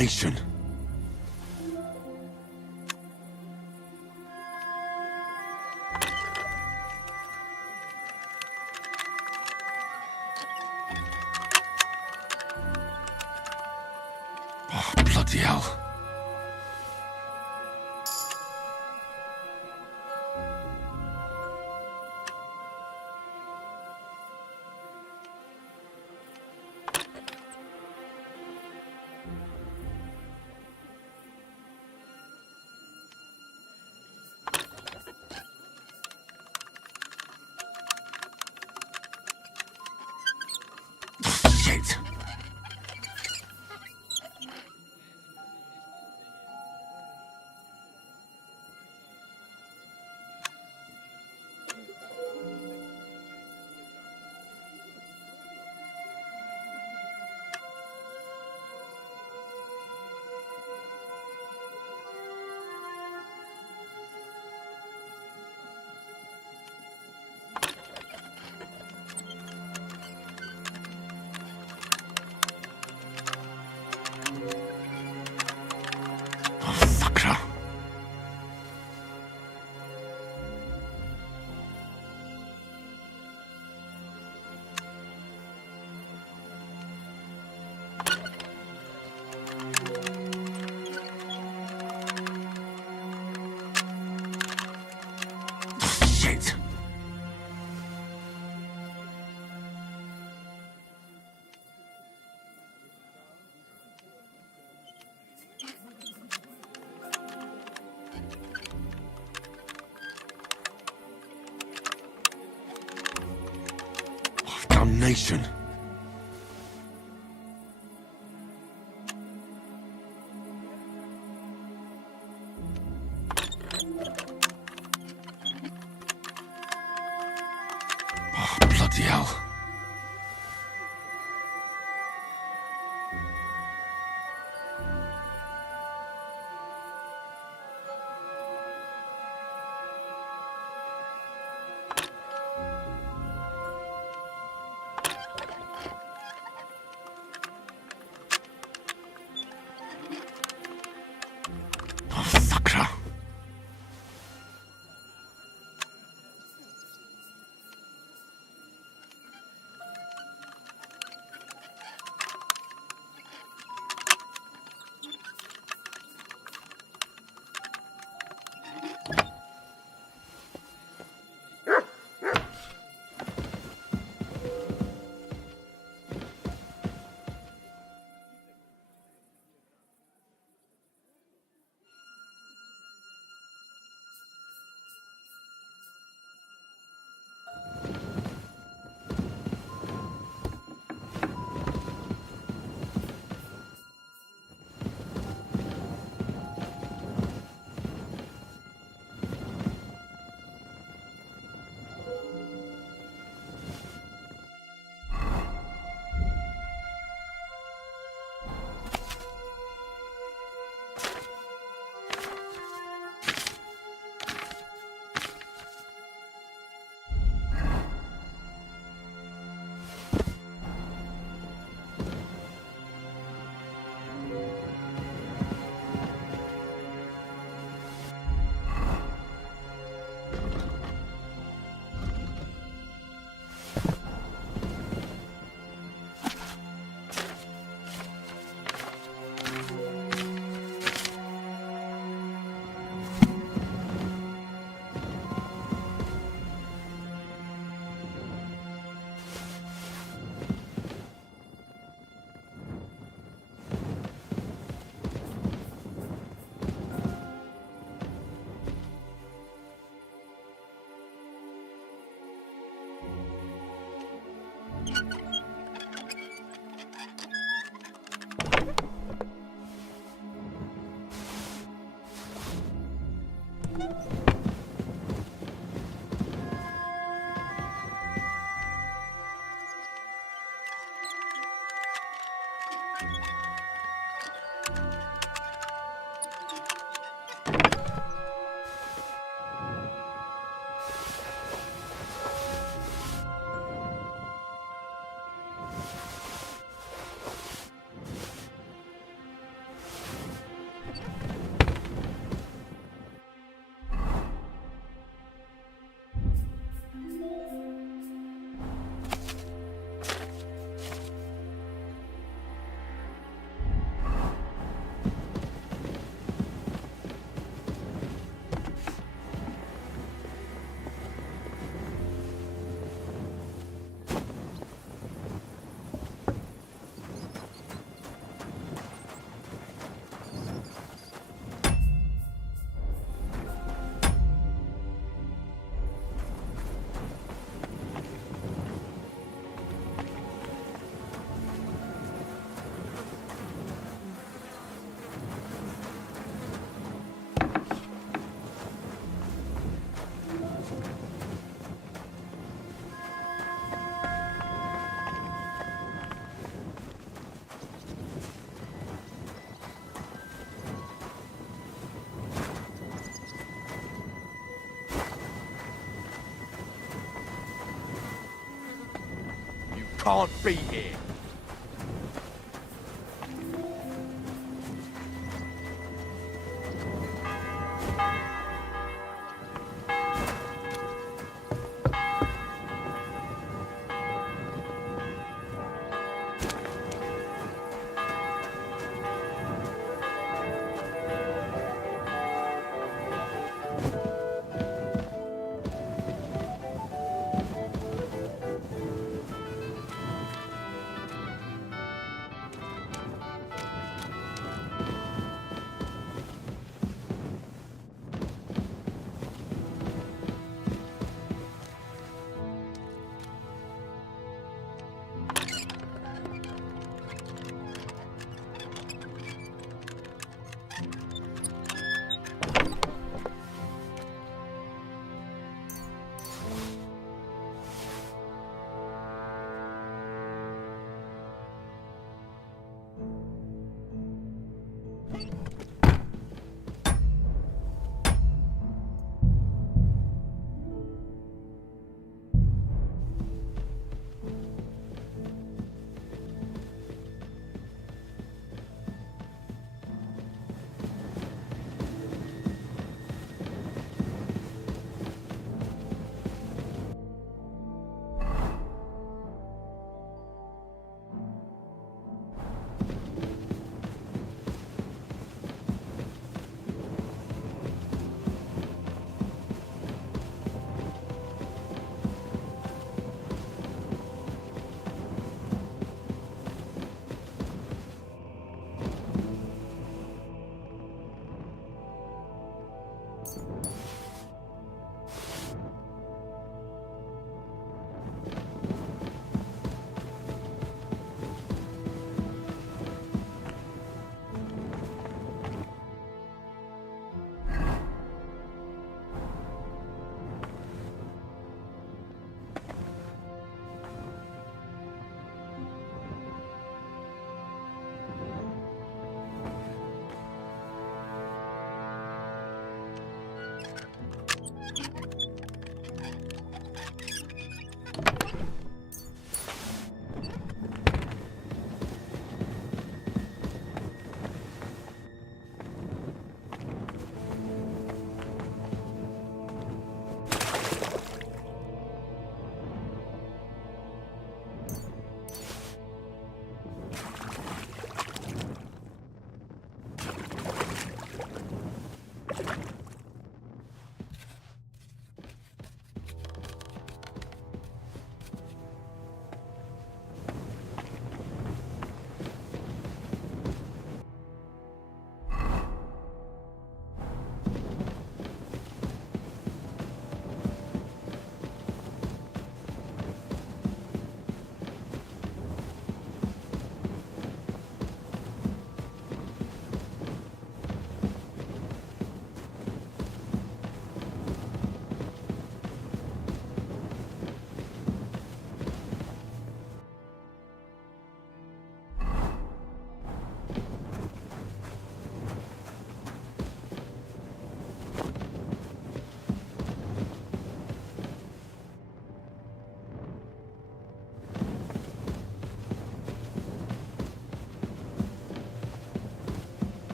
Damnation. Oh, bloody hell. Shit. Shit. Oh, damnation. Oh, bloody hell. Oh, fucker. can't be here.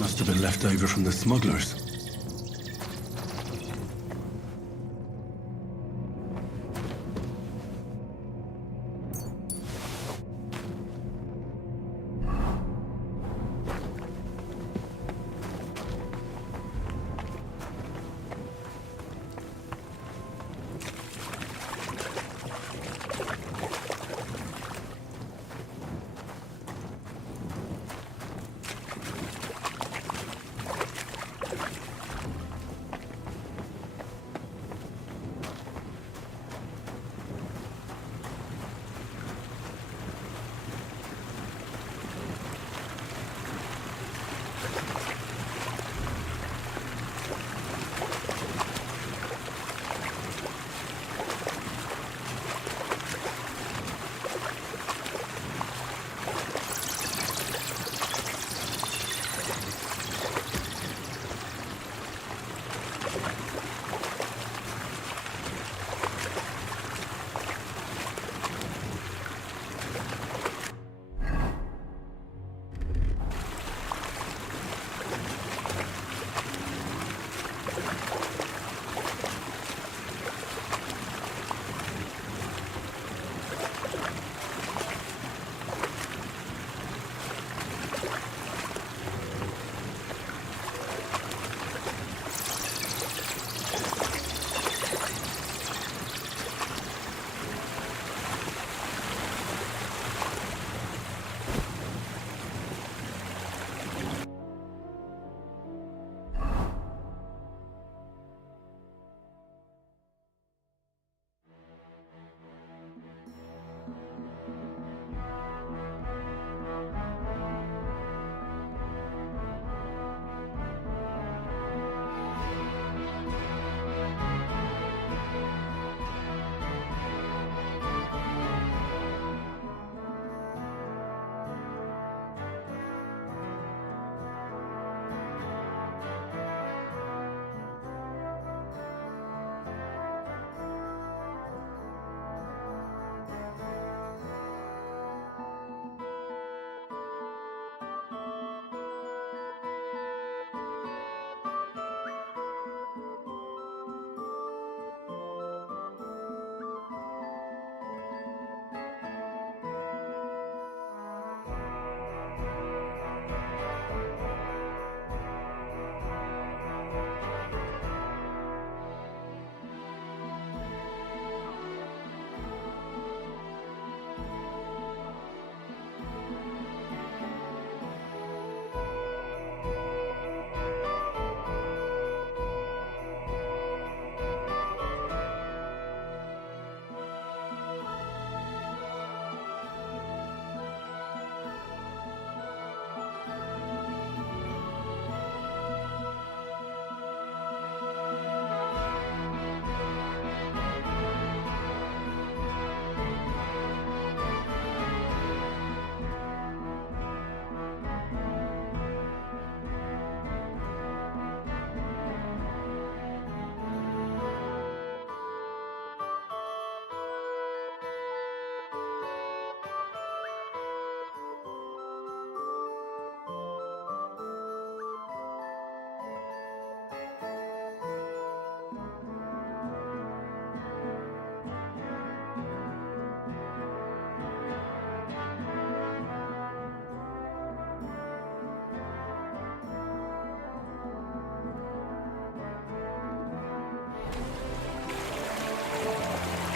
Must have been left over from the smugglers.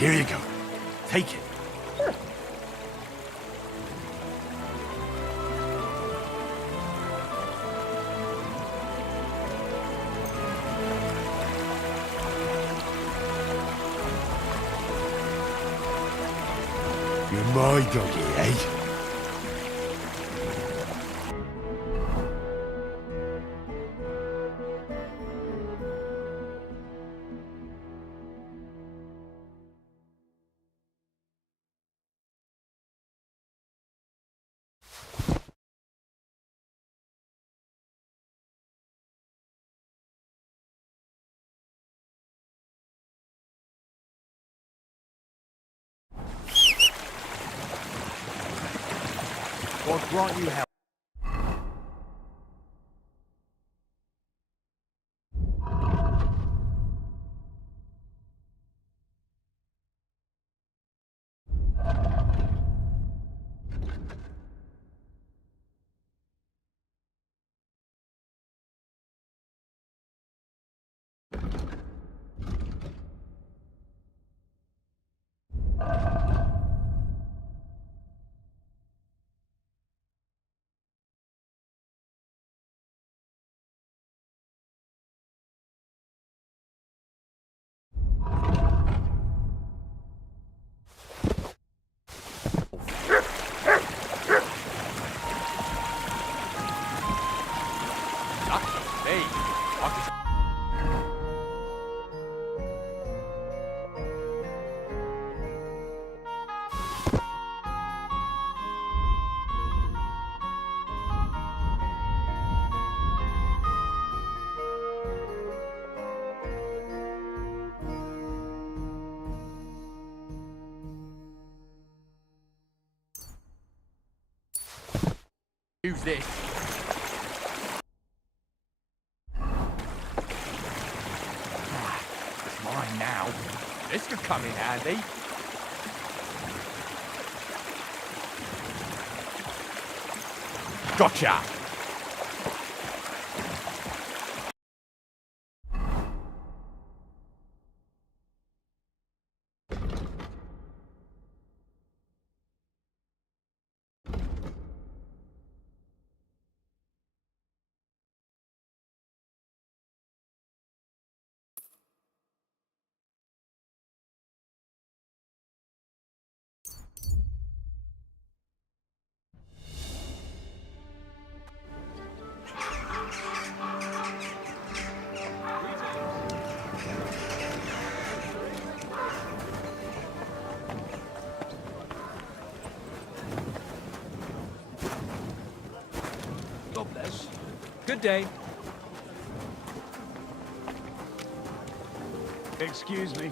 Here you go. Take it. You're my doggy, eh? God grant you help. Use this. It's mine now. This could come in handy. Gotcha! God bless. Good day. Excuse me.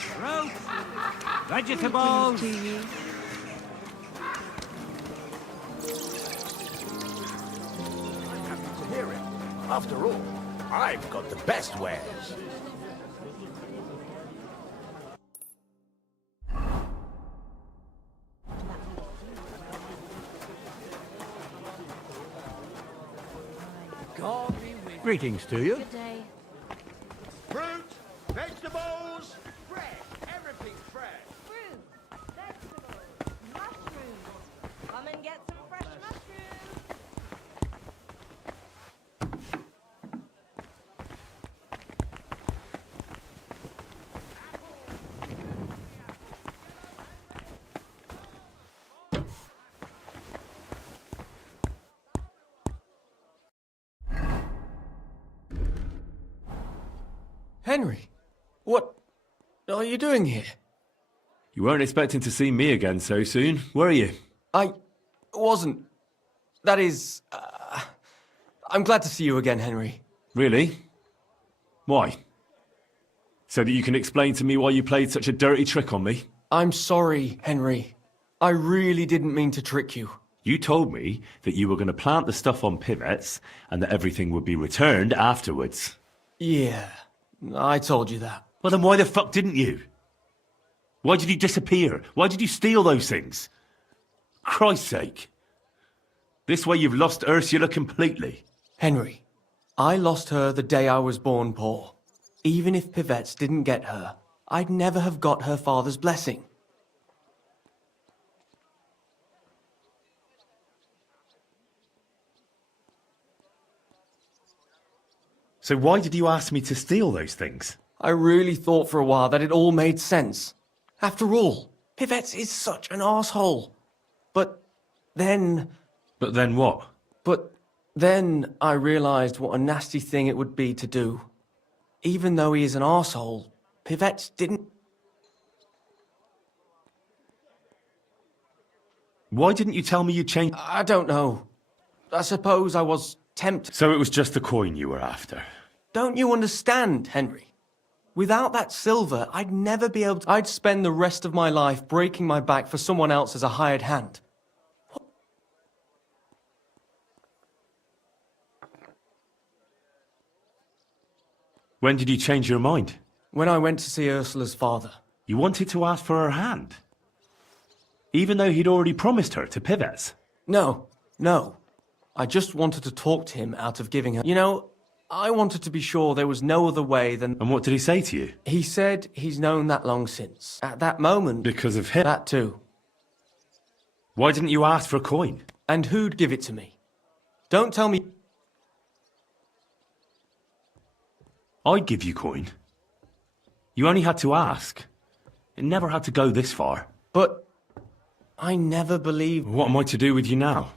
Fruit! Vegetables! I'm happy to hear it. After all, I've got the best wares. Greetings to you. Good day. Fruit, vegetables, bread, everything fresh. Fruit, vegetables, mushrooms. Come and get some fresh mushrooms. Henry, what are you doing here? You weren't expecting to see me again so soon, were you? I wasn't. That is, I'm glad to see you again, Henry. Really? Why? So that you can explain to me why you played such a dirty trick on me? I'm sorry, Henry. I really didn't mean to trick you. You told me that you were going to plant the stuff on pivots and that everything would be returned afterwards. Yeah, I told you that. Well, then why the fuck didn't you? Why did you disappear? Why did you steal those things? Christ's sake. This way you've lost Ursula completely. Henry, I lost her the day I was born, Paul. Even if Pivets didn't get her, I'd never have got her father's blessing. So why did you ask me to steal those things? I really thought for a while that it all made sense. After all, Pivets is such an arsehole. But then... But then what? But then I realised what a nasty thing it would be to do. Even though he is an arsehole, Pivets didn't... Why didn't you tell me you changed... I don't know. I suppose I was tempted. So it was just the coin you were after? Don't you understand, Henry? Without that silver, I'd never be able to... I'd spend the rest of my life breaking my back for someone else as a hired hand. When did you change your mind? When I went to see Ursula's father. You wanted to ask for her hand? Even though he'd already promised her to Pivets? No. I just wanted to talk to him out of giving her... You know, I wanted to be sure there was no other way than... And what did he say to you? He said he's known that long since. At that moment... Because of him? That too. Why didn't you ask for a coin? And who'd give it to me? Don't tell me... I'd give you coin. You only had to ask. It never had to go this far. But... I never believed... What am I to do with you now?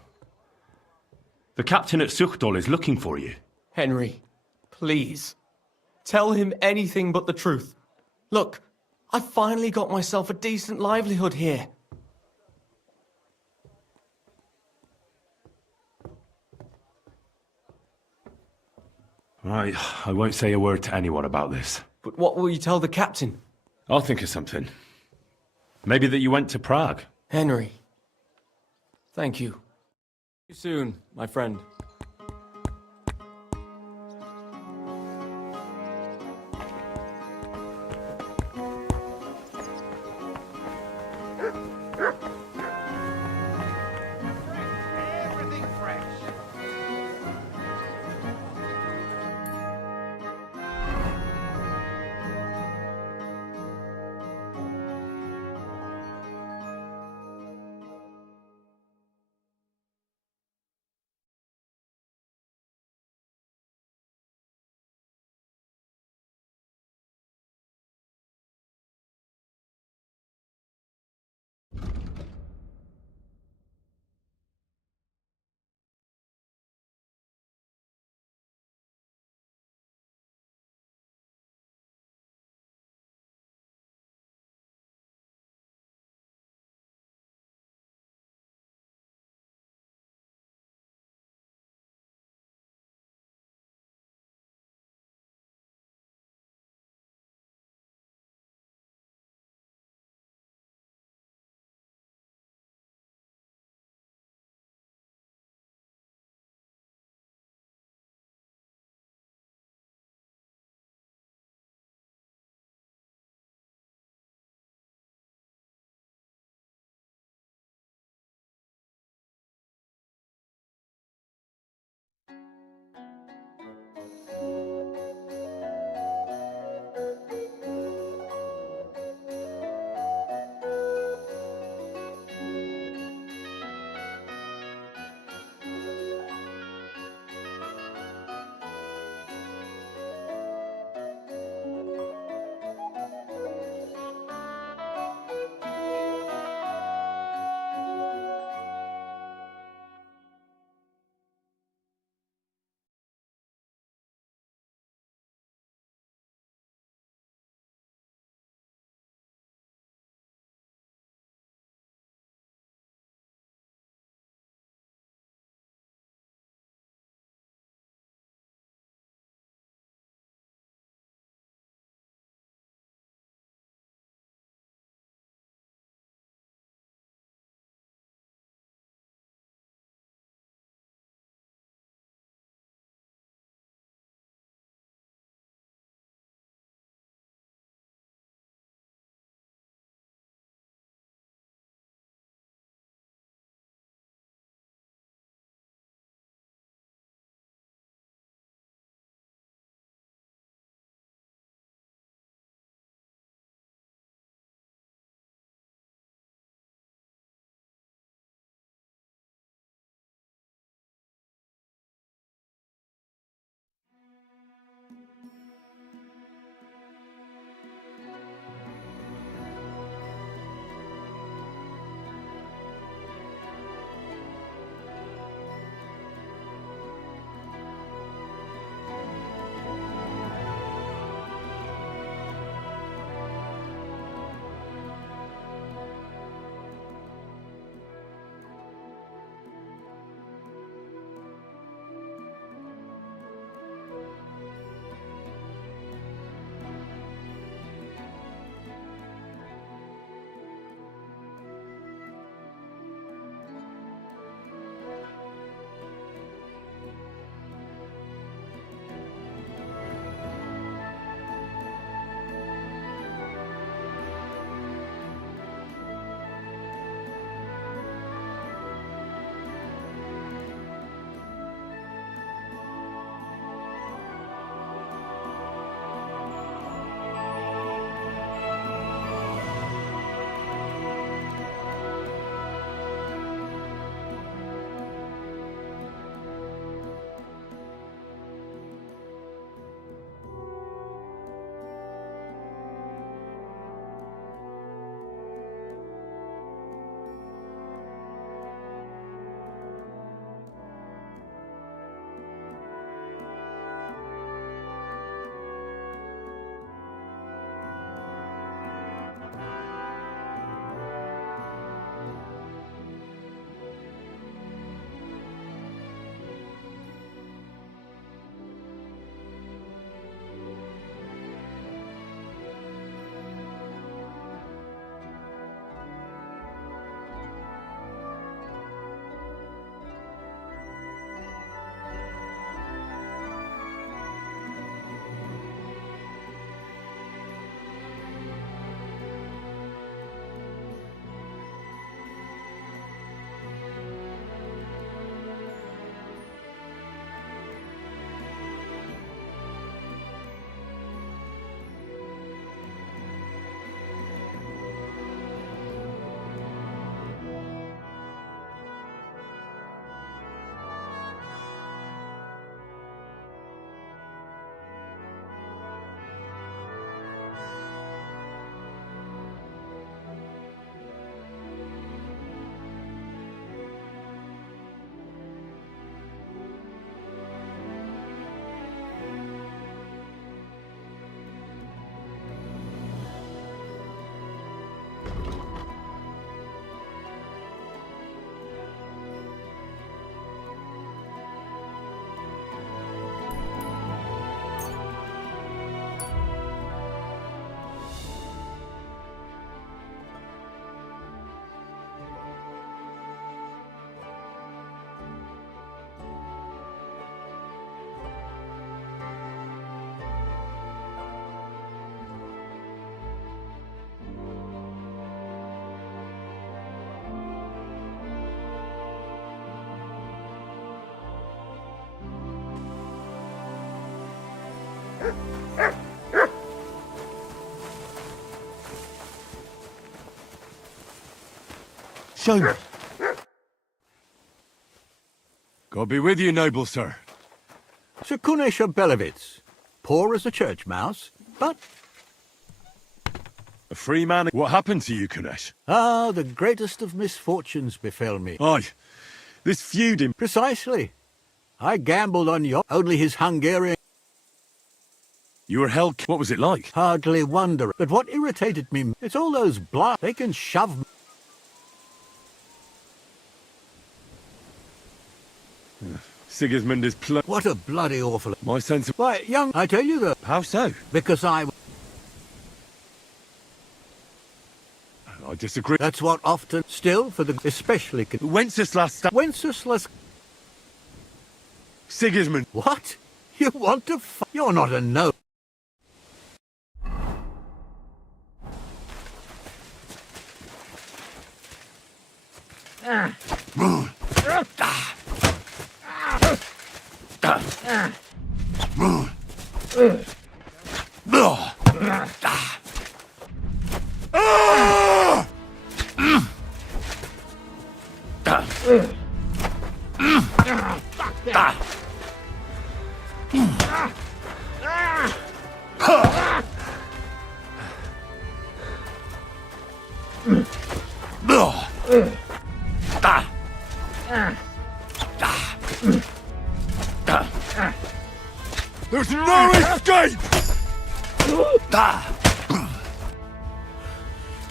The captain at Suchdol is looking for you. Henry, please. Tell him anything but the truth. Look, I finally got myself a decent livelihood here. Right, I won't say a word to anyone about this. But what will you tell the captain? I'll think of something. Maybe that you went to Prague. Henry, thank you. See you soon, my friend. Show me. God be with you, noble sir. Sir Kunesh of Belevitz. Poor as a church mouse, but... A free man. What happened to you, Kunesh? Ah, the greatest of misfortunes befell me. Aye. This feuding. Precisely. I gambled on your... Only his Hungarian... You were held... What was it like? Hardly wonder. But what irritated me... It's all those They can shove... Sigismund is What a bloody awful... My sense of... Why, young... I tell you that... How so? Because I disagree. That's what often... Still, for the... Especially... Wenceslas... Wenceslas... Sigismund... What? You want to You're not a no... There's no escape!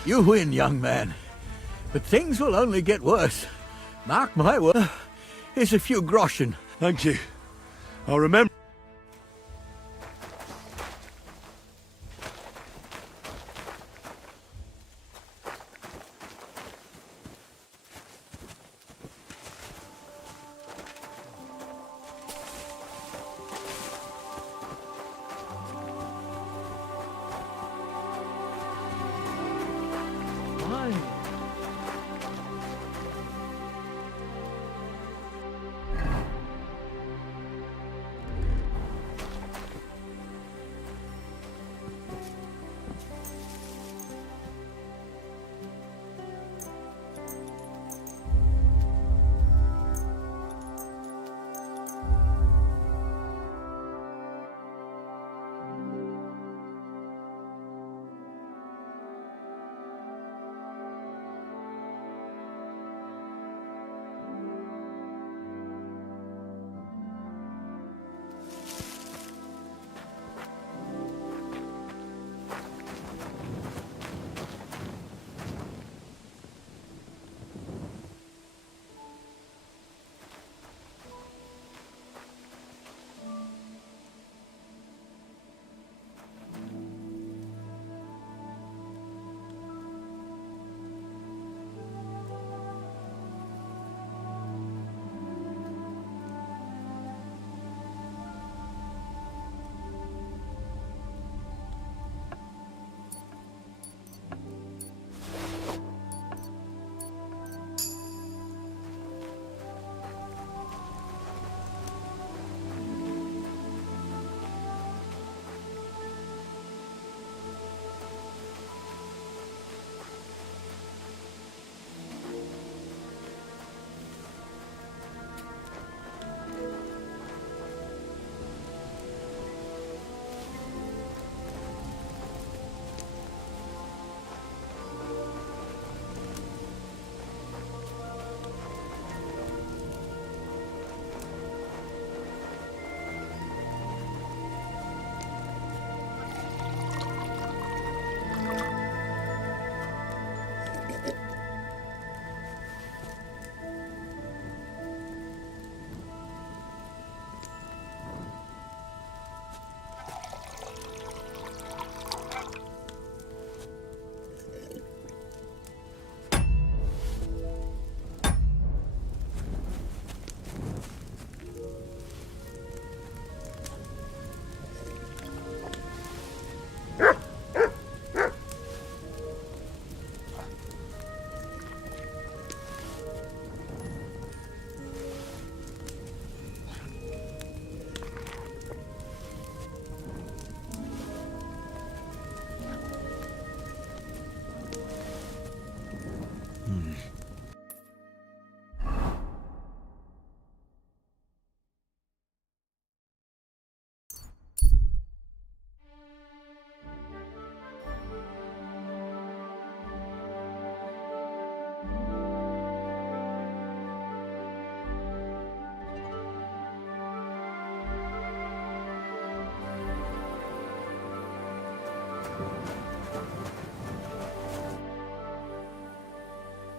You win, young man. But things will only get worse. Mark my word. Here's a few groschen. Thank you. I'll remember.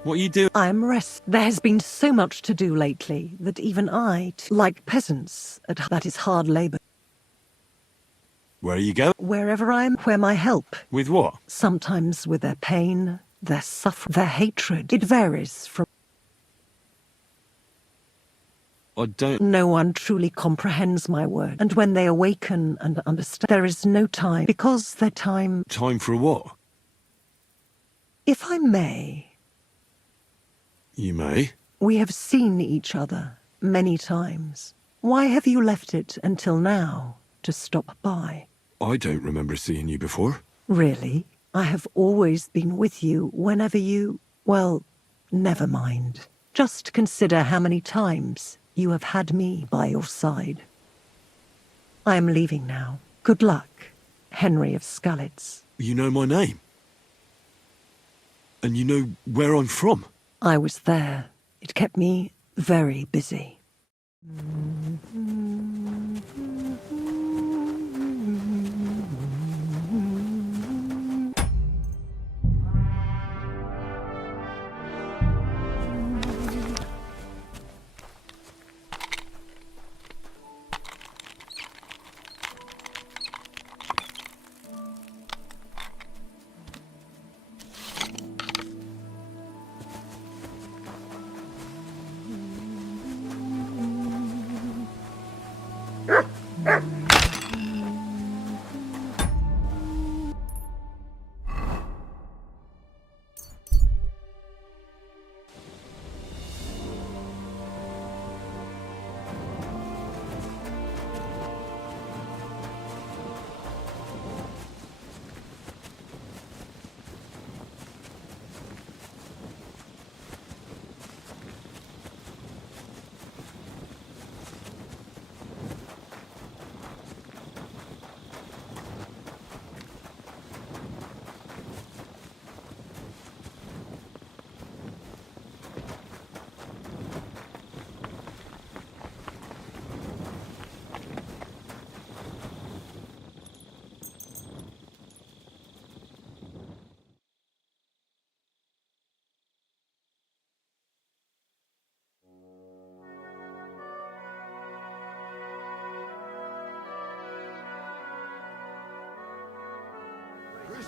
What are you doing? I'm There has been so much to do lately that even like peasants, that is hard labor. Where are you going? Wherever where my help. With what? Sometimes with their pain, their suffering, their hatred. It varies from... I don't... No one truly comprehends my word. And when they awaken and understand, there is no time, because their time... Time for what? If I may... You may. We have seen each other many times. Why have you left it until now to stop by? I don't remember seeing you before. Really? I have always been with you whenever you... Well, never mind. Just consider how many times you have had me by your side. I am leaving now. Good luck, Henry of Skalitz. You know my name? And you know where I'm from? I was there. It kept me very busy.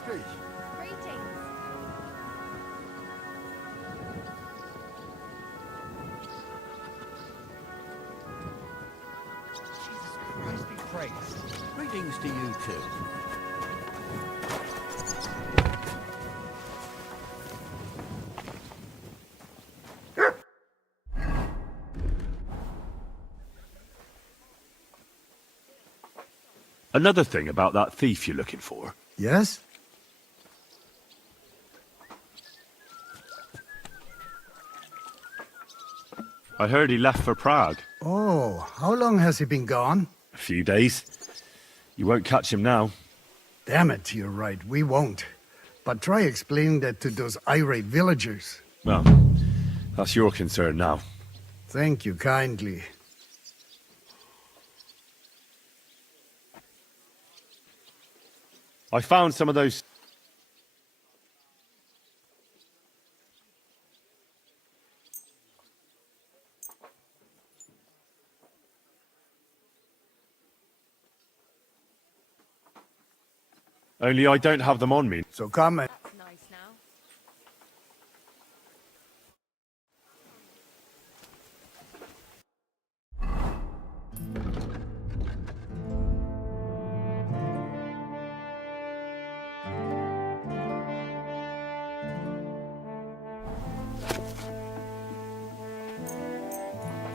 Greetings. Jesus Christ be praised. Greetings to you too. Another thing about that thief you're looking for. Yes? I heard he left for Prague. Oh, how long has he been gone? A few days. You won't catch him now. Damn it, you're right, we won't. But try explaining that to those irate villagers. Well, that's your concern now. Thank you kindly. I found some of those... Only I don't have them on me. So come and... Nice now.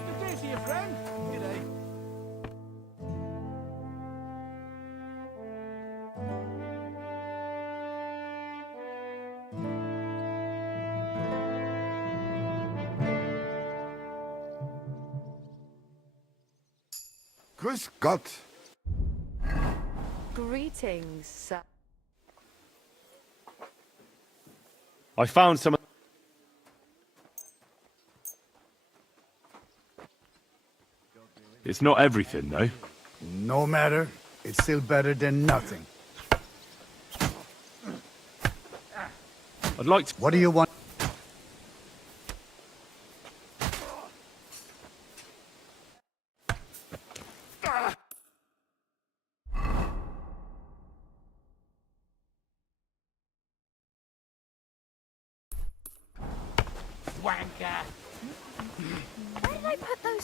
Good day to you, friend. G'day. Grüß Gott. Greetings, sir. I found some... It's not everything, though. No matter, it's still better than nothing. I'd like to... What do you want?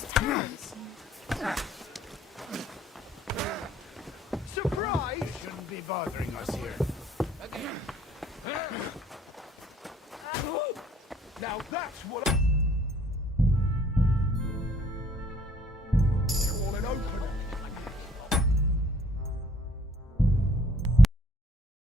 those turns? Surprise! You shouldn't be bothering us here. Now that's what I...